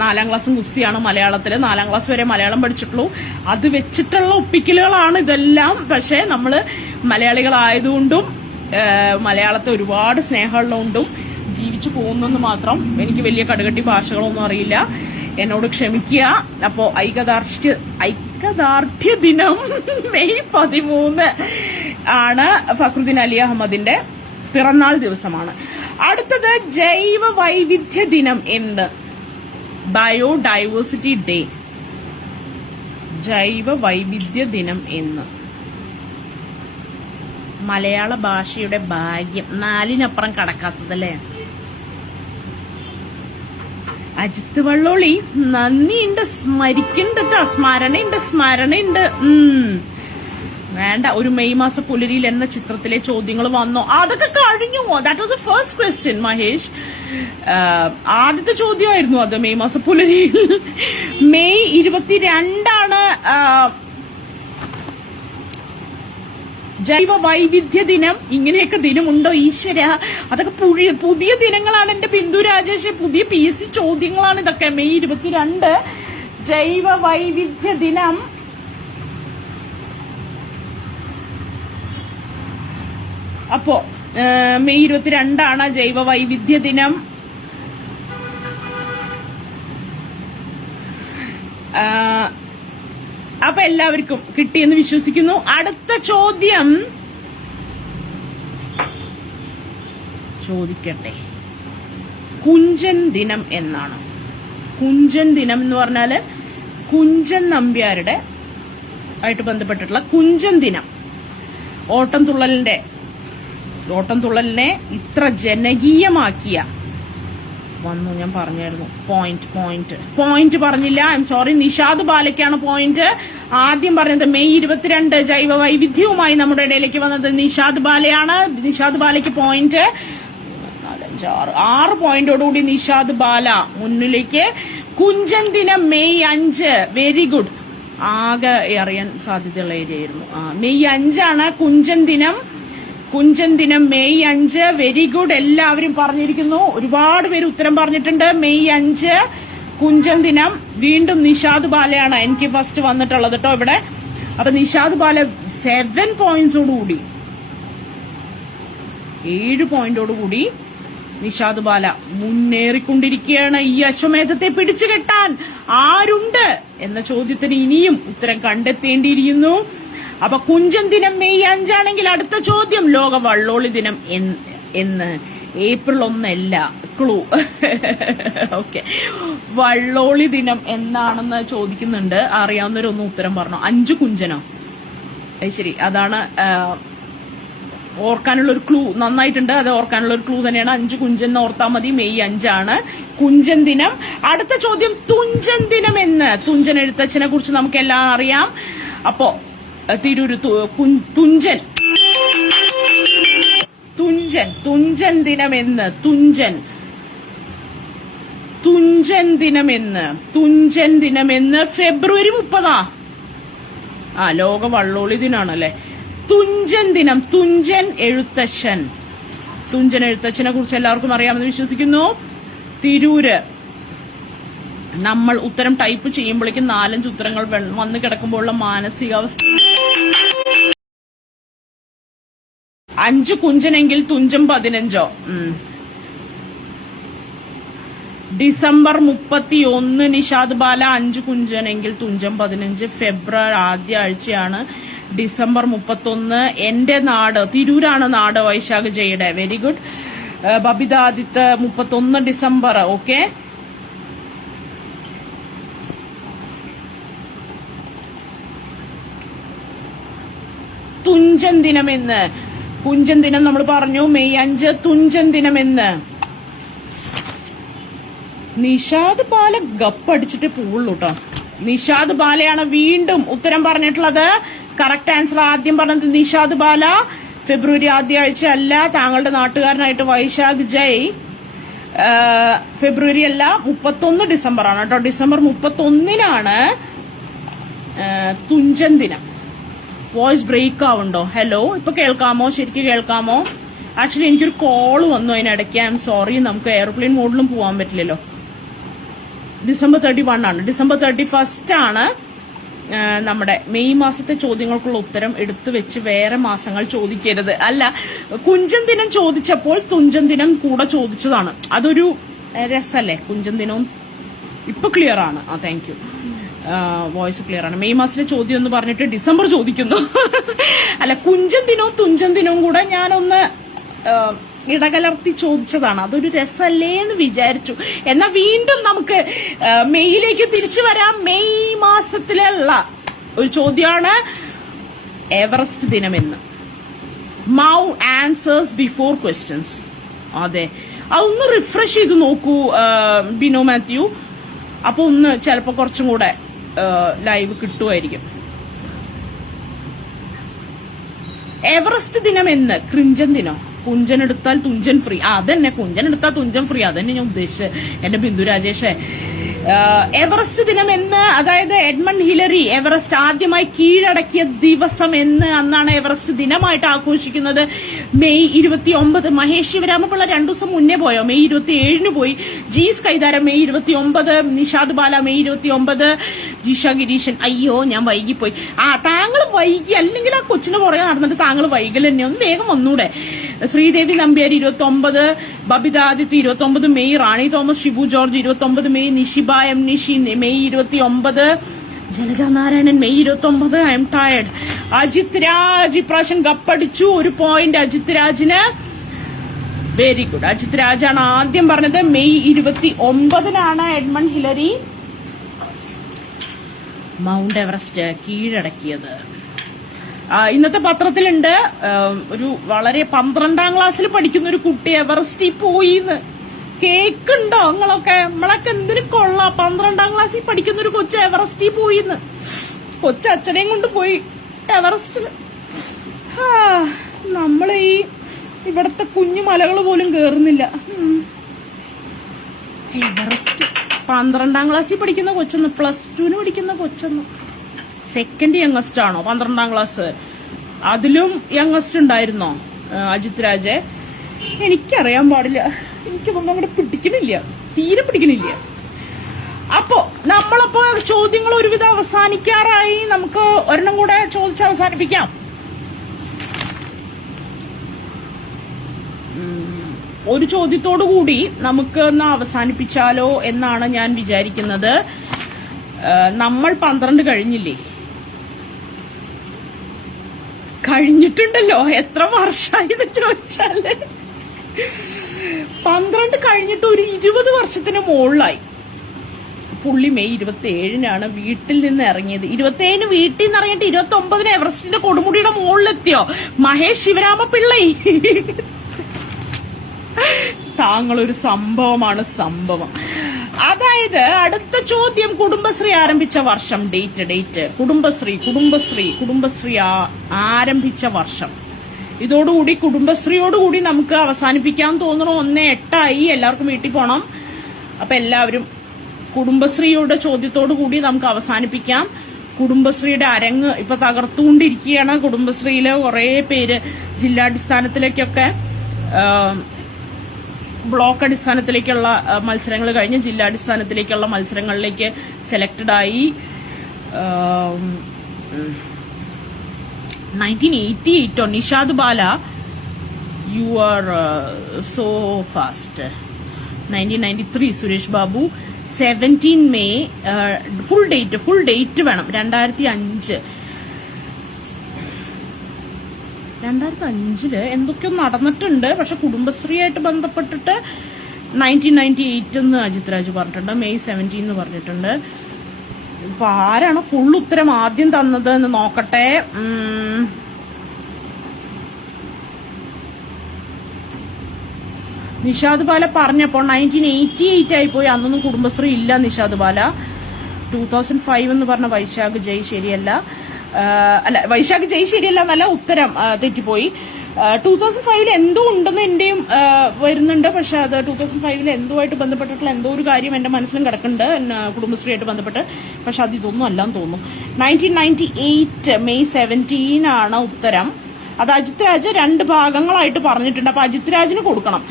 4ാം ക്ലാസ്സും ഗുസ്തിയാണ് മലയാളത്തില്. 4ാം ക്ലാസ് വരെ മലയാളം പഠിച്ചിട്ടുള്ളൂ. അത് വെച്ചിട്ടുള്ള ഒപ്പിക്കലുകളാണ് ഇതെല്ലാം. പക്ഷെ നമ്മള് മലയാളികളായതുകൊണ്ടും മലയാളത്തെ ഒരുപാട് സ്നേഹമുള്ളതുകൊണ്ടും ജീവിച്ചു പോകുന്നെന്ന് മാത്രം. എനിക്ക് വലിയ കടുകട്ടി ഭാഷകളൊന്നും അറിയില്ല, എന്നോട് ക്ഷമിക്കുക. അപ്പോ ഐക്യദാർഢ്യ ദിനം മെയ് 13 ആണ്. ഫക്രുദ്ദീൻ അലി അഹമ്മദിന്റെ പിറന്നാൾ ദിവസമാണ്. അടുത്തത് ജൈവ വൈവിധ്യ ദിനം എന്ന് ബയോഡൈവേഴ്സിറ്റി ഡേ. ജൈവ വൈവിധ്യ ദിനം എന്ന്. മലയാള ഭാഷയുടെ ഭാഗ്യം 4-നപ്പുറം കടക്കാത്തതല്ലേ. അജിത്ത് വള്ളോളി നന്ദിയുണ്ട്, സ്മരണയുണ്ട്. വേണ്ട, ഒരു മെയ് മാസ പുലരിയിൽ എന്ന ചിത്രത്തിലെ ചോദ്യങ്ങൾ വന്നോ? അതൊക്കെ കഴിഞ്ഞു. That was A first question Mahesh. ആദ്യത്തെ ചോദ്യമായിരുന്നു അത്. മെയ് മാസ പുലരിയിൽ മെയ് 22 ജൈവ വൈവിധ്യ ദിനം. ഇങ്ങനെയൊക്കെ ദിനമുണ്ടോ ഈശ്വര? അതൊക്കെ പുതിയ ദിനങ്ങളാണ് എന്റെ ബിന്ദു രാജേഷ്. പുതിയ PSC ചോദ്യങ്ങളാണ് ഇതൊക്കെ. മെയ് 22 ജൈവ വൈവിധ്യ ദിനം. അപ്പോ മെയ് 22 ജൈവ വൈവിധ്യ ദിനം. അപ്പൊ എല്ലാവർക്കും കിട്ടിയെന്ന് വിശ്വസിക്കുന്നു. അടുത്ത ചോദ്യം ചോദിക്കട്ടെ. കുഞ്ചൻ ദിനം എന്നാണ്. കുഞ്ചൻ ദിനം എന്ന് പറഞ്ഞാല് കുഞ്ചൻ നമ്പ്യാരുടെ ആയിട്ട് ബന്ധപ്പെട്ടിട്ടുള്ള കുഞ്ചൻ ദിനം. ഓട്ടംതുള്ളലിനെ ഇത്ര ജനകീയമാക്കിയ വന്നു. ഞാൻ പറഞ്ഞായിരുന്നു പോയിന്റ് പറഞ്ഞില്ല. I M sorry. നിഷാദ് ബാലയ്ക്കാണ് പോയിന്റ്. ആദ്യം പറഞ്ഞത് മെയ് 22 ജൈവ വൈവിധ്യവുമായി നമ്മുടെ ഇടയിലേക്ക് വന്നത് നിഷാദ് ബാലയാണ്. നിഷാദ് ബാലയ്ക്ക് പോയിന്റ് 6 പോയിന്റോടുകൂടി നിഷാദ് ബാല മുന്നിലേക്ക്. കുഞ്ചൻ ദിനം മെയ് 5. Very good. ആകെ അറിയാൻ സാധ്യതയുള്ള ഏരിയ ആയിരുന്നു. മെയ് 5 കുഞ്ചൻ ദിനം മെയ് 5. Very good. എല്ലാവരും പറഞ്ഞിരിക്കുന്നു. ഒരുപാട് പേര് ഉത്തരം പറഞ്ഞിട്ടുണ്ട്. മെയ് 5 കുഞ്ചൻ ദിനം. വീണ്ടും നിഷാദ് ബാലയാണ് എനിക്ക് ഫസ്റ്റ് വന്നിട്ടുള്ളത് കേട്ടോ ഇവിടെ. അപ്പൊ നിഷാദ് ബാല 7 പോയിന്റ്സോടുകൂടി 7 പോയിന്റോടുകൂടി നിഷാദ് ബാല മുന്നേറിക്കൊണ്ടിരിക്കുകയാണ്. ഈ അശ്വമേധത്തെ പിടിച്ചു കെട്ടാൻ ആരുണ്ട് എന്ന ചോദ്യത്തിന് ഇനിയും ഉത്തരം കണ്ടെത്തേണ്ടിയിരിക്കുന്നു. അപ്പൊ കുഞ്ചൻ ദിനം മെയ് 5 ആണെങ്കിൽ അടുത്ത ചോദ്യം ലോക വള്ളോളി ദിനം എന്ന്. April 1 clue. ഓക്കെ, വള്ളോളി ദിനം എന്നാണെന്ന് ചോദിക്കുന്നുണ്ട്. അറിയാവുന്നവരൊന്നും ഉത്തരം പറഞ്ഞു. 5 കുഞ്ചനോ? ശരി, അതാണ് ഓർക്കാനുള്ള ഒരു ക്ലൂ. നന്നായിട്ടുണ്ട്. അത് ഓർക്കാനുള്ള ഒരു ക്ലൂ തന്നെയാണ്. 5 കുഞ്ചൻ ഓർത്താൽ മതി. മെയ് 5 കുഞ്ചൻ ദിനം. അടുത്ത ചോദ്യം തുഞ്ചൻ ദിനം എന്ന്. തുഞ്ചൻ എഴുത്തച്ഛനെ കുറിച്ച് നമുക്കെല്ലാം അറിയാം. അപ്പോ തിരൂര് തുഞ്ചൻ ദിനമെന്ന്. തുഞ്ചൻ ദിനമെന്ന് ഫെബ്രുവരി 30. ലോക വള്ളോളി ദിനാണല്ലേ. തുഞ്ചൻ ദിനം. തുഞ്ചൻ എഴുത്തച്ഛനെ കുറിച്ച് എല്ലാവർക്കും അറിയാമെന്ന് വിശ്വസിക്കുന്നു. തിരൂര്. നമ്മൾ ഉത്തരം ടൈപ്പ് ചെയ്യുമ്പോഴേക്കും 4-5 ഉത്തരങ്ങൾ വന്ന് കിടക്കുമ്പോഴുള്ള മാനസികാവസ്ഥ. 5 കുഞ്ചനെങ്കിൽ തുഞ്ചം 15. ഡിസംബർ 31 നിഷാദ് ബാല. 5 കുഞ്ചനെങ്കിൽ തുഞ്ചം 15. ഫെബ്രുവരി ആദ്യ ആഴ്ചയാണ്. ഡിസംബർ 31 എന്റെ നാട് തിരൂരാണ് നാട് വൈശാഖ് ജയുടെ. Very good. Babitha Adithya 31 December. Okay. Thunchan ദിനമെന്ന്. കുഞ്ചൻ ദിനം നമ്മൾ പറഞ്ഞു. മെയ് 5 തുഞ്ചൻ ദിനമെന്ന്. നിഷാദ് ബാല ഗപ്പടിച്ചിട്ട് പോവുള്ളൂ കേട്ടോ. നിഷാദ് ബാലയാണ് വീണ്ടും ഉത്തരം പറഞ്ഞിട്ടുള്ളത്. കറക്റ്റ് ആൻസർ ആദ്യം പറഞ്ഞത് നിഷാദ് ബാല. ഫെബ്രുവരി ആദ്യ ആഴ്ച അല്ല. താങ്കളുടെ നാട്ടുകാരനായിട്ട് വൈശാഖ് ജയ്. ഫെബ്രുവരി അല്ല, 31 ഡിസംബർ ആണ് കേട്ടോ. ഡിസംബർ 31 തുഞ്ചൻ ദിനം. Voice break ആവുണ്ടോ? ഹലോ, ഇപ്പൊ കേൾക്കാമോ? ശരിക്കും കേൾക്കാമോ? ആക്ച്വലി എനിക്കൊരു കോള് വന്നു അതിനിടയ്ക്ക്. I am sorry. നമുക്ക് എയർപ്ലെയിൻ മോഡിലും പോകാൻ പറ്റില്ലല്ലോ. ഡിസംബർ 31 ഡിസംബർ 31 നമ്മുടെ മെയ് മാസത്തെ ചോദ്യങ്ങൾക്കുള്ള ഉത്തരം എടുത്തു വെച്ച് വേറെ മാസങ്ങൾ ചോദിക്കരുത്. അല്ല, കുഞ്ചൻ ദിനം ചോദിച്ചപ്പോൾ തുഞ്ചൻ ദിനം കൂടെ ചോദിച്ചതാണ്. അതൊരു രസല്ലേ? കുഞ്ചൻ ദിനവും ഇപ്പൊ ക്ലിയർ ആണ്. Thank you. വോയിസ് ക്ലിയർ ആണ്. മെയ് മാസത്തിലെ ചോദ്യം എന്ന് പറഞ്ഞിട്ട് ഡിസംബർ ചോദിക്കുന്നു. അല്ല, കുഞ്ചൻ ദിനവും തുഞ്ചൻ ദിനവും കൂടെ ഞാനൊന്ന് ഇടകലർത്തി ചോദിച്ചതാണ്. അതൊരു രസല്ലേ എന്ന് വിചാരിച്ചു. എന്നാൽ വീണ്ടും നമുക്ക് മെയ്യിലേക്ക് തിരിച്ചു വരാം. മെയ് മാസത്തിലുള്ള ഒരു ചോദ്യമാണ് എവറസ്റ്റ് ദിനമെന്ന്. മൗ ആൻസേഴ്സ് ബിഫോർ ക്വസ്റ്റ്യൻസ്. അതെ, അതൊന്ന് റിഫ്രഷ് ചെയ്ത് നോക്കൂ ബിനോ മാത്യു. അപ്പൊ ഒന്ന് ചിലപ്പോ കുറച്ചും കൂടെ ലൈവ് കിട്ടുമായിരിക്കും. എവറസ്റ്റ് ദിനം എന്ന് ക്രിഞ്ചൻ ദിനോ? കുഞ്ചൻ എടുത്താൽ തുഞ്ചൻ ഫ്രീ. അതന്നെ, കുഞ്ചൻ എടുത്താൽ തുഞ്ചൻ ഫ്രീ. അതന്നെ ഞാൻ ഉദ്ദേശിച്ചത് എന്റെ ബിന്ദു രാജേഷേ. എവറസ്റ്റ് ദിനം എന്ന്, അതായത് എഡ്മണ്ട് ഹിലറി എവറസ്റ്റ് ആദ്യമായി കീഴടക്കിയ ദിവസം എന്ന്, അന്നാണ് എവറസ്റ്റ് ദിനമായിട്ട് ആഘോഷിക്കുന്നത്. മെയ് 29. മഹേഷ് ശിവരാമപിള്ള 2 ദിവസം മുന്നേ പോയോ? മെയ് 27 പോയി. Jees Kaitharam May 29, Nishad Bala May 29, Jisha Gireesan. അയ്യോ, ഞാൻ വൈകിപ്പോയി. താങ്കൾ വൈകി, അല്ലെങ്കിൽ ആ കൊച്ചിന് പുറകെ നടന്നിട്ട് താങ്കൾ വൈകൽ തന്നെ. ഒന്ന് വേഗം വന്നൂടെ. Sreedevi Nambiar 29, Babitha Adithya 29 May, Rani Thomas, Shibu George 29 May, Nishiba M Nishi May 29, Jalaja Narayanan May 29. I'm tired. Ajith Raj ഇപ്രാവശ്യം കപ്പടിച്ചു. 1 പോയിന്റ് അജിത് രാജിന്. Very good. അജിത് രാജാണ് ആദ്യം പറഞ്ഞത്. May 29 Edmund Hillary Mount Everest കീഴടക്കിയത്. ഇന്നത്തെ പത്രത്തിലുണ്ട് ഒരു വളരെ 12ാം ക്ലാസ്സിൽ പഠിക്കുന്ന ഒരു കുട്ടി എവറസ്റ്റിൽ പോയിന്ന്. കേക്കുണ്ടോ നിങ്ങളൊക്കെ? നമ്മളൊക്കെ എന്തിനു കൊള്ളാം. 12ാം ക്ലാസ്സിൽ പഠിക്കുന്ന ഒരു കൊച്ചു എവറസ്റ്റിൽ പോയിന്ന്. കൊച്ചച്ഛനെയും കൊണ്ട് പോയി എവറസ്റ്റില്. നമ്മളെ ഈ ഇവിടത്തെ കുഞ്ഞു മലകൾ പോലും കേറുന്നില്ല. എവറസ്റ്റ് 12ാം ക്ലാസ്സിൽ പഠിക്കുന്ന കൊച്ചൊന്ന്, +2 പഠിക്കുന്ന കൊച്ചൊന്ന്. സെക്കൻഡ് യങ്ങസ്റ്റ് ആണോ 12ാം ക്ലാസ്? അതിലും യങ്ങസ്റ്റ് ഉണ്ടായിരുന്നോ അജിത് രാജെ? എനിക്കറിയാൻ പാടില്ല. എനിക്കൊന്നും അങ്ങോട്ട് പിടിക്കണില്ല, തീരെ പിടിക്കണില്ല. അപ്പോ നമ്മളപ്പോ ചോദ്യങ്ങൾ ഒരുവിധം അവസാനിക്കാറായി. നമുക്ക് ഒരെണ്ണം കൂടെ ചോദിച്ച് അവസാനിപ്പിക്കാം. ഒരു ചോദ്യത്തോടു കൂടി നമുക്ക് ഒന്ന് അവസാനിപ്പിച്ചാലോ എന്നാണ് ഞാൻ വിചാരിക്കുന്നത്. നമ്മൾ 12 കഴിഞ്ഞില്ലേ? കഴിഞ്ഞിട്ടുണ്ടല്ലോ. എത്ര വർഷമായി എന്ന് ചോദിച്ചാല് 12 കഴിഞ്ഞിട്ട് ഒരു 20 വർഷത്തിന് മുകളിലായി. പുള്ളി മെയ് 27 വീട്ടിൽ നിന്ന് ഇറങ്ങിയത്. 27 വീട്ടിൽ നിന്ന് ഇറങ്ങിയിട്ട് 29 എവറസ്റ്റിന്റെ കൊടുമുടിയുടെ മുകളിലെത്തിയോ മഹേഷ് ശിവരാമപിള്ള. താങ്കളൊരു സംഭവമാണ്, സംഭവം. അതായത് അടുത്ത ചോദ്യം, കുടുംബശ്രീ ആരംഭിച്ച വർഷം. ഡേറ്റ് കുടുംബശ്രീ ആരംഭിച്ച വർഷം. ഇതോടുകൂടി കുടുംബശ്രീയോടുകൂടി നമുക്ക് അവസാനിപ്പിക്കാൻ തോന്നണം. 1:08 എല്ലാവർക്കും വീട്ടിൽ പോണം. അപ്പൊ എല്ലാവരും കുടുംബശ്രീയുടെ ചോദ്യത്തോടു കൂടി നമുക്ക് അവസാനിപ്പിക്കാം. കുടുംബശ്രീയുടെ അരങ്ങ് ഇപ്പൊ തകർത്തുകൊണ്ടിരിക്കുകയാണ്. കുടുംബശ്രീയിലെ കുറെ പേര് ജില്ലാടിസ്ഥാനത്തിലേക്കൊക്കെ, ബ്ലോക്ക് അടിസ്ഥാനത്തിലേക്കുള്ള മത്സരങ്ങൾ കഴിഞ്ഞ് ജില്ലാടിസ്ഥാനത്തിലേക്കുള്ള മത്സരങ്ങളിലേക്ക് സെലക്ടഡ് ആയി. 1988 Nishad Bala, you are so fast. 1993 Suresh Babu. 17 May full date വേണം. 2005 എന്തൊക്കെയോ നടന്നിട്ടുണ്ട്. പക്ഷെ കുടുംബശ്രീയായിട്ട് ബന്ധപ്പെട്ടിട്ട് 1998 എന്ന് അജിത് രാജ് പറഞ്ഞിട്ടുണ്ട്. മെയ് 17 എന്ന് പറഞ്ഞിട്ടുണ്ട്. ഇപ്പൊ ആരാണ് ഫുൾ ഉത്തരം ആദ്യം തന്നത് എന്ന് നോക്കട്ടെ. നിഷാദ് ബാല പറഞ്ഞപ്പോ 1988 ആയിപ്പോയി. അന്നൊന്നും കുടുംബശ്രീ ഇല്ല നിഷാദ് ബാല. 2005 എന്ന് പറഞ്ഞ വൈശാഖ് ജയ് ശരിയല്ല. വൈശാഖ് ജയ് ശരിയല്ല എന്നല്ല, ഉത്തരം തെറ്റിപ്പോയി. 2005 എന്തോ ഉണ്ടെന്ന് എന്റെയും വരുന്നുണ്ട്. പക്ഷെ അത് 2005 എന്തുമായിട്ട് ബന്ധപ്പെട്ടിട്ടുള്ള എന്തോ ഒരു കാര്യം എന്റെ മനസ്സിലും കിടക്കുന്നുണ്ട്, കുടുംബശ്രീയായിട്ട് ബന്ധപ്പെട്ട്. പക്ഷെ അത് ഇതൊന്നും അല്ലാന്ന് തോന്നുന്നു. 1998 മെയ് 17 ഉത്തരം. അത് അജിത് രാജ് 2 ഭാഗങ്ങളായിട്ട് പറഞ്ഞിട്ടുണ്ട്. അപ്പൊ അജിത് രാജിന് കൊടുക്കണം.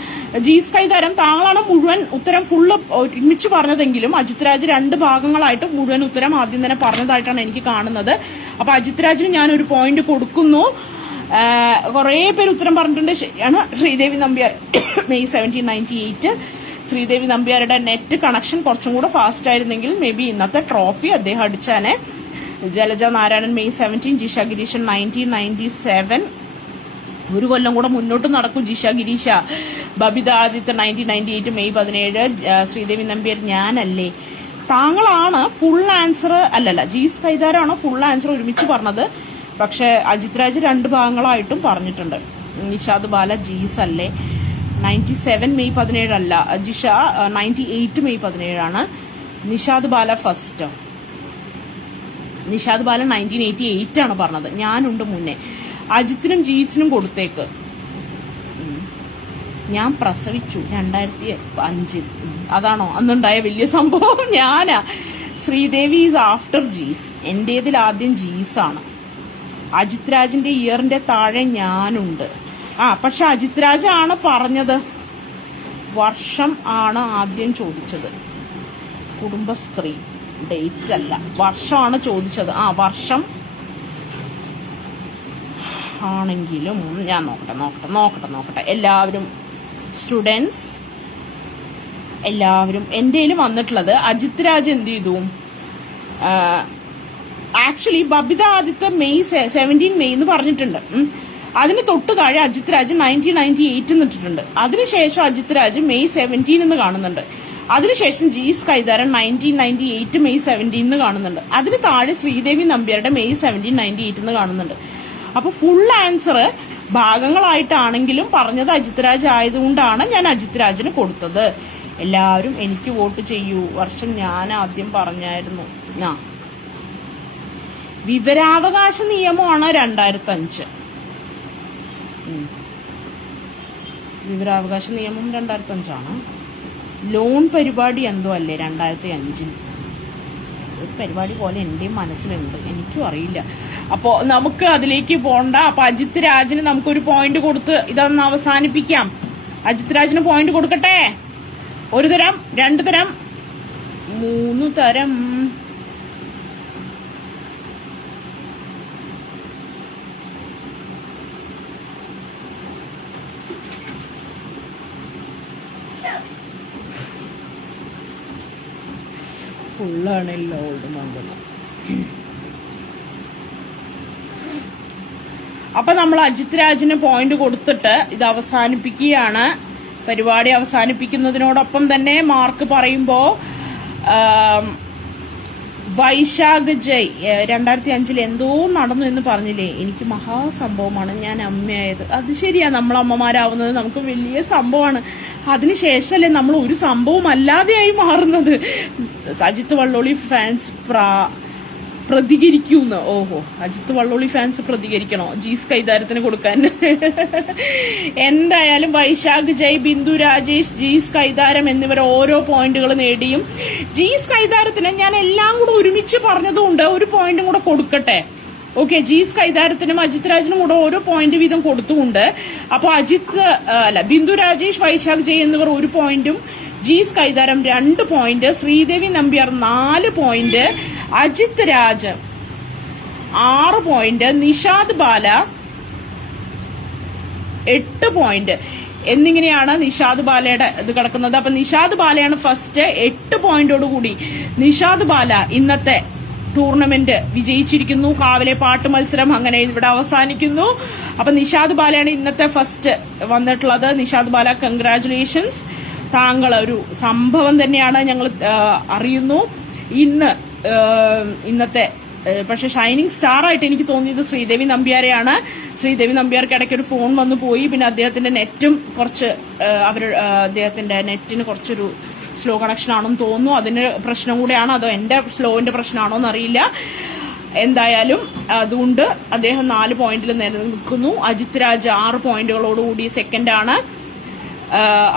ജീസ് കൈതാരം, താങ്കളാണ് മുഴുവൻ ഉത്തരം ഫുള്ള് ഒരുമിച്ച് പറഞ്ഞതെങ്കിലും അജിത് രാജ് 2 ഭാഗങ്ങളായിട്ട് മുഴുവൻ ഉത്തരം ആദ്യം തന്നെ പറഞ്ഞതായിട്ടാണ് എനിക്ക് കാണുന്നത്. അപ്പൊ അജിത് രാജിന് ഞാൻ 1 പോയിന്റ് കൊടുക്കുന്നു. കുറെ പേര് ഉത്തരം പറഞ്ഞിട്ടുണ്ട്, ശരിയാണ്. ശ്രീദേവി നമ്പ്യാർ മെയ് 1798. ശ്രീദേവി നമ്പ്യാരുടെ നെറ്റ് കണക്ഷൻ കുറച്ചും കൂടെ ഫാസ്റ്റ് ആയിരുന്നെങ്കിൽ മേ ബി ഇന്നത്തെ ട്രോഫി അദ്ദേഹം അടിച്ചാനെ. ജലജ നാരായണൻ മെയ് 17. ജിഷ ഗിരീശൻ 1997. 1 കൊല്ലം കൂടെ മുന്നോട്ട് നടക്കും ജിഷ ഗിരീഷ. ബബിത ആദിത്യ 1998 മെയ് 17. ശ്രീദേവി നമ്പ്യാർ ഞാനല്ലേ താങ്കളാണ് ഫുൾ ആൻസർ, അല്ലല്ല ജീസ് കൈതാരാണ് ഫുൾ ആൻസർ ഒരുമിച്ച് പറഞ്ഞത്. പക്ഷെ അജിത് രാജ് 2 ഭാഗങ്ങളായിട്ടും പറഞ്ഞിട്ടുണ്ട്. നിഷാദ് ബാല ജീസ് അല്ലേ? 97 മെയ് 17 അല്ല. ജിഷ 98 മെയ് 17 ആണ്. നിഷാദ് ബാല ഫസ്റ്റ്. നിഷാദ് ബാല 1988 ആണ് പറഞ്ഞത്. ഞാനുണ്ട് മുന്നേ. അജിത്തിനും ജീസിനും കൊടുത്തേക്ക്. ഞാൻ പ്രസവിച്ചു 2005. അതാണോ അന്നുണ്ടായ വലിയ സംഭവം? ഞാനാ. Sreedevi is after Jees. എന്റേതിൽ ആദ്യം ജീസ് ആണ്. അജിത് രാജിന്റെ ഇയറിന്റെ താഴെ ഞാനുണ്ട്. പക്ഷെ അജിത് രാജാണ് പറഞ്ഞത്. വർഷം ആണ് ആദ്യം ചോദിച്ചത്. കുടുംബസ്ത്രീ ഡേറ്റ് അല്ല, വർഷമാണ് ചോദിച്ചത്. വർഷം ആണെങ്കിലും ഞാൻ നോക്കട്ടെ. എല്ലാവരും സ്റ്റുഡൻസ് എല്ലാവരും എന്റെയിലും വന്നിട്ടുള്ളത്. അജിത് രാജ് എന്ത് ചെയ്തു? ആക്ച്വലി ബബിത ആദിത്യ 17 മെയ് എന്ന് പറഞ്ഞിട്ടുണ്ട്. അതിന് തൊട്ട് താഴെ അജിത് രാജ് 1998 എന്നിട്ടിട്ടുണ്ട്. അതിനുശേഷം അജിത് രാജ് മെയ് 17 എന്ന് കാണുന്നുണ്ട്. അതിനുശേഷം ജീസ് കൈതാരൻ 1998 മെയ് 17 എന്ന് കാണുന്നുണ്ട്. അതിന് താഴെ ശ്രീദേവി നമ്പ്യാരുടെ മെയ് 1798 എന്ന് കാണുന്നുണ്ട്. അപ്പൊ ഫുൾ ആൻസർ ഭാഗങ്ങളായിട്ടാണെങ്കിലും പറഞ്ഞത് അജിത് രാജ് ആയതുകൊണ്ടാണ് ഞാൻ അജിത് രാജിന് കൊടുത്തത്. എല്ലാവരും എനിക്ക് വോട്ട് ചെയ്യൂ. വർഷം ഞാൻ ആദ്യം പറഞ്ഞായിരുന്നു. വിവരാവകാശ നിയമമാണ് 2005. വിവരാവകാശ നിയമം 2005 ആണ്. ലോൺ പരിപാടി എന്തോ അല്ലേ 2005. ഒരു പരിപാടി പോലെ എന്റെയും മനസ്സിലുണ്ട്, എനിക്കും അറിയില്ല. അപ്പോ നമുക്ക് അതിലേക്ക് പോണ്ട. അപ്പൊ അജിത് രാജിന് നമുക്കൊരു പോയിന്റ് കൊടുത്ത് ഇതൊന്ന് അവസാനിപ്പിക്കാം. അജിത് രാജിന് പോയിന്റ് കൊടുക്കട്ടെ. 1 തരം, 2 തരം, 3 തരം. ഫുള്ളാണല്ലോ ഓൾഡ് മംഗളം. അപ്പൊ നമ്മൾ അജിത് രാജിന് പോയിന്റ് കൊടുത്തിട്ട് ഇത് അവസാനിപ്പിക്കുകയാണ്. പരിപാടി അവസാനിപ്പിക്കുന്നതിനോടൊപ്പം തന്നെ മാർക്ക് പറയുമ്പോ വൈശാഖ് ജയ് 2005 എന്തോ നടന്നു എന്ന് പറഞ്ഞില്ലേ? എനിക്ക് മഹാസംഭവമാണ് ഞാൻ അമ്മയായത്. അത് ശരിയാ, നമ്മൾ അമ്മമാരാവുന്നത് നമുക്ക് വലിയ സംഭവമാണ്. അതിനുശേഷമല്ലേ നമ്മൾ ഒരു സംഭവം അല്ലാതെയായി മാറുന്നത്. അജിത്ത് വള്ളോളി ഫാൻസ് പ്രതികരിക്കൂന്ന്. ഓഹോ, അജിത്ത് വള്ളോളി ഫാൻസ് പ്രതികരിക്കണോ ജീസ് കൈതാരത്തിന് കൊടുക്കാൻ? എന്തായാലും വൈശാഖ് ജയ്, ബിന്ദു രാജേഷ്, ജീസ് കൈതാരം എന്നിവർ ഓരോ പോയിന്റുകൾ നേടിയും ജീസ് കൈതാരത്തിന് ഞാൻ എല്ലാം കൂടെ ഒരുമിച്ച് പറഞ്ഞതുകൊണ്ട് ഒരു പോയിന്റും കൂടെ കൊടുക്കട്ടെ. ഓക്കെ, ജീസ് കൈതാരത്തിനും അജിത് രാജിനും കൂടെ ഓരോ പോയിന്റ് വീതം കൊടുത്തുകൊണ്ട് അപ്പൊ ബിന്ദു രാജേഷ്, വൈശാഖ് ജയ് എന്നിവർ 1 പോയിന്റും, Jees Kaitharam 2 point, Sreedevi Nambiar 4 point, Ajith Raj 6 point, Nishad Bala 8 point എന്നിങ്ങനെയാണ് നിഷാദ് ബാലയുടെ ഇത് കിടക്കുന്നത്. അപ്പൊ നിഷാദ് ബാലയാണ് ഫസ്റ്റ് 8 പോയിന്റോടുകൂടി. നിഷാദ് ബാല ഇന്നത്തെ ടൂർണമെന്റ് വിജയിച്ചിരിക്കുന്നു. കാവിലെ പാട്ട് മത്സരം അങ്ങനെ ഇവിടെ അവസാനിക്കുന്നു. അപ്പൊ നിഷാദ് ബാലയാണ് ഇന്നത്തെ ഫസ്റ്റ് വന്നിട്ടുള്ളത്. നിഷാദ് ബാല, കൺഗ്രാറ്റുലേഷൻസ്. താങ്കൾ ഒരു സംഭവം തന്നെയാണ്, ഞങ്ങൾ അറിയുന്നു. ഇന്നത്തെ പക്ഷെ ഷൈനിങ് സ്റ്റാർ ആയിട്ട് എനിക്ക് തോന്നിയത് ശ്രീദേവി നമ്പ്യാരെയാണ്. ശ്രീദേവി നമ്പ്യാർക്ക് ഇടയ്ക്ക് ഒരു ഫോൺ വന്നു പോയി. പിന്നെ അദ്ദേഹത്തിന്റെ നെറ്റും കുറച്ച് അദ്ദേഹത്തിന്റെ നെറ്റിന് കുറച്ചൊരു സ്ലോ കണക്ഷൻ ആണെന്ന് തോന്നുന്നു. അതിന് പ്രശ്നം കൂടെയാണ്, അതോ എന്റെ സ്ലോവിന്റെ പ്രശ്നമാണോ എന്നറിയില്ല. എന്തായാലും അതുകൊണ്ട് അദ്ദേഹം 4 പോയിന്റിൽ നിലനിൽക്കുന്നു. അജിത് രാജ് 6 പോയിന്റുകളോടുകൂടി സെക്കൻഡ് ആണ്.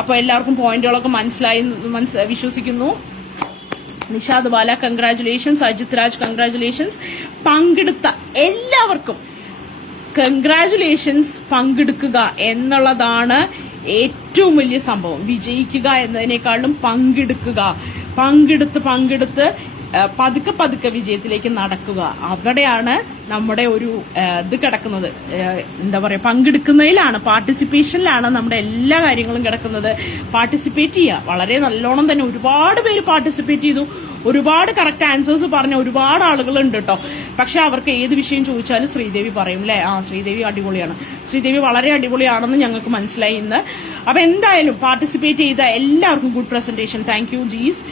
അപ്പൊ എല്ലാവർക്കും പോയിന്റുകളൊക്കെ മനസ്സിലായി വിശ്വസിക്കുന്നു. നിഷാദ് ബാല കൺഗ്രാറ്റുലേഷൻസ്, അജിത് രാജ് കൺഗ്രാറ്റുലേഷൻസ്. പങ്കെടുത്ത എല്ലാവർക്കും കൺഗ്രാറ്റുലേഷൻസ്. പങ്കെടുക്കുക എന്നുള്ളതാണ് ഏറ്റവും വലിയ സംഭവം. വിജയിക്കുക എന്നതിനേക്കാളും പങ്കെടുത്ത് പതുക്കെ വിജയത്തിലേക്ക് നടക്കുക. അവിടെയാണ് നമ്മുടെ ഒരു ഇത് കിടക്കുന്നത്. എന്താ പറയാ, പങ്കെടുക്കുന്നതിലാണ്, പാർട്ടിസിപ്പേഷനിലാണ് നമ്മുടെ എല്ലാ കാര്യങ്ങളും കിടക്കുന്നത്. പാർട്ടിസിപ്പേറ്റ് ചെയ്യുക. വളരെ നല്ലോണം തന്നെ ഒരുപാട് പേര് പാർട്ടിസിപ്പേറ്റ് ചെയ്തു. ഒരുപാട് കറക്റ്റ് ആൻസേഴ്സ് പറഞ്ഞ ഒരുപാട് ആളുകളുണ്ട് കേട്ടോ. പക്ഷെ അവർക്ക് ഏത് വിഷയം ചോദിച്ചാലും ശ്രീദേവി പറയും അല്ലെ, ശ്രീദേവി അടിപൊളിയാണ്, ശ്രീദേവി വളരെ അടിപൊളിയാണെന്ന് ഞങ്ങൾക്ക് മനസ്സിലായി ഇന്ന്. അപ്പൊ എന്തായാലും പാർട്ടിസിപ്പേറ്റ് ചെയ്ത എല്ലാവർക്കും good presentation. Thank you Jees.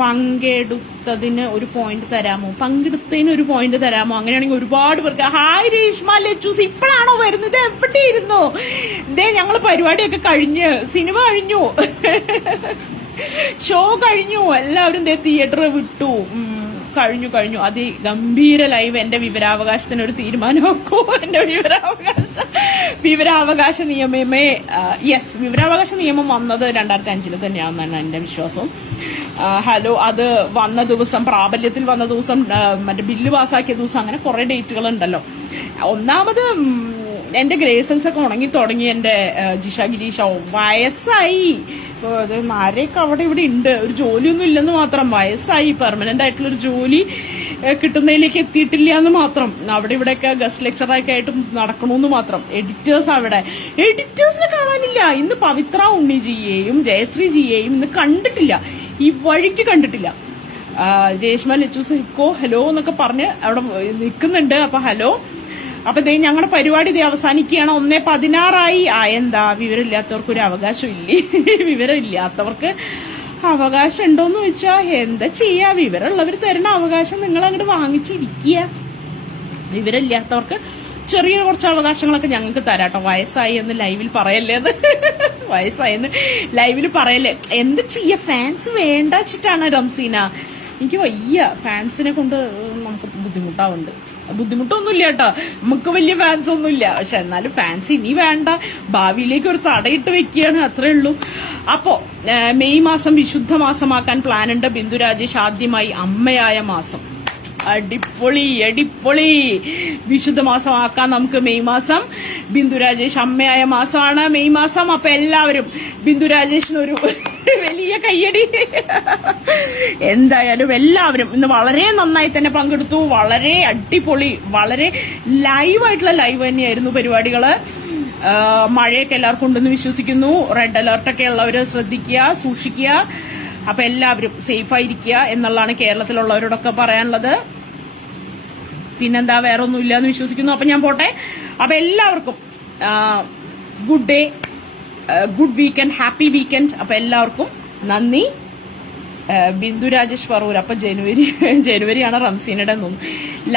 പങ്കെടുത്തതിന് ഒരു പോയിന്റ് തരാമോ, പങ്കെടുത്തതിന് ഒരു പോയിന്റ് തരാമോ? അങ്ങനെയാണെങ്കിൽ ഒരുപാട് പേർക്ക് ഹായ് രേഷ്മ ലച്ചൂസ്, ഇപ്പോഴാണോ വരുന്നത്? എവിടെ ഇരുന്നു? ഇതേ ഞങ്ങള് പരിപാടിയൊക്കെ കഴിഞ്ഞ്, സിനിമ കഴിഞ്ഞു, ഷോ കഴിഞ്ഞു, എല്ലാവരും തിയേറ്റർ വിട്ടു, കഴിഞ്ഞു. അതിഗംഭീര ലൈവ്. എന്റെ വിവരാവകാശത്തിന് ഒരു തീരുമാനമാക്കൂ. എന്റെ വിവരാവകാശ നിയമമേ യെസ്, വിവരാവകാശ നിയമം വന്നത് 2005 തന്നെയാണെന്നാണ് എന്റെ വിശ്വാസം. ഹലോ, അത് വന്ന ദിവസം, പ്രാബല്യത്തിൽ വന്ന ദിവസം, മറ്റേ ബില്ല് പാസ്സാക്കിയ ദിവസം, അങ്ങനെ കുറെ ഡേറ്റുകൾ ഉണ്ടല്ലോ. ഒന്നാമത് എന്റെ ഗ്രേസൽസ് ഒക്കെ ഉണങ്ങി തുടങ്ങി. എന്റെ ജിഷ ഗിരീഷ വയസ്സായി, ആരെയൊക്കെ അവിടെ ഇവിടെ ഉണ്ട്, ഒരു ജോലിയൊന്നും ഇല്ലെന്ന് മാത്രം. വയസ്സായി, പെർമനന്റ് ആയിട്ടുള്ള ഒരു ജോലി കിട്ടുന്നതിലേക്ക് എത്തിയിട്ടില്ല എന്ന് മാത്രം. അവിടെ ഇവിടെയൊക്കെ ഗസ്റ്റ് ലെക്ചറൊക്കെ ആയിട്ട് നടക്കണമെന്ന് മാത്രം. എഡിറ്റേഴ്സിനെ കാണാനില്ല. ഇന്ന് പവിത്ര ഉണ്ണിജിയെയും ജയശ്രീ ജിയെയും ഇന്ന് കണ്ടിട്ടില്ല, ഈ വഴിക്ക് കണ്ടിട്ടില്ല. രേഷ്മ ലച്ചൂസ് ഇക്കോ ഹലോ എന്നൊക്കെ പറഞ്ഞ് അവിടെ നിൽക്കുന്നുണ്ട്. അപ്പൊ ഹലോ. അപ്പൊ ദേ ഞങ്ങളുടെ പരിപാടി ഇത് അവസാനിക്കുകയാണ്. 1:16 എന്താ വിവരമില്ലാത്തവർക്ക് ഒരു അവകാശം ഇല്ലേ? വിവരമില്ലാത്തവർക്ക് അവകാശം ഉണ്ടോന്ന് ചോദിച്ചാ എന്താ ചെയ്യാ? വിവരമുള്ളവർ തരുന്ന അവകാശം നിങ്ങൾ അങ്ങോട്ട് വാങ്ങിച്ചിരിക്കുക. വിവരമില്ലാത്തവർക്ക് ചെറിയ കുറച്ച് അവകാശങ്ങളൊക്കെ ഞങ്ങൾക്ക് തരാട്ടോ. വയസ്സായി എന്ന് ലൈവിൽ പറയല്ലേ, അത് വയസ്സായെന്ന് ലൈവിൽ പറയല്ലേ. എന്ത് ചെയ്യാ, ഫാൻസ് വേണ്ട വെച്ചിട്ടാണ് റംസീന. എനിക്ക് വയ്യ, ഫാൻസിനെ കൊണ്ട് നമുക്ക് ബുദ്ധിമുട്ടൊന്നുമില്ല കേട്ടോ, നമുക്ക് വലിയ ഫാൻസ് ഒന്നുമില്ല. പക്ഷെ എന്നാലും ഫാൻസ് ഇനി വേണ്ട, ഭാവിയിലേക്ക് ഒരു തടയിട്ട് വെക്കുകയാണ്, അത്രേ ഉള്ളൂ. അപ്പോ മെയ് മാസം വിശുദ്ധ മാസമാക്കാൻ പ്ലാൻ ഉണ്ട്. ബിന്ദു രാജേഷ് ആദ്യമായി അമ്മയായ മാസം. അടിപൊളി. വിശുദ്ധ മാസമാക്കാൻ നമുക്ക് മെയ് മാസം. ബിന്ദു രാജേഷ് അമ്മയായ മാസമാണ് മെയ് മാസം. അപ്പൊ എല്ലാവരും ബിന്ദു രാജേഷിനൊരു വലിയ കയ്യടി. എന്തായാലും എല്ലാവരും ഇന്ന് വളരെ നന്നായി തന്നെ പങ്കെടുത്തു. വളരെ അടിപൊളി, വളരെ ലൈവായിട്ടുള്ള ലൈവ് തന്നെയായിരുന്നു പരിപാടികള്. മഴയൊക്കെ എല്ലാവർക്കും ഉണ്ടെന്ന് വിശ്വസിക്കുന്നു. റെഡ് അലർട്ടൊക്കെ ഉള്ളവര് ശ്രദ്ധിക്കുക, സൂക്ഷിക്കുക. അപ്പൊ എല്ലാവരും സേഫ് ആയിരിക്കുക എന്നുള്ളതാണ് കേരളത്തിലുള്ളവരോടൊക്കെ പറയാനുള്ളത്. പിന്നെന്താ, വേറെ ഒന്നും ഇല്ലാന്ന് വിശ്വസിക്കുന്നു. അപ്പൊ ഞാൻ പോട്ടെ. അപ്പൊ എല്ലാവർക്കും good day, good weekend, happy weekend. അപ്പൊ എല്ലാവർക്കും നന്ദി. ബിന്ദു രാജേഷ് പറൂർ. അപ്പൊ ജനുവരിയാണ് റംസീനയുടെ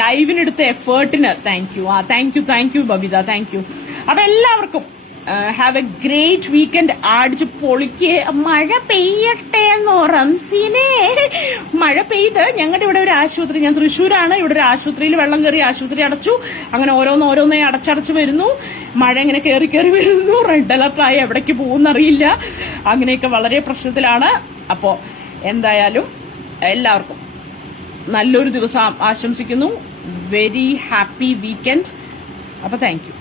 ലൈവിനെടുത്ത എഫേർട്ടിന് thank you Babitha, thank you. അപ്പൊ എല്ലാവർക്കും ഹാവ് എ ഗ്രേറ്റ് വീക്കെൻഡ്. അടിച്ച് പൊളിക്ക്. മഴ പെയ്യട്ടെ എന്നോ റംസീനെ? മഴ പെയ്ത് ഞങ്ങളുടെ ഇവിടെ ഒരു ആശുപത്രി, ഞാൻ തൃശ്ശൂരാണ്, ഇവിടെ ഒരു ആശുപത്രിയിൽ വെള്ളം കയറി, ആശുപത്രി അടച്ചു. അങ്ങനെ ഓരോന്നായി അടച്ചടച്ച് വരുന്നു. മഴ ഇങ്ങനെ കയറി വരുന്നു. റെഡ് അലർട്ടായി എവിടേക്ക് പോകുന്നറിയില്ല. അങ്ങനെയൊക്കെ വളരെ പ്രശ്നത്തിലാണ്. അപ്പോ എന്തായാലും എല്ലാവർക്കും നല്ലൊരു ദിവസം ആശംസിക്കുന്നു. Very happy weekend. അപ്പൊ താങ്ക് യു.